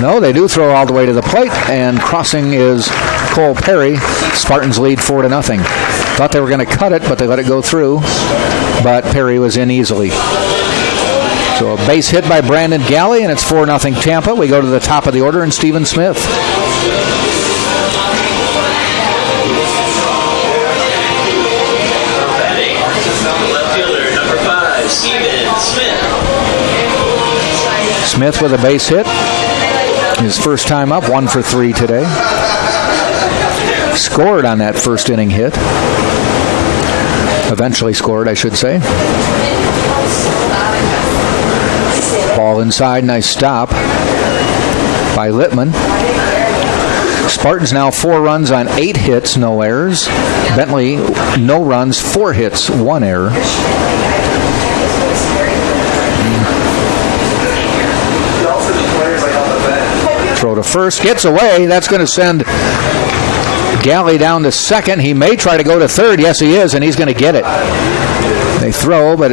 No, they do throw all the way to the plate, and crossing is Cole Perry. Spartans lead 4-0. Thought they were going to cut it, but they let it go through. But Perry was in easily. So a base hit by Brandon Galley, and it's 4-0 Tampa. We go to the top of the order, and Stephen Smith. Smith with a base hit. His first time up, 1 for 3 today. Scored on that first inning hit. Eventually scored, I should say. Ball inside, nice stop by Littman. Spartans now 4 runs on 8 hits, no errors. Bentley, no runs, 4 hits, 1 error. Throw to first, gets away. That's going to send Galley down to second. He may try to go to third. Yes, he is, and he's going to get it. They throw, but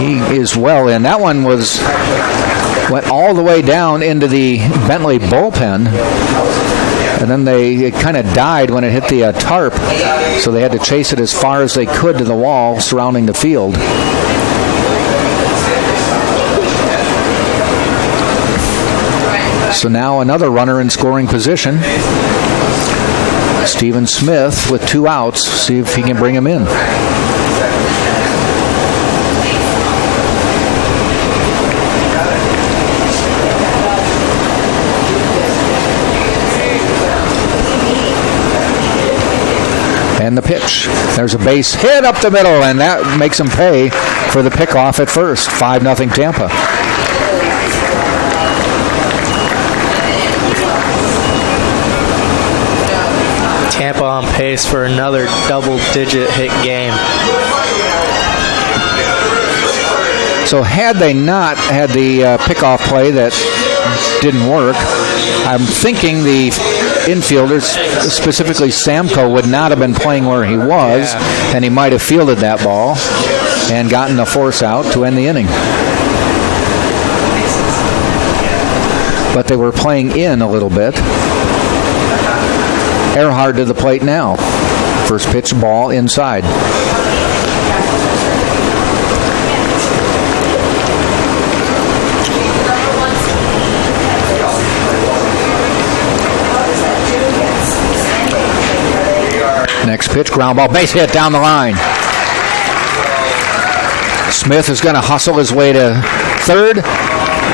he is well in. That one went all the way down into the Bentley bullpen, and then it kind of died when it hit the tarp, so they had to chase it as far as they could to the wall surrounding the field. So now another runner in scoring position. Stephen Smith with 2 outs. See if he can bring him in. And the pitch. There's a base hit up the middle, and that makes him pay for the pickoff at first. 5-0 Tampa. Tampa on pace for another double-digit hit game. So had they not had the pickoff play that didn't work, I'm thinking the infielders, specifically Samko, would not have been playing where he was, and he might have fielded that ball and gotten a force out to end the inning. But they were playing in a little bit. Earhart to the plate now. First pitch, ball inside. Next pitch, ground ball, base hit down the line. Smith is going to hustle his way to third.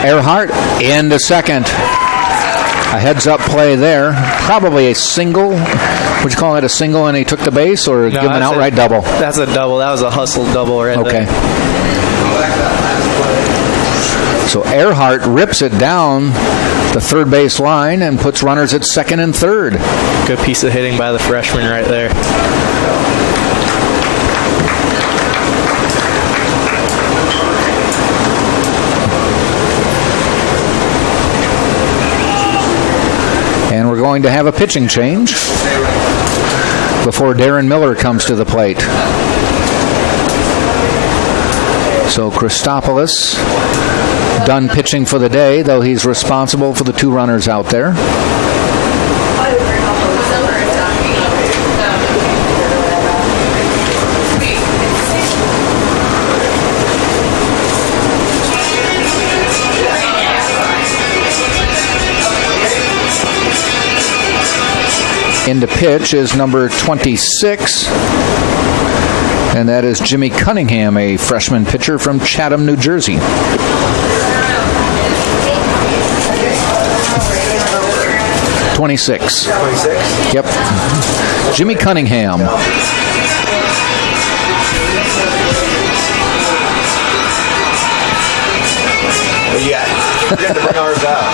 Earhart into second. A heads-up play there. Probably a single. Would you call that a single and he took the base, or give him an outright double? That's a double. That was a hustle double right there. Okay. So Earhart rips it down the third base line and puts runners at second and third. Good piece of hitting by the freshman right there. And we're going to have a pitching change before Darren Miller comes to the plate. So Christopoulos done pitching for the day, though he's responsible for the 2 runners out there. Into pitch is number 26, and that is Jimmy Cunningham, a freshman pitcher from Chatham, New Jersey. 26. 26? Yep. Jimmy Cunningham. Yeah. We have to bring ours out.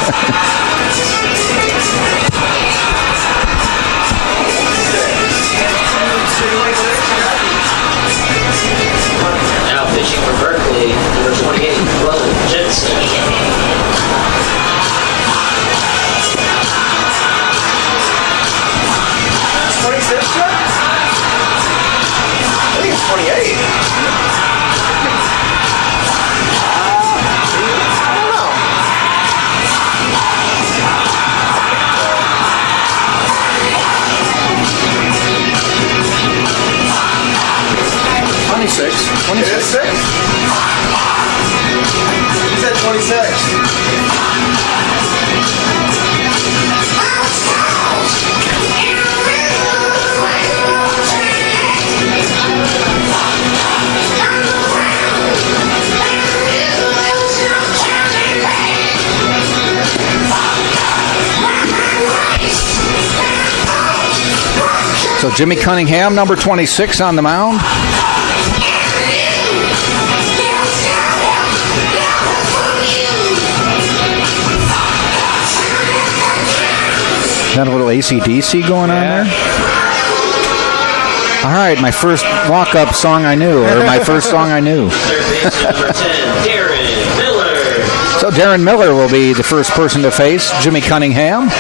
Now pitching for Berkeley, number 28, Will Jensen. 26, Chuck? I think it's 28. I don't know. Twenty-six. It is 6? You said 26. So Jimmy Cunningham, number 26, on the mound. Got a little AC/DC going on there. All right, my first walk-up song I knew, or my first song I knew. Number 10, Darren Miller. So Darren Miller will be the first person to face Jimmy Cunningham.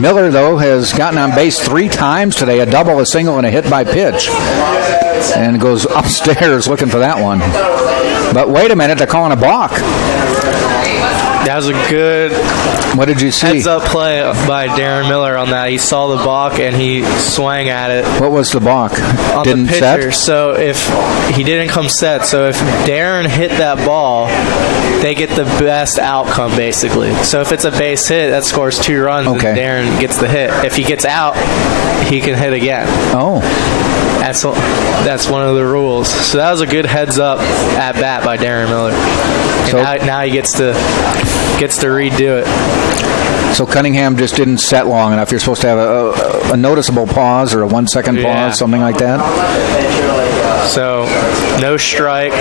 Miller, though, has gotten on base 3 times today, a double, a single, and a hit by pitch. And goes upstairs looking for that one. But wait a minute, they're calling a balk. That was a good What did you see? heads-up play by Darren Miller on that. He saw the balk, and he swung at it. What was the balk? On Didn't the pitcher. set? So if he didn't come set, so if Darren hit that ball, they get the best outcome, basically. So if it's a base hit, that scores 2 runs, Okay. and Darren gets the hit. If he gets out, he can hit again. Oh. That's one of the rules. So that was a good heads-up at bat by Darren Miller. And So- now he gets to redo it. So Cunningham just didn't set long enough. You're supposed to have a noticeable pause or a 1-second pause, Yeah. something like that. So no strike.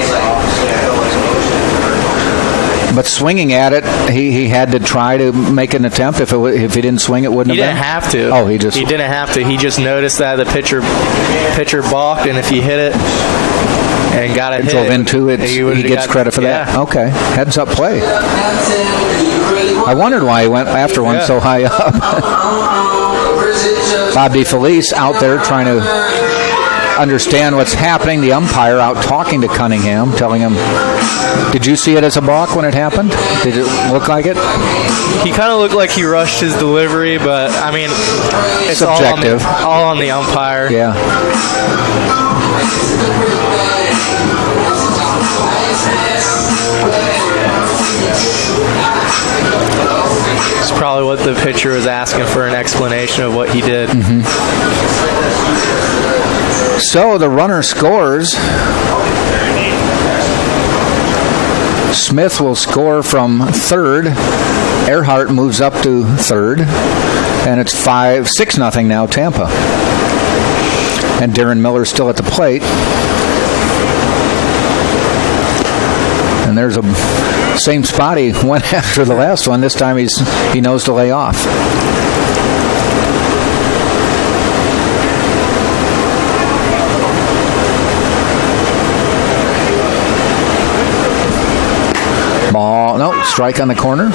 But swinging at it, he had to try to make an attempt. If he didn't swing, it wouldn't He have didn't been. have to. Oh, he didn't have to. He just noticed that the pitcher balked, and if he hit it and got it drove hit, into it. He gets credit for that. Yeah. Okay, heads up play. I wondered why he went after one so high up. Bob DeFelice out there trying to understand what's happening. The umpire out talking to Cunningham, telling him, did you see it as a balk when it happened? Did it look like it? He kind of looked like he rushed his delivery, but, I mean, it's subjective. all on the umpire. Yeah. It's probably what the pitcher was asking for, an explanation of what he did. So the runner scores. Smith will score from third. Earhart moves up to third. And it's 6-0 now, Tampa. And Darren Miller still at the plate. And there's a same spot he went after the last one. This time he knows to lay off. Ball, no, strike on the corner.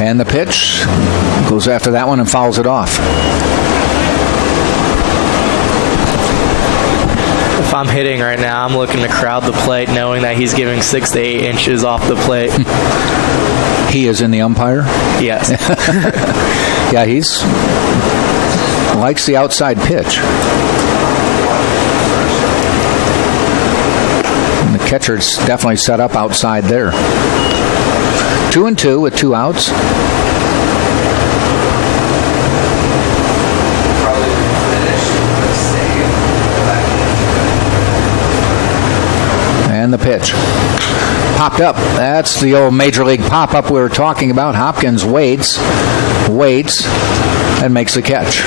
And the pitch goes after that one and fouls it off. If I'm hitting right now, I'm looking to crowd the plate, knowing that he's giving 6 to 8 inches off the plate. He is in the umpire? Yes. Yeah, likes the outside pitch. And the catcher's definitely set up outside there. 2-2 with 2 outs. And the pitch. Popped up. That's the old Major League pop-up we were talking about. Hopkins waits, and makes the catch.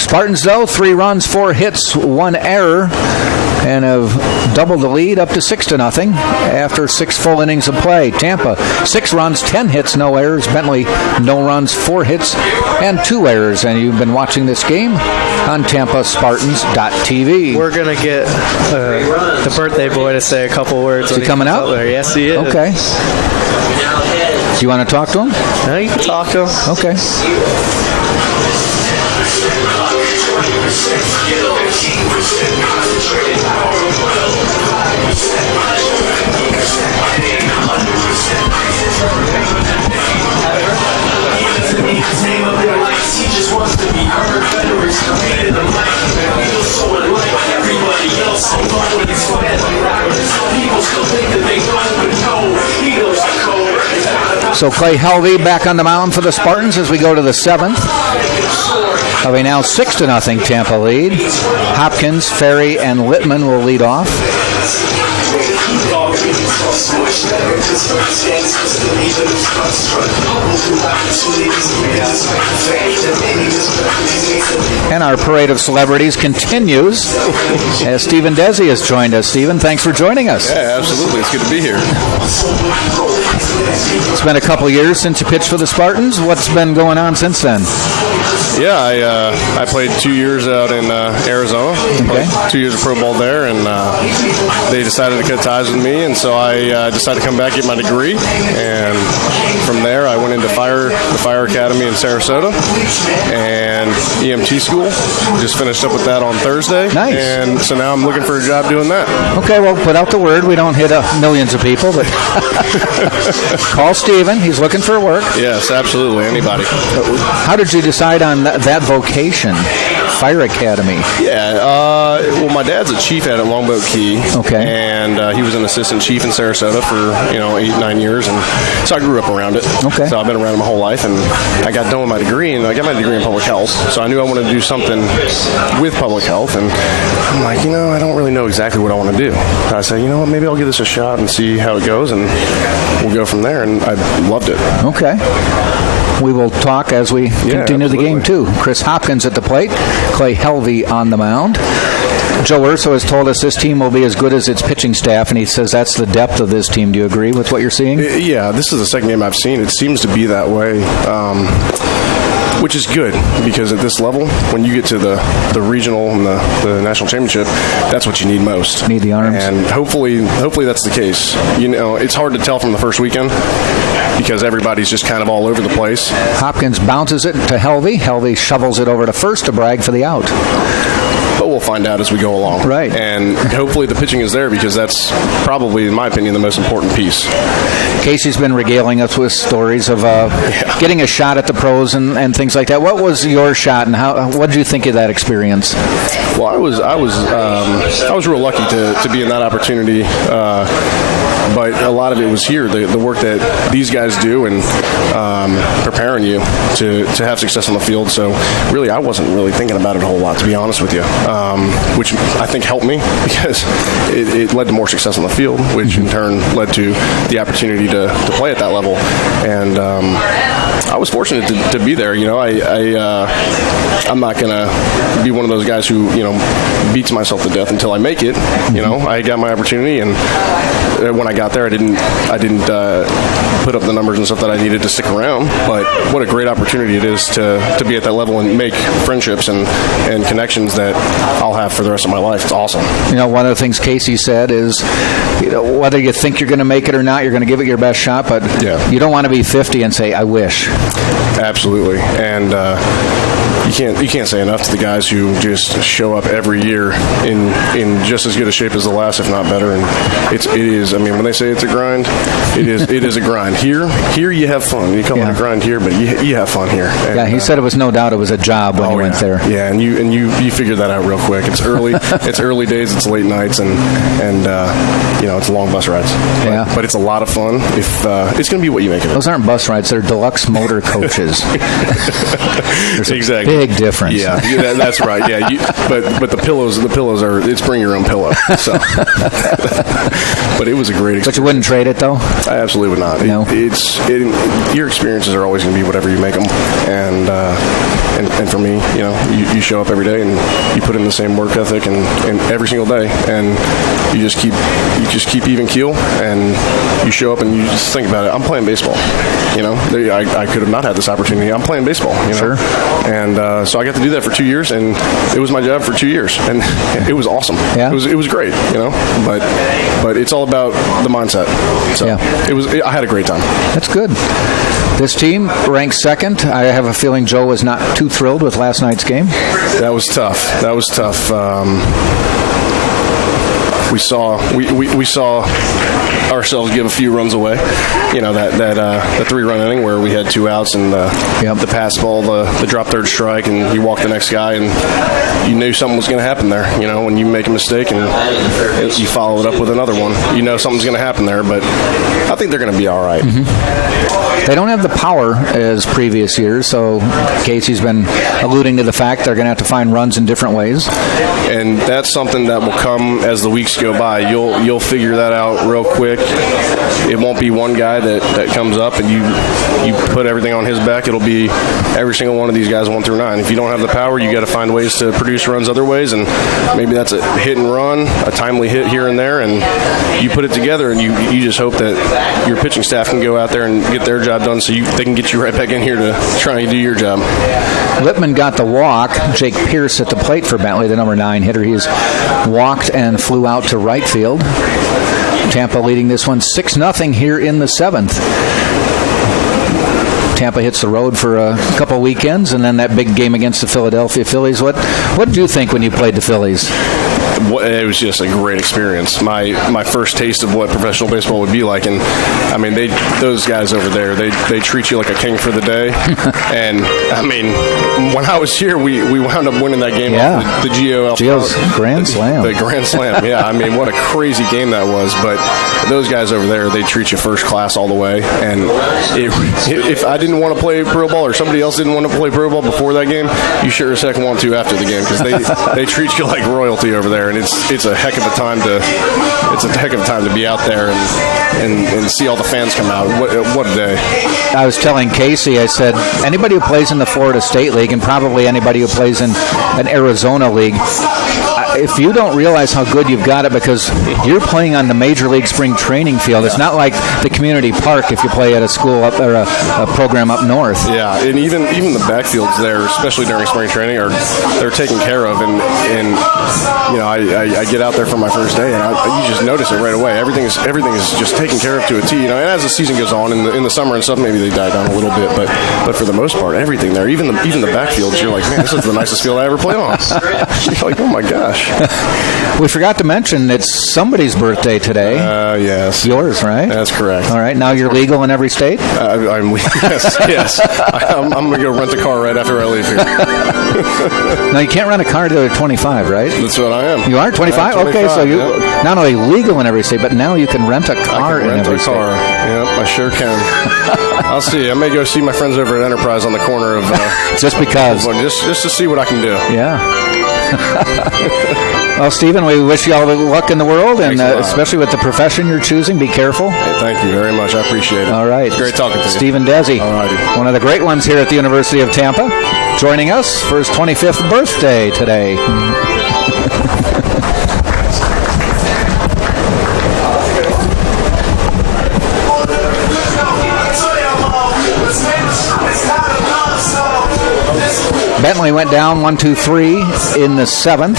Spartans, though, 3 runs, 4 hits, 1 error, and have doubled the lead up to 6-0 after 6 full innings of play. Tampa, 6 runs, 10 hits, no errors. Bentley, no runs, 4 hits, and 2 errors. And you've been watching this game on TampaSpartans.tv. We're going to get the birthday boy to say a couple words. Is he coming out? There. Yes, he is. Okay. Do you want to talk to him? No, you can talk to him. Okay. So Clay Helvey back on the mound for the Spartans as we go to the 7th. Of a now 6-0 Tampa lead. Hopkins, Ferry, and Littman will lead off. And our parade of celebrities continues as Stephen Desi has joined us. Stephen, thanks for joining us. Yeah, absolutely. It's good to be here. It's been a couple years since you pitched for the Spartans. What's been going on since then? Yeah, I played 2 years out in Arizona. Okay. 2 years of pro ball there, and they decided to cut ties with me, and so I decided to come back, get my degree, and from there I went into the Fire Academy in Sarasota and EMT school. Just finished up with that on Thursday. Nice. And so now I'm looking for a job doing that. Okay, well, put out the word. We don't hit millions of people, but call Stephen. He's looking for work. Yes, absolutely. Anybody. How did you decide on that vocation, Fire Academy? Yeah, well, my dad's a chief at Longboat Key. Okay. And he was an assistant chief in Sarasota for 8-9 years, and so I grew up around it. Okay. So I've been around it my whole life, and I got done with my degree, and I got my degree in public health. So I knew I wanted to do something with public health, and I'm like, I don't really know exactly what I want to do. I said, you know what, maybe I'll give this a shot and see how it goes, and we'll go from there. And I loved it. Okay. We will talk as we continue the game, too. Chris Hopkins at the plate, Clay Helvey on the mound. Joe Urso has told us this team will be as good as its pitching staff, and he says that's the depth of this team. Do you agree with what you're seeing? Yeah, this is the second game I've seen. It seems to be that way. Which is good, because at this level, when you get to the regional and the national championship, that's what you need most. Need the arms. And hopefully that's the case. It's hard to tell from the first weekend because everybody's just kind of all over the place. Hopkins bounces it to Helvey. Helvey shovels it over to first to Bragg for the out. But we'll find out as we go along. Right. And hopefully the pitching is there, because that's probably, in my opinion, the most important piece. Casey's been regaling us with stories of getting a shot at the pros and things like that. What was your shot, and what did you think of that experience? Well, I was real lucky to be in that opportunity. But a lot of it was here, the work that these guys do and preparing you to have success on the field. So really, I wasn't really thinking about it a whole lot, to be honest with you, which I think helped me, because it led to more success on the field, which in turn led to the opportunity to play at that level. And I was fortunate to be there. I'm not going to be one of those guys who, beats myself to death until I make it. I got my opportunity, and when I got there, I didn't put up the numbers and stuff that I needed to stick around. But what a great opportunity it is to be at that level and make friendships and connections that I'll have for the rest of my life. It's awesome. One of the things Casey said is, whether you think you're going to make it or not, you're going to give it your best shot. But you don't want to be 50 and say, I wish. Absolutely. And you can't say enough to the guys who just show up every year in just as good a shape as the last, if not better. And it is. I mean, when they say it's a grind, it is a grind. Here you have fun. You call it a grind here, but you have fun here. And, he said it was no doubt it was a job when you went there. Yeah, and you figured that out real quick. It's early. It's early days. It's late nights, and it's long bus rides. But it's a lot of fun. If it's going to be what you make of it. Those aren't bus rides. They're deluxe motor coaches. There's exactly. a big difference. Yeah, that's right. Yeah, but the pillows are, it's bring your own pillow. So, but it was a great experience. But you wouldn't trade it, though? I absolutely would not. No. Your experiences are always going to be whatever you make them, and for me, you show up every day and you put in the same work ethic and every single day, and you just keep even keel, and you show up and you just think about it. I'm playing baseball. I could have not had this opportunity. I'm playing baseball. Sure. And so I got to do that for 2 years, and it was my job for 2 years, and it was awesome. Yeah. It was great. But it's all about the mindset. So I had a great time. That's good. This team ranks second. I have a feeling Joe was not too thrilled with last night's game. That was tough. We saw ourselves give a few runs away. That 3-run inning where we had 2 outs and the pass ball, the drop third strike, and you walk the next guy, and you knew something was going to happen there. When you make a mistake and you follow it up with another one, something's going to happen there. But I think they're going to be all right. They don't have the power as previous years, so Casey's been alluding to the fact they're going to have to find runs in different ways. And that's something that will come as the weeks go by. You'll figure that out real quick. It won't be one guy that comes up and you put everything on his back. It'll be every single one of these guys 1 through 9. If you don't have the power, you got to find ways to produce runs other ways, and maybe that's a hit and run, a timely hit here and there, and you put it together, and you just hope that your pitching staff can go out there and get their job done so they can get you right back in here to try and do your job. Lippman got the walk. Jake Pierce at the plate for Bentley, the number 9 hitter. He's walked and flew out to right field. Tampa leading this one 6-0 here in the 7th. Tampa hits the road for a couple weekends, and then that big game against the Philadelphia Phillies. What did you think when you played the Phillies? It was just a great experience. My first taste of what professional baseball would be like, and I mean, those guys over there, they treat you like a king for the day. And I mean, when I was here, we wound up winning that game. Off the Gio's Grand Slam. The Grand Slam. Yeah, I mean, what a crazy game that was. But those guys over there, they treat you first class all the way. And if I didn't want to play pro ball, or somebody else didn't want to play pro ball before that game, you sure as heck want to after the game, because they treat you like royalty over there. And it's a heck of a time to be out there and see all the fans come out. What a day! I was telling Casey, I said, anybody who plays in the Florida State League, and probably anybody who plays in an Arizona league, if you don't realize how good you've got it, because you're playing on the Major League Spring Training field. It's not like the community park if you play at a school up or a program up north. Yeah, and even the backfields there, especially during spring training, they're taken care of. And you know, I get out there for my first day, and you just notice it right away. Everything is just taken care of to a T. You know, and as the season goes on in the summer and stuff, maybe they die down a little bit, but for the most part, everything there, even the backfields, you're like, man, this is the nicest field I ever played on. You're like, oh my gosh. We forgot to mention it's somebody's birthday today. Yes. Yours, right? That's correct. All right. Now you're legal in every state? Yes. I'm going to go rent a car right after I leave here. Now, you can't rent a car until you're 25, right? That's what I am. You are 25? Okay, so you're not only legal in every state, but now you can rent a car in every state. Yep, I sure can. I'll see. I may go see my friends over at Enterprise on the corner of... just because. Just to see what I can do. Yeah. Well, Stephen, we wish you all the luck in the world, and especially with the profession you're choosing. Be careful. Hey, thank you very much. I appreciate it. All right. It's great talking to you. Stephen Desi, one of the great ones here at the University of Tampa, joining us for his 25th birthday today. Bentley went down 1-2-3 in the 7th.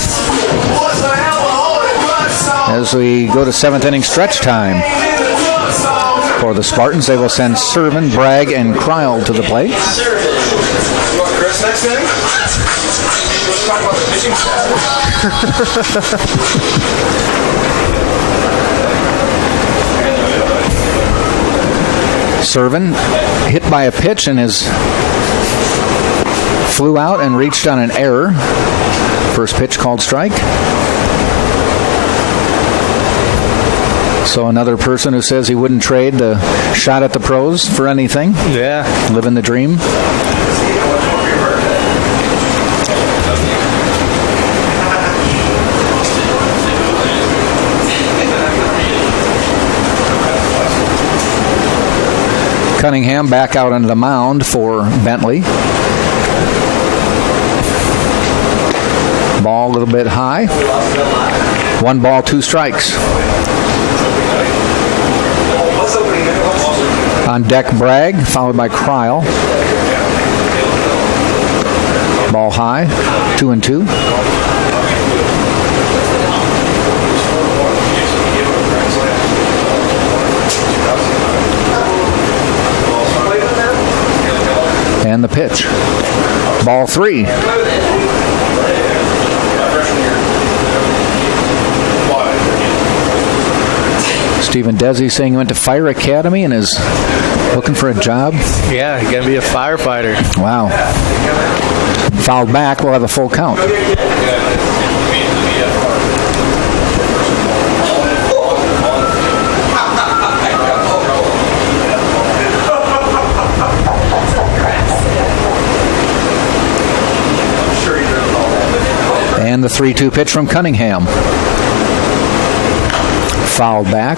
As we go to 7th inning stretch time for the Spartans, they will send Servin, Bragg, and Kryl to the plate. Chris, next inning? Let's talk about the pitching staff. Servin hit by a pitch and flew out and reached on an error. First pitch called strike. So another person who says he wouldn't trade the shot at the pros for anything. Yeah. Living the dream. Cunningham back out on the mound for Bentley. Ball a little bit high. 1 ball, 2 strikes. On deck, Bragg, followed by Kryl. Ball high, 2-2. And the pitch. Ball 3. Stephen Desi saying he went to Fire Academy and is looking for a job. Yeah, he's going to be a firefighter. Wow. Fouled back. We'll have a full count. the 3-2 pitch from Cunningham. Fouled back.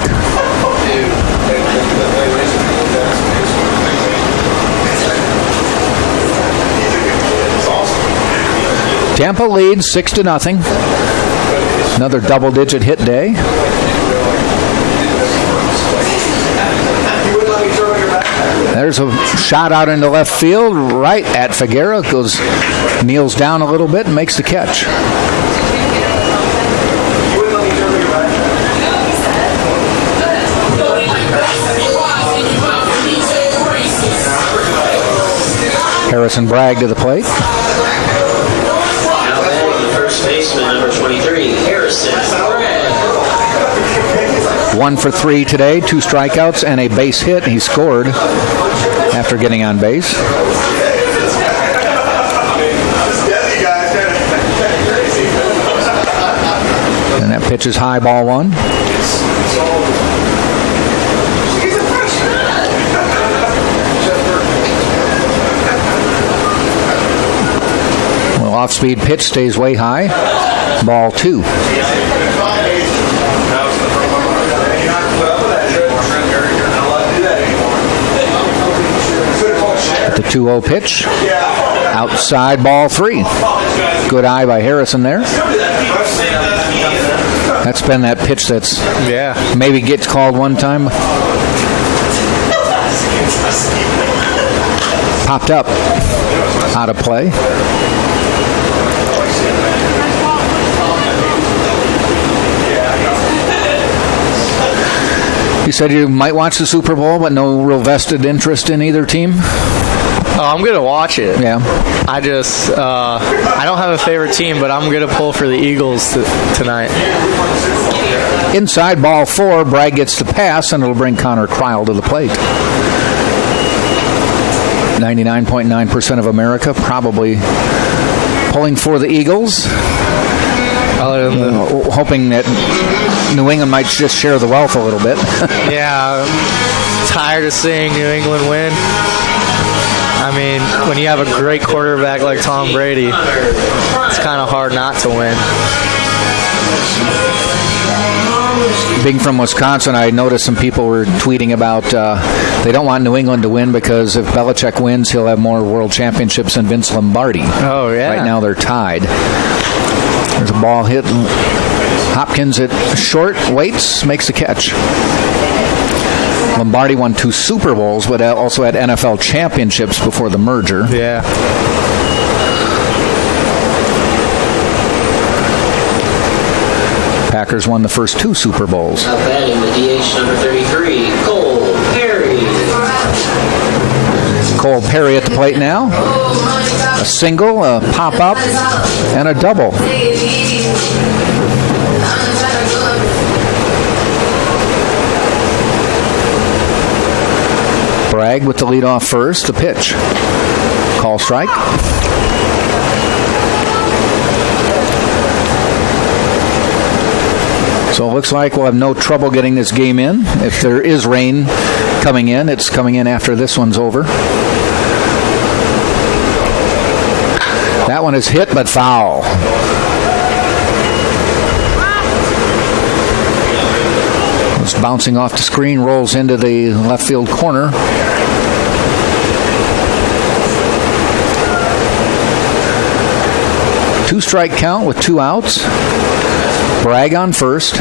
Tampa leads 6-0. Another double-digit hit day. There's a shot out into left field, right at Figueroa. Kneels down a little bit and makes the catch. Harrison Bragg to the plate. Now batting the first baseman, number 23, Harrison Bragg. 1 for 3 today, 2 strikeouts and a base hit. He scored after getting on base. And that pitch is high, ball 1. Well, off-speed pitch stays way high. Ball 2. The 2-0 pitch. Outside, ball 3. Good eye by Harrison there. That's been that pitch that's maybe gets called one time. Popped up. Out of play. You said you might watch the Super Bowl, but no real vested interest in either team? Oh, I'm going to watch it. Yeah. I just, I don't have a favorite team, but I'm going to pull for the Eagles tonight. Inside, ball 4. Bragg gets the pass, and it'll bring Connor Kreil to the plate. 99.9% of America probably pulling for the Eagles. Hoping that New England might just share the wealth a little bit. Yeah, I'm tired of seeing New England win. I mean, when you have a great quarterback like Tom Brady, it's kind of hard not to win. Being from Wisconsin, I noticed some people were tweeting about they don't want New England to win because if Belichick wins, he'll have more world championships than Vince Lombardi. Oh, yeah. Right now they're tied. There's a ball hit. Hopkins at short, waits, makes the catch. Lombardi won 2 Super Bowls, but also had NFL championships before the merger. Yeah. Packers won the first 2 Super Bowls. Now batting the DH, number 33, Cole Perry. Cole Perry at the plate now. A single, a pop-up, and a double. Bragg with the lead off first. The pitch. Call strike. So it looks like we'll have no trouble getting this game in. If there is rain coming in, it's coming in after this one's over. That one is hit, but foul. It's bouncing off the screen, rolls into the left field corner. Two strike count with 2 outs. Bragg on first.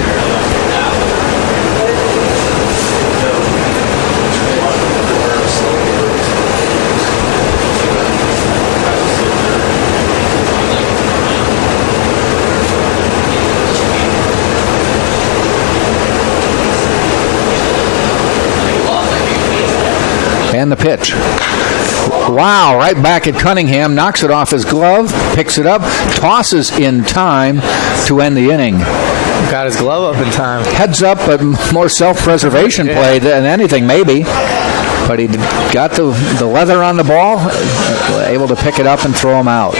And the pitch. Wow, right back at Cunningham, knocks it off his glove, picks it up, tosses in time to end the inning. Got his glove up in time. Heads up, but more self-preservation play than anything, maybe. But he got the leather on the ball, able to pick it up and throw him out.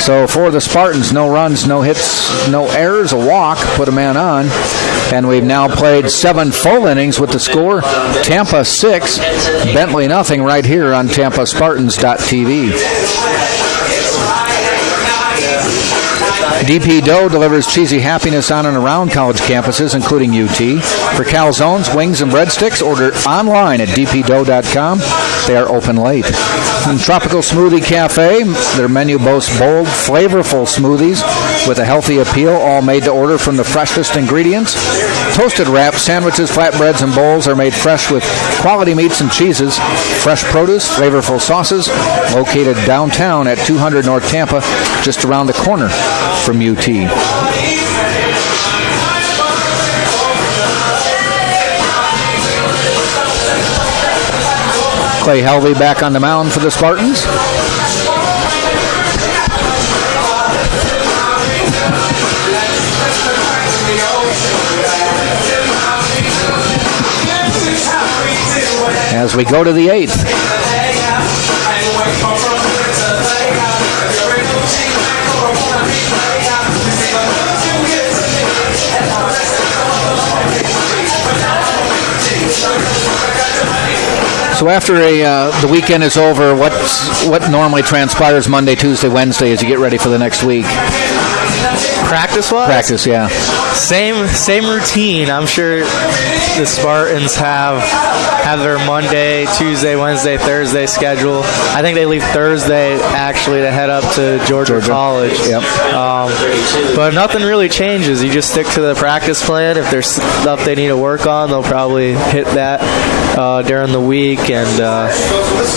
So for the Spartans, no runs, no hits, no errors, a walk, put a man on. And we've now played 7 full innings with the score Tampa 6, Bentley nothing right here on TampaSpartans.tv. DP Dough delivers cheesy happiness on and around college campuses, including UT. For calzones, wings, and breadsticks, order online at dpdough.com. They are open late. And Tropical Smoothie Cafe, their menu boasts bold, flavorful smoothies with a healthy appeal, all made to order from the freshest ingredients. Toasted wraps, sandwiches, flatbreads, and bowls are made fresh with quality meats and cheeses, fresh produce, flavorful sauces, located downtown at 200 North Tampa, just around the corner from UT. Clay Helvey back on the mound for the Spartans. As we go to the 8th. So after the weekend is over, what normally transpires Monday, Tuesday, Wednesday as you get ready for the next week? Practice-wise? Practice, yeah. Same routine. I'm sure the Spartans have their Monday, Tuesday, Wednesday, Thursday schedule. I think they leave Thursday actually to head up to Georgia. College. Yep. But nothing really changes. You just stick to the practice plan. If there's stuff they need to work on, they'll probably hit that during the week and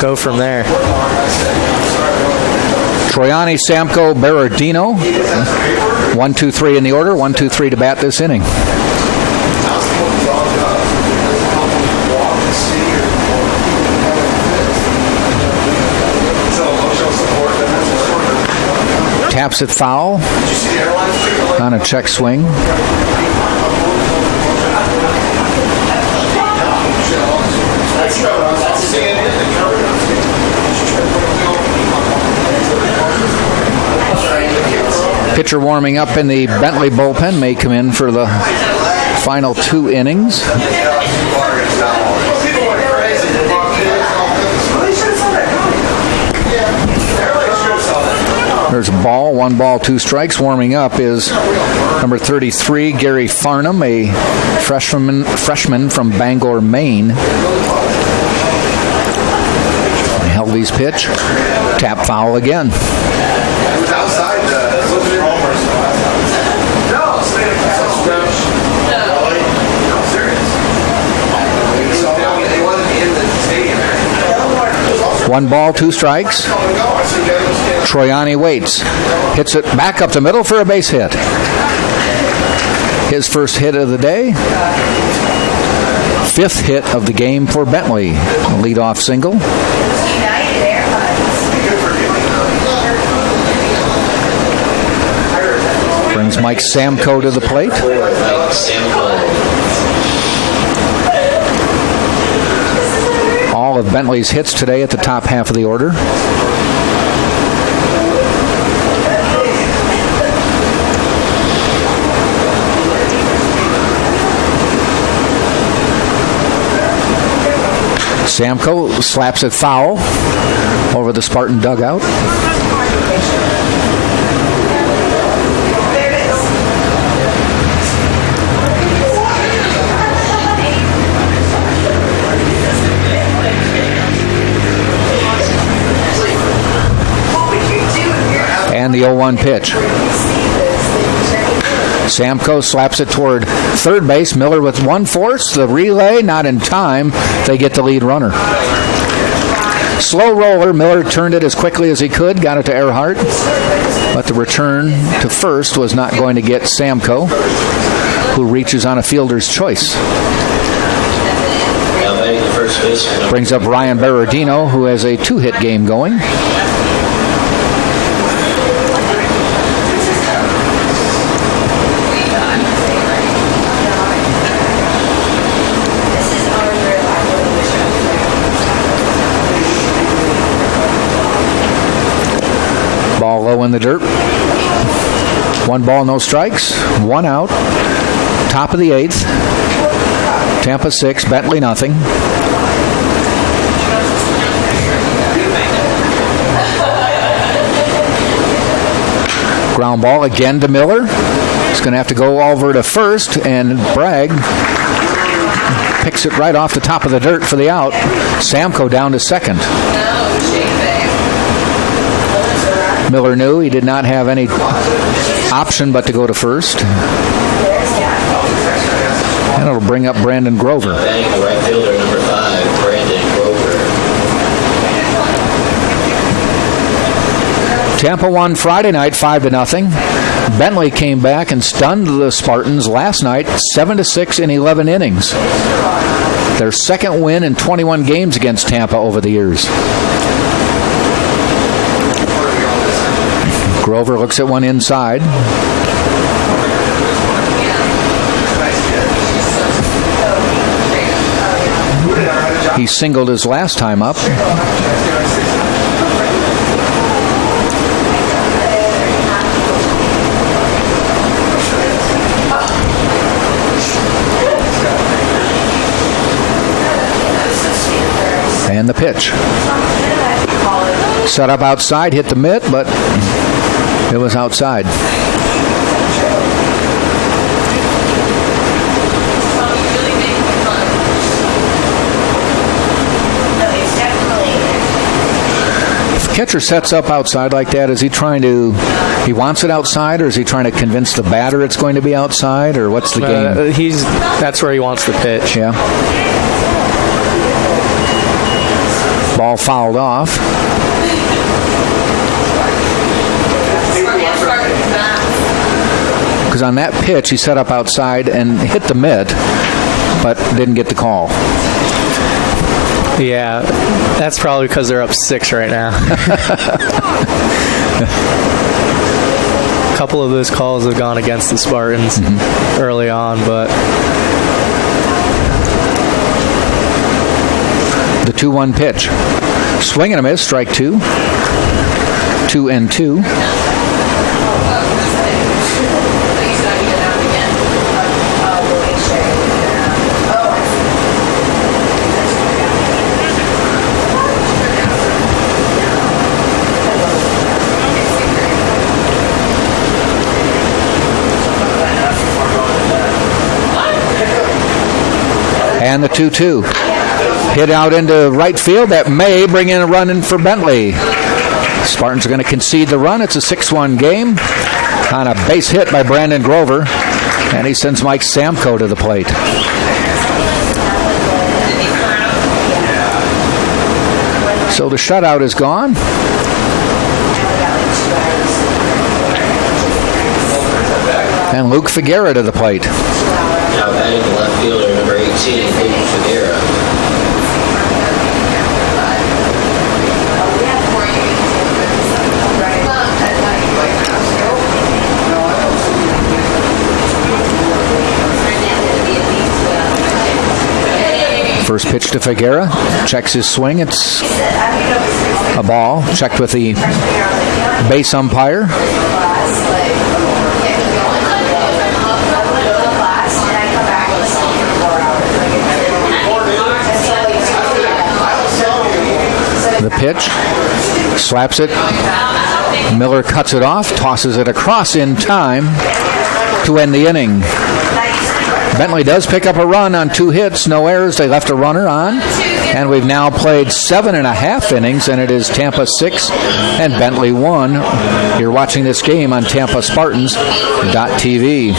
go from there. Troyani, Samko, Berardino. 1, 2, 3 in the order. 1, 2, 3 to bat this inning. Taps it foul on a check swing. Pitcher warming up in the Bentley bullpen may come in for the final 2 innings. There's a ball, 1 ball, 2 strikes. Warming up is number 33, Gary Farnham, a freshman from Bangor, Maine. Helvey's pitch, tap foul again. One ball, 2 strikes. Troyani waits. Hits it back up the middle for a base hit. His first hit of the day. 5th hit of the game for Bentley. A leadoff single. Brings Mike Samko to the plate. All of Bentley's hits today at the top half of the order. Samko slaps it foul over the Spartan dugout. And the 0-1 pitch. Samko slaps it toward third base. Miller with 1 force. The relay not in time. They get the lead runner. Slow roller. Miller turned it as quickly as he could. Got it to Earhart. But the return to first was not going to get Samko, who reaches on a fielder's choice. Brings up Ryan Berardino, who has a 2-hit game going. Ball low in the dirt. 1 ball, no strikes. 1 out. Top of the 8th. Tampa 6, Bentley nothing. Ground ball again to Miller. He's going to have to go over to first, and Bragg picks it right off the top of the dirt for the out. Samko down to second. Miller knew he did not have any option but to go to first. And it'll bring up Brandon Grover. Batting the right fielder, number 5, Brandon Grover. Tampa won Friday night 5-0. Bentley came back and stunned the Spartans last night 7-6 in 11 innings. Their second win in 21 games against Tampa over the years. Grover looks at one inside. He singled his last time up. And the pitch. Set up outside, hit the mitt, but it was outside. If the catcher sets up outside like that, is he he wants it outside, or is he trying to convince the batter it's going to be outside, or what's the game? That's where he wants the pitch. Yeah. Ball fouled off. Because on that pitch, he set up outside and hit the mitt, but didn't get the call. Yeah, that's probably because they're up 6 right now. A couple of those calls have gone against the Spartans early on, but the 2-1 pitch. Swing and a miss, strike 2. 2-2. And the 2-2. Hit out into right field. That may bring in a run in for Bentley. Spartans are going to concede the run. It's a 6-1 game on a base hit by Brandon Grover. And he sends Mike Samko to the plate. So the shutout is gone. And Luke Figuera to the plate. Now batting the left fielder, number 18, Luke Figuera. First pitch to Figuera. Checks his swing. It's a ball. Checked with the base umpire. The pitch. Slaps it. Miller cuts it off. Tosses it across in time to end the inning. Bentley does pick up a run on 2 hits, no errors. They left a runner on. And we've now played 7.5 innings, and it is Tampa 6 and Bentley 1. You're watching this game on TampaSpartans.tv.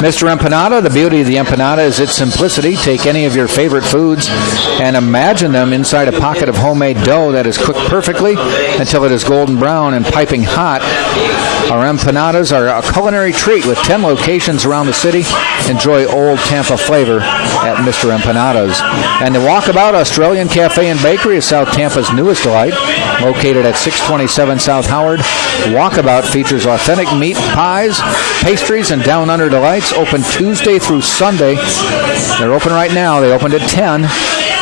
Mr. Empanada, the beauty of the empanada is its simplicity. Take any of your favorite foods and imagine them inside a pocket of homemade dough that is cooked perfectly until it is golden brown and piping hot. Our empanadas are a culinary treat with 10 locations around the city. Enjoy old Tampa flavor at Mr. Empanadas. And the Walkabout Australian Cafe and Bakery is South Tampa's newest delight. Located at 627 South Howard, Walkabout features authentic meat pies, pastries, and down under delights. Open Tuesday through Sunday. They're open right now. They opened at 10.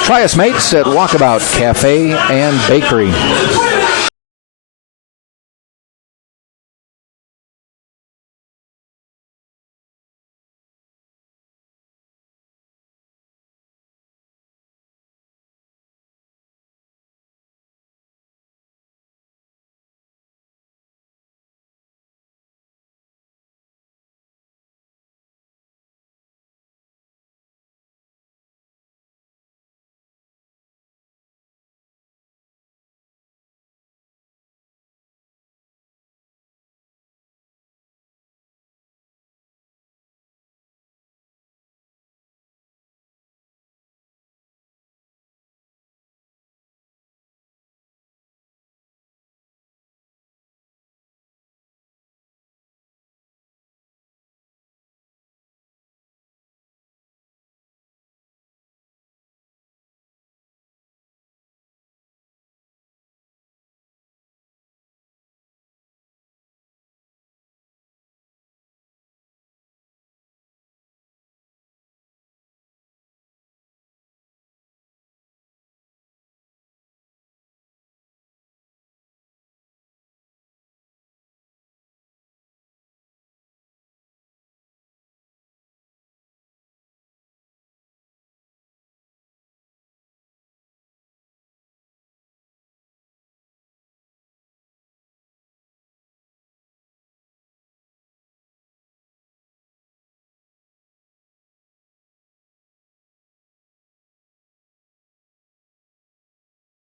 Try us, mates, at Walkabout Cafe and Bakery.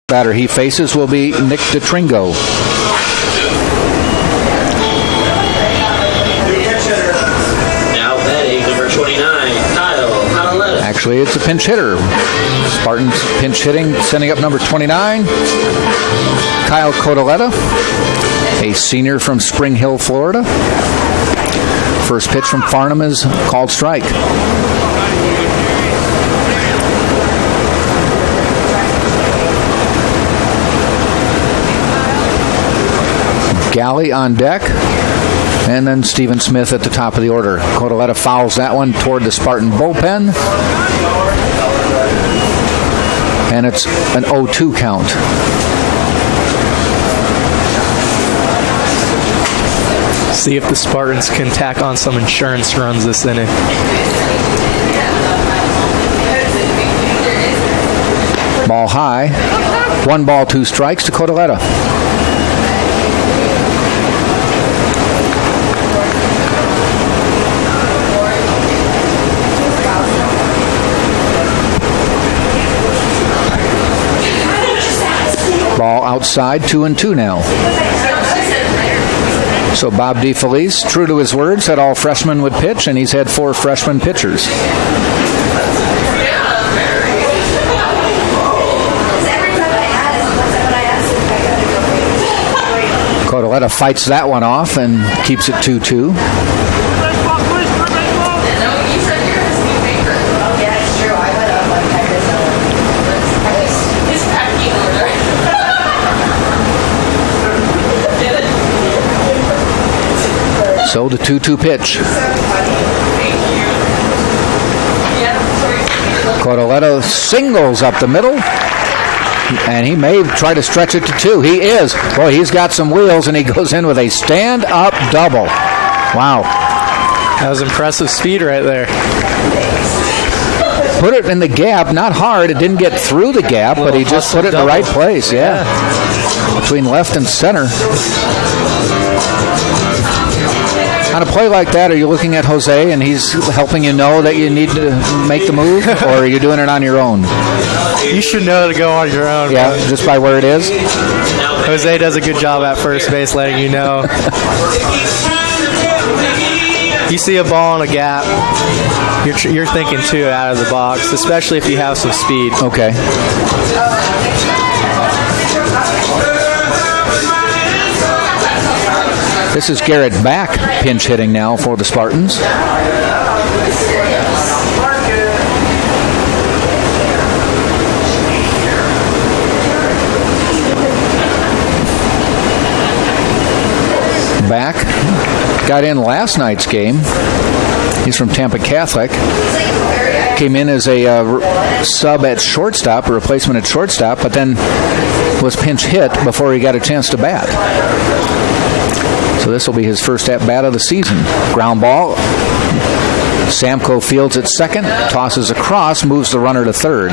batter he faces will be Nick DeTringo. Now batting number 29, Kyle Honolulu. Actually, it's a pinch hitter. Spartans pinch hitting, sending up number 29, Kyle Codoletta, a senior from Spring Hill, Florida. First pitch from Farnham is called strike. Galley on deck, and then Stephen Smith at the top of the order. Codoletta fouls that one toward the Spartan bullpen, and it's an 0-2 count. See if the Spartans can tack on some insurance runs this inning. Ball high. 1 ball, 2 strikes to Codoletta. Ball outside, 2-2 now. So Bob DeFelice, true to his word, said all freshmen would pitch, and he's had 4 freshman pitchers. Codoletta fights that one off and keeps it 2-2. So the 2-2 pitch. Codoletta singles up the middle, and he may try to stretch it to 2. He is. Boy, he's got some wheels, and he goes in with a stand-up double. Wow. That was impressive speed right there. Put it in the gap, not hard. It didn't get through the gap, but he just put it in the right place. Yeah. Between left and center. On a play like that, are you looking at Jose and he's helping you know that you need to make the move, or are you doing it on your own? You should know to go on your own. Yeah, just by where it is? Jose does a good job at first base letting you know. You see a ball in a gap, you're thinking 2 out of the box, especially if you have some speed. Okay. This is Garrett Back pinch hitting now for the Spartans. Back got in last night's game. He's from Tampa Catholic. Came in as a sub at shortstop, a replacement at shortstop, but then was pinch hit before he got a chance to bat. So this will be his first at-bat of the season. Ground ball. Samko fields at second, tosses across, moves the runner to third.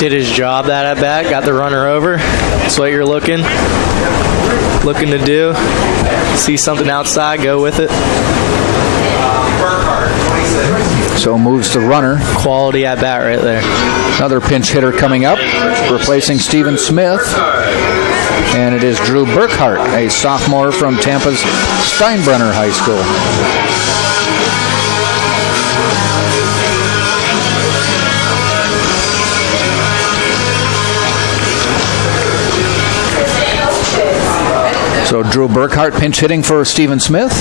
Did his job that at-bat, got the runner over. That's what you're looking to do. See something outside, go with it. So moves the runner. Quality at-bat right there. Another pinch hitter coming up, replacing Stephen Smith. And it is Drew Burkhart, a sophomore from Tampa's Steinbrenner High School. So Drew Burkhart pinch hitting for Stephen Smith.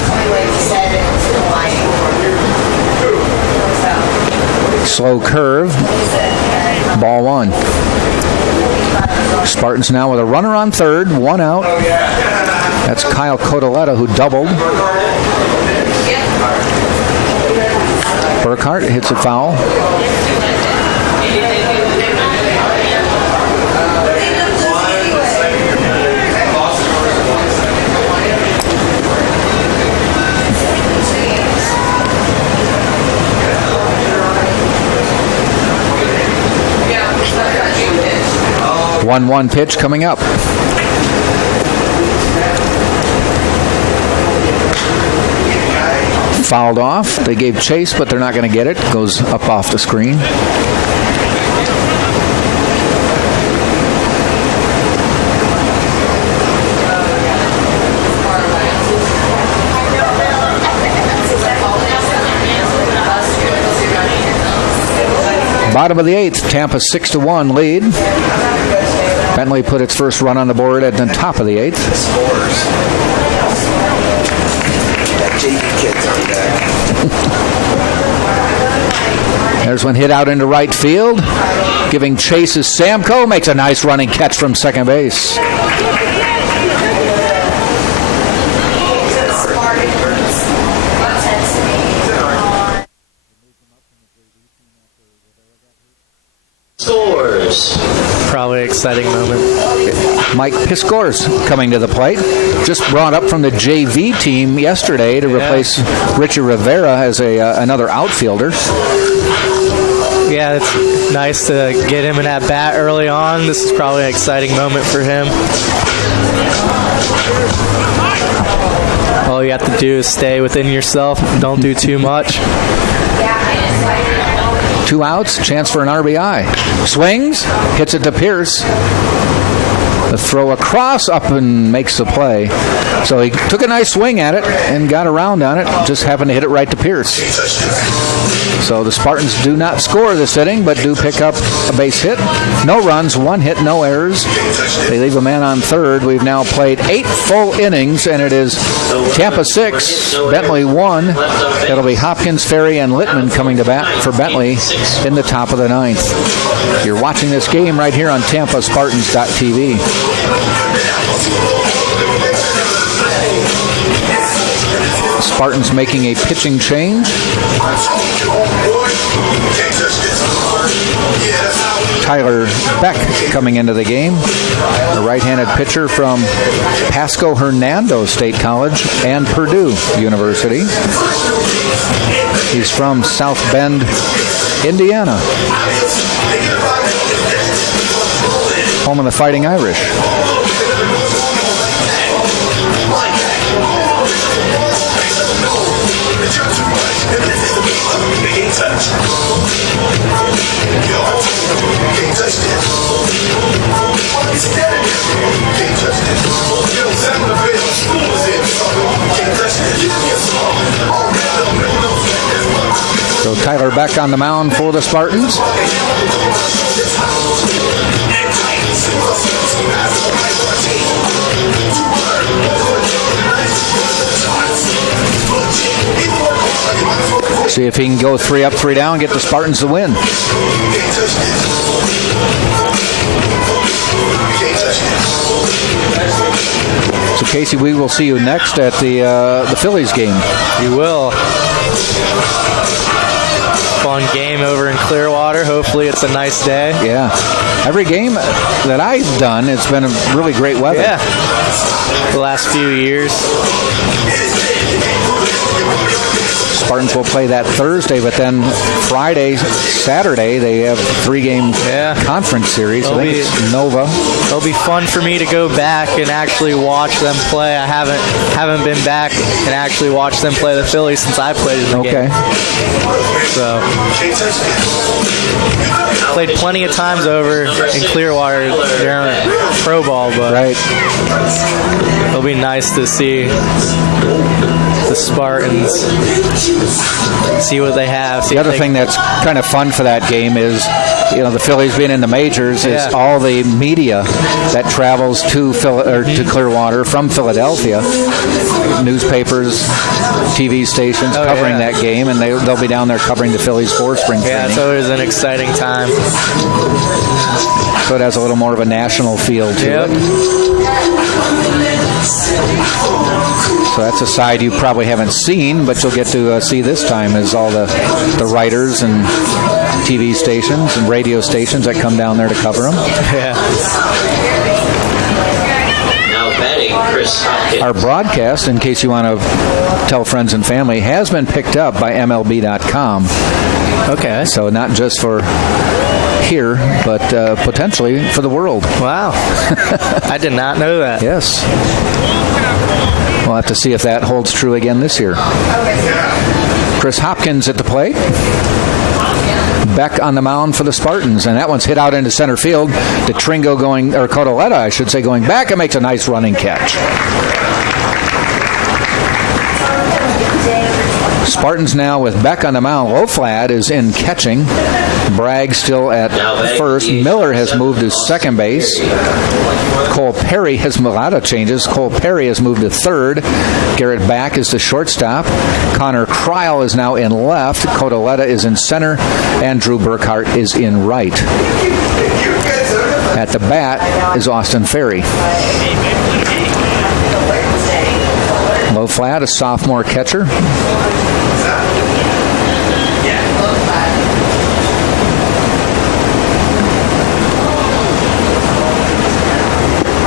Slow curve. Ball 1. Spartans now with a runner on third, 1 out. That's Kyle Codoletta, who doubled. Burkhart hits it foul. The 1-1 pitch coming up. Fouled off. They gave chase, but they're not going to get it. Goes up off the screen. Bottom of the 8th, Tampa 6-1 lead. Bentley put its first run on the board at the top of the 8th. There's one hit out into right field. Giving chase is Samko. Makes a nice running catch from second base. Scores. Probably an exciting moment. Mike Piskor's coming to the plate. Just brought up from the JV team yesterday to replace Richie Rivera as another outfielder. Yeah, it's nice to get him an at-bat early on. This is probably an exciting moment for him. All you have to do is stay within yourself. Don't do too much. 2 outs, chance for an RBI. Swings, hits it to Pierce. The throw across, up and makes the play. So he took a nice swing at it and got around on it. Just happened to hit it right to Pierce. So the Spartans do not score this inning, but do pick up a base hit. No runs, 1 hit, no errors. They leave a man on third. We've now played 8 full innings, and it is Tampa 6, Bentley 1. It'll be Hopkins, Ferry, and Littman coming to bat for Bentley in the top of the 9th. You're watching this game right here on TampaSpartans.tv. Spartans making a pitching change. Tyler Beck coming into the game, a right-handed pitcher from Pasco Hernando State College and Purdue University. He's from South Bend, Indiana, home of the Fighting Irish. So Tyler Beck on the mound for the Spartans. See if he can go 3 up, 3 down, get the Spartans the win. So Casey, we will see you next at the Phillies game. You will. Fun game over in Clearwater. Hopefully it's a nice day. Yeah. Every game that I've done, it's been a really great weather. Yeah. The last few years. Spartans will play that Thursday, but then Friday, Saturday, they have 3-game conference series. I think it's Nova. It'll be fun for me to go back and actually watch them play. I haven't been back and actually watched them play the Phillies since I played in the game. So played plenty of times over in Clearwater during pro ball, but it'll be nice to see the Spartans, see what they have. The other thing that's kind of fun for that game is, the Phillies being in the majors, is all the media that travels to Clearwater from Philadelphia, newspapers, TV stations covering that game, and they'll be down there covering the Phillies for spring training. Yeah, it's always an exciting time. So it has a little more of a national feel to it. So that's a side you probably haven't seen, but you'll get to see this time, is all the writers and TV stations and radio stations that come down there to cover them. Now batting, Chris Hopkins. Our broadcast, in case you want to tell friends and family, has been picked up by MLB.com. Okay. So not just for here, but potentially for the world. Wow. I did not know that. Yes. We'll have to see if that holds true again this year. Chris Hopkins at the plate. Beck on the mound for the Spartans, and that one's hit out into center field. Cotoletta, I should say, going back and makes a nice running catch. Spartans now with Beck on the mound. Loflad is in catching. Bragg still at first. Miller has moved to second base. Cole Perry has a lot of changes. Cole Perry has moved to third. Garrett Back is the shortstop. Connor Kreil is now in left. Codoletta is in center. And Drew Burkhart is in right. At the bat is Austin Ferry. Loflad, a sophomore catcher.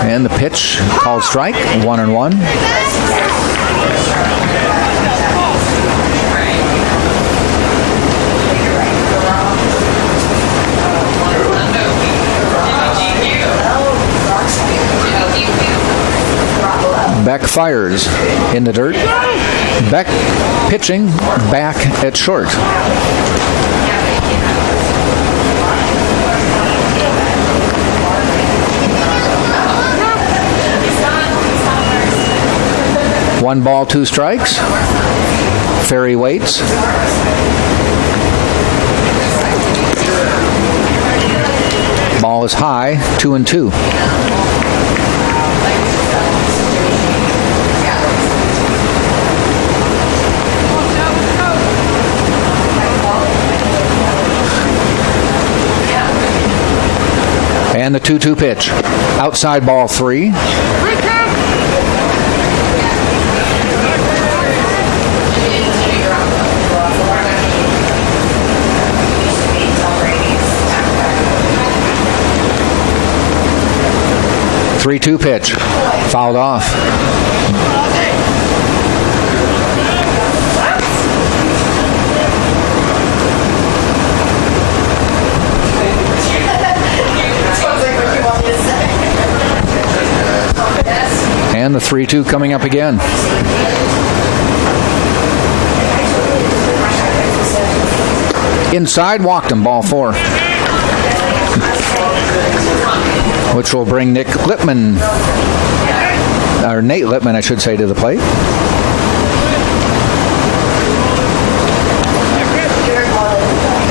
And the pitch, called strike, 1-1. Beck fires in the dirt. Beck pitching back at short. One ball, two strikes. Ferry waits. Ball is high, 2-2. And the 2-2 pitch. Outside ball 3. Three-two pitch. Fouled off. And the 3-2 coming up again. Inside, walked him, ball 4. Which will bring Nate Lippman, I should say, to the plate.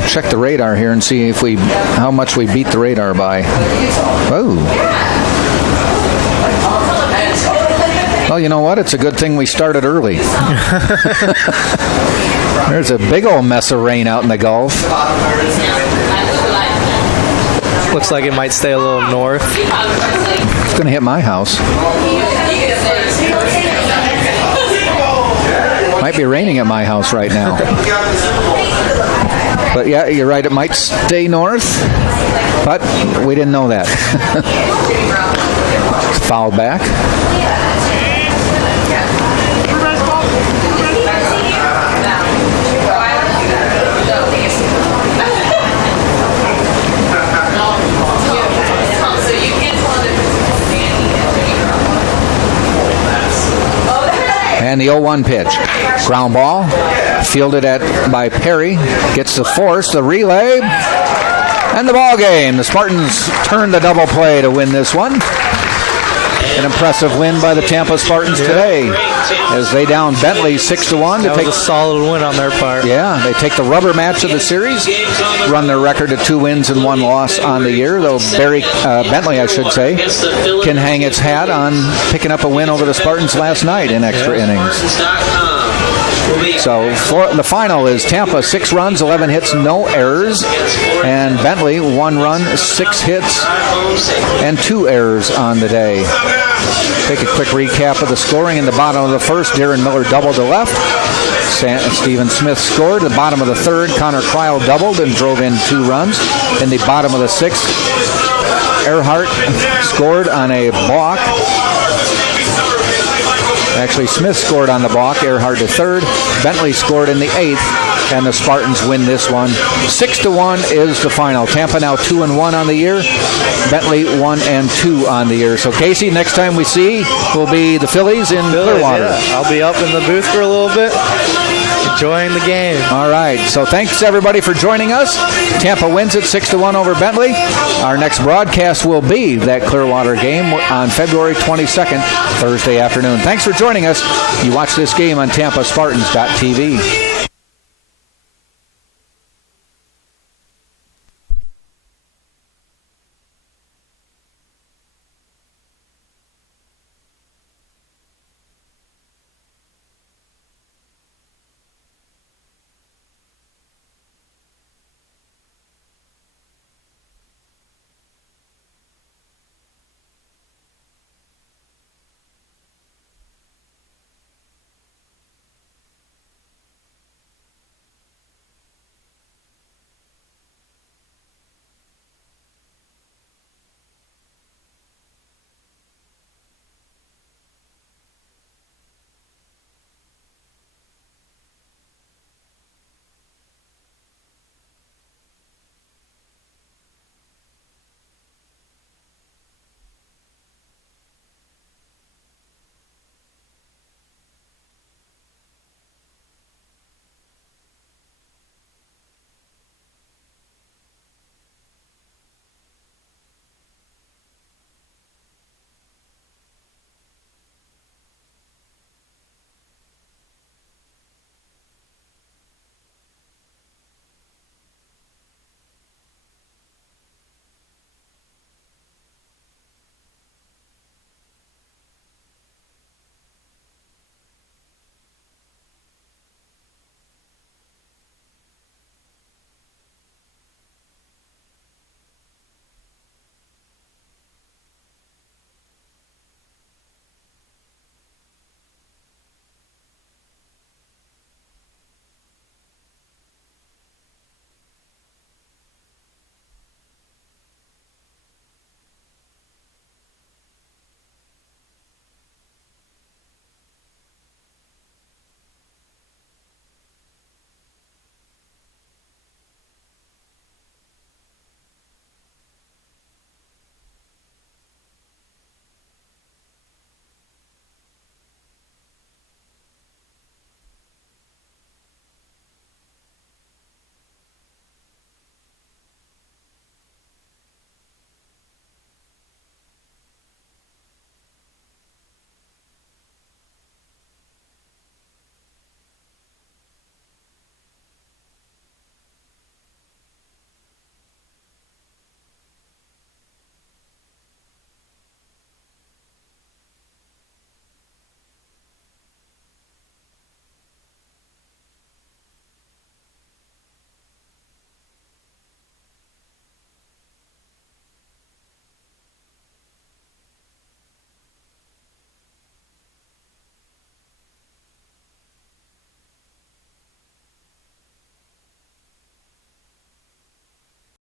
Check the radar here and see how much we beat the radar by. Oh. Well, you know what? It's a good thing we started early. There's a big old mess of rain out in the Gulf. Looks like it might stay a little north. It's going to hit my house. Might be raining at my house right now. But yeah, you're right. It might stay north, but we didn't know that. Fouled back. And the 0-1 pitch. Ground ball. Fielded by Perry. Gets the force, the relay. And the ball game. The Spartans turn the double play to win this one. An impressive win by the Tampa Spartans today as they down Bentley 6-1. That was a solid win on their part. Yeah, they take the rubber match of the series, run their record to 2 wins and 1 loss on the year, though Bentley, I should say, can hang its hat on picking up a win over the Spartans last night in extra innings. So the final is Tampa 6 runs, 11 hits, no errors, and Bentley 1 run, 6 hits, and 2 errors on the day. Take a quick recap of the scoring. In the bottom of the first, Darren Miller doubled to left. Stephen Smith scored. The bottom of the third, Connor Kreil doubled and drove in 2 runs. In the bottom of the sixth, Earhart scored on a balk. Actually, Smith scored on the balk. Earhart to third. Bentley scored in the 8th, and the Spartans win this one. 6-1 is the final. Tampa now 2-1 on the year. Bentley 1-2 on the year. So Casey, next time we see will be the Phillies in Clearwater. Yeah. I'll be up in the booth for a little bit, enjoying the game. All right. So thanks everybody for joining us. Tampa wins it 6-1 over Bentley. Our next broadcast will be that Clearwater game on February 22nd, Thursday afternoon. Thanks for joining us. You watch this game on TampaSpartans.tv.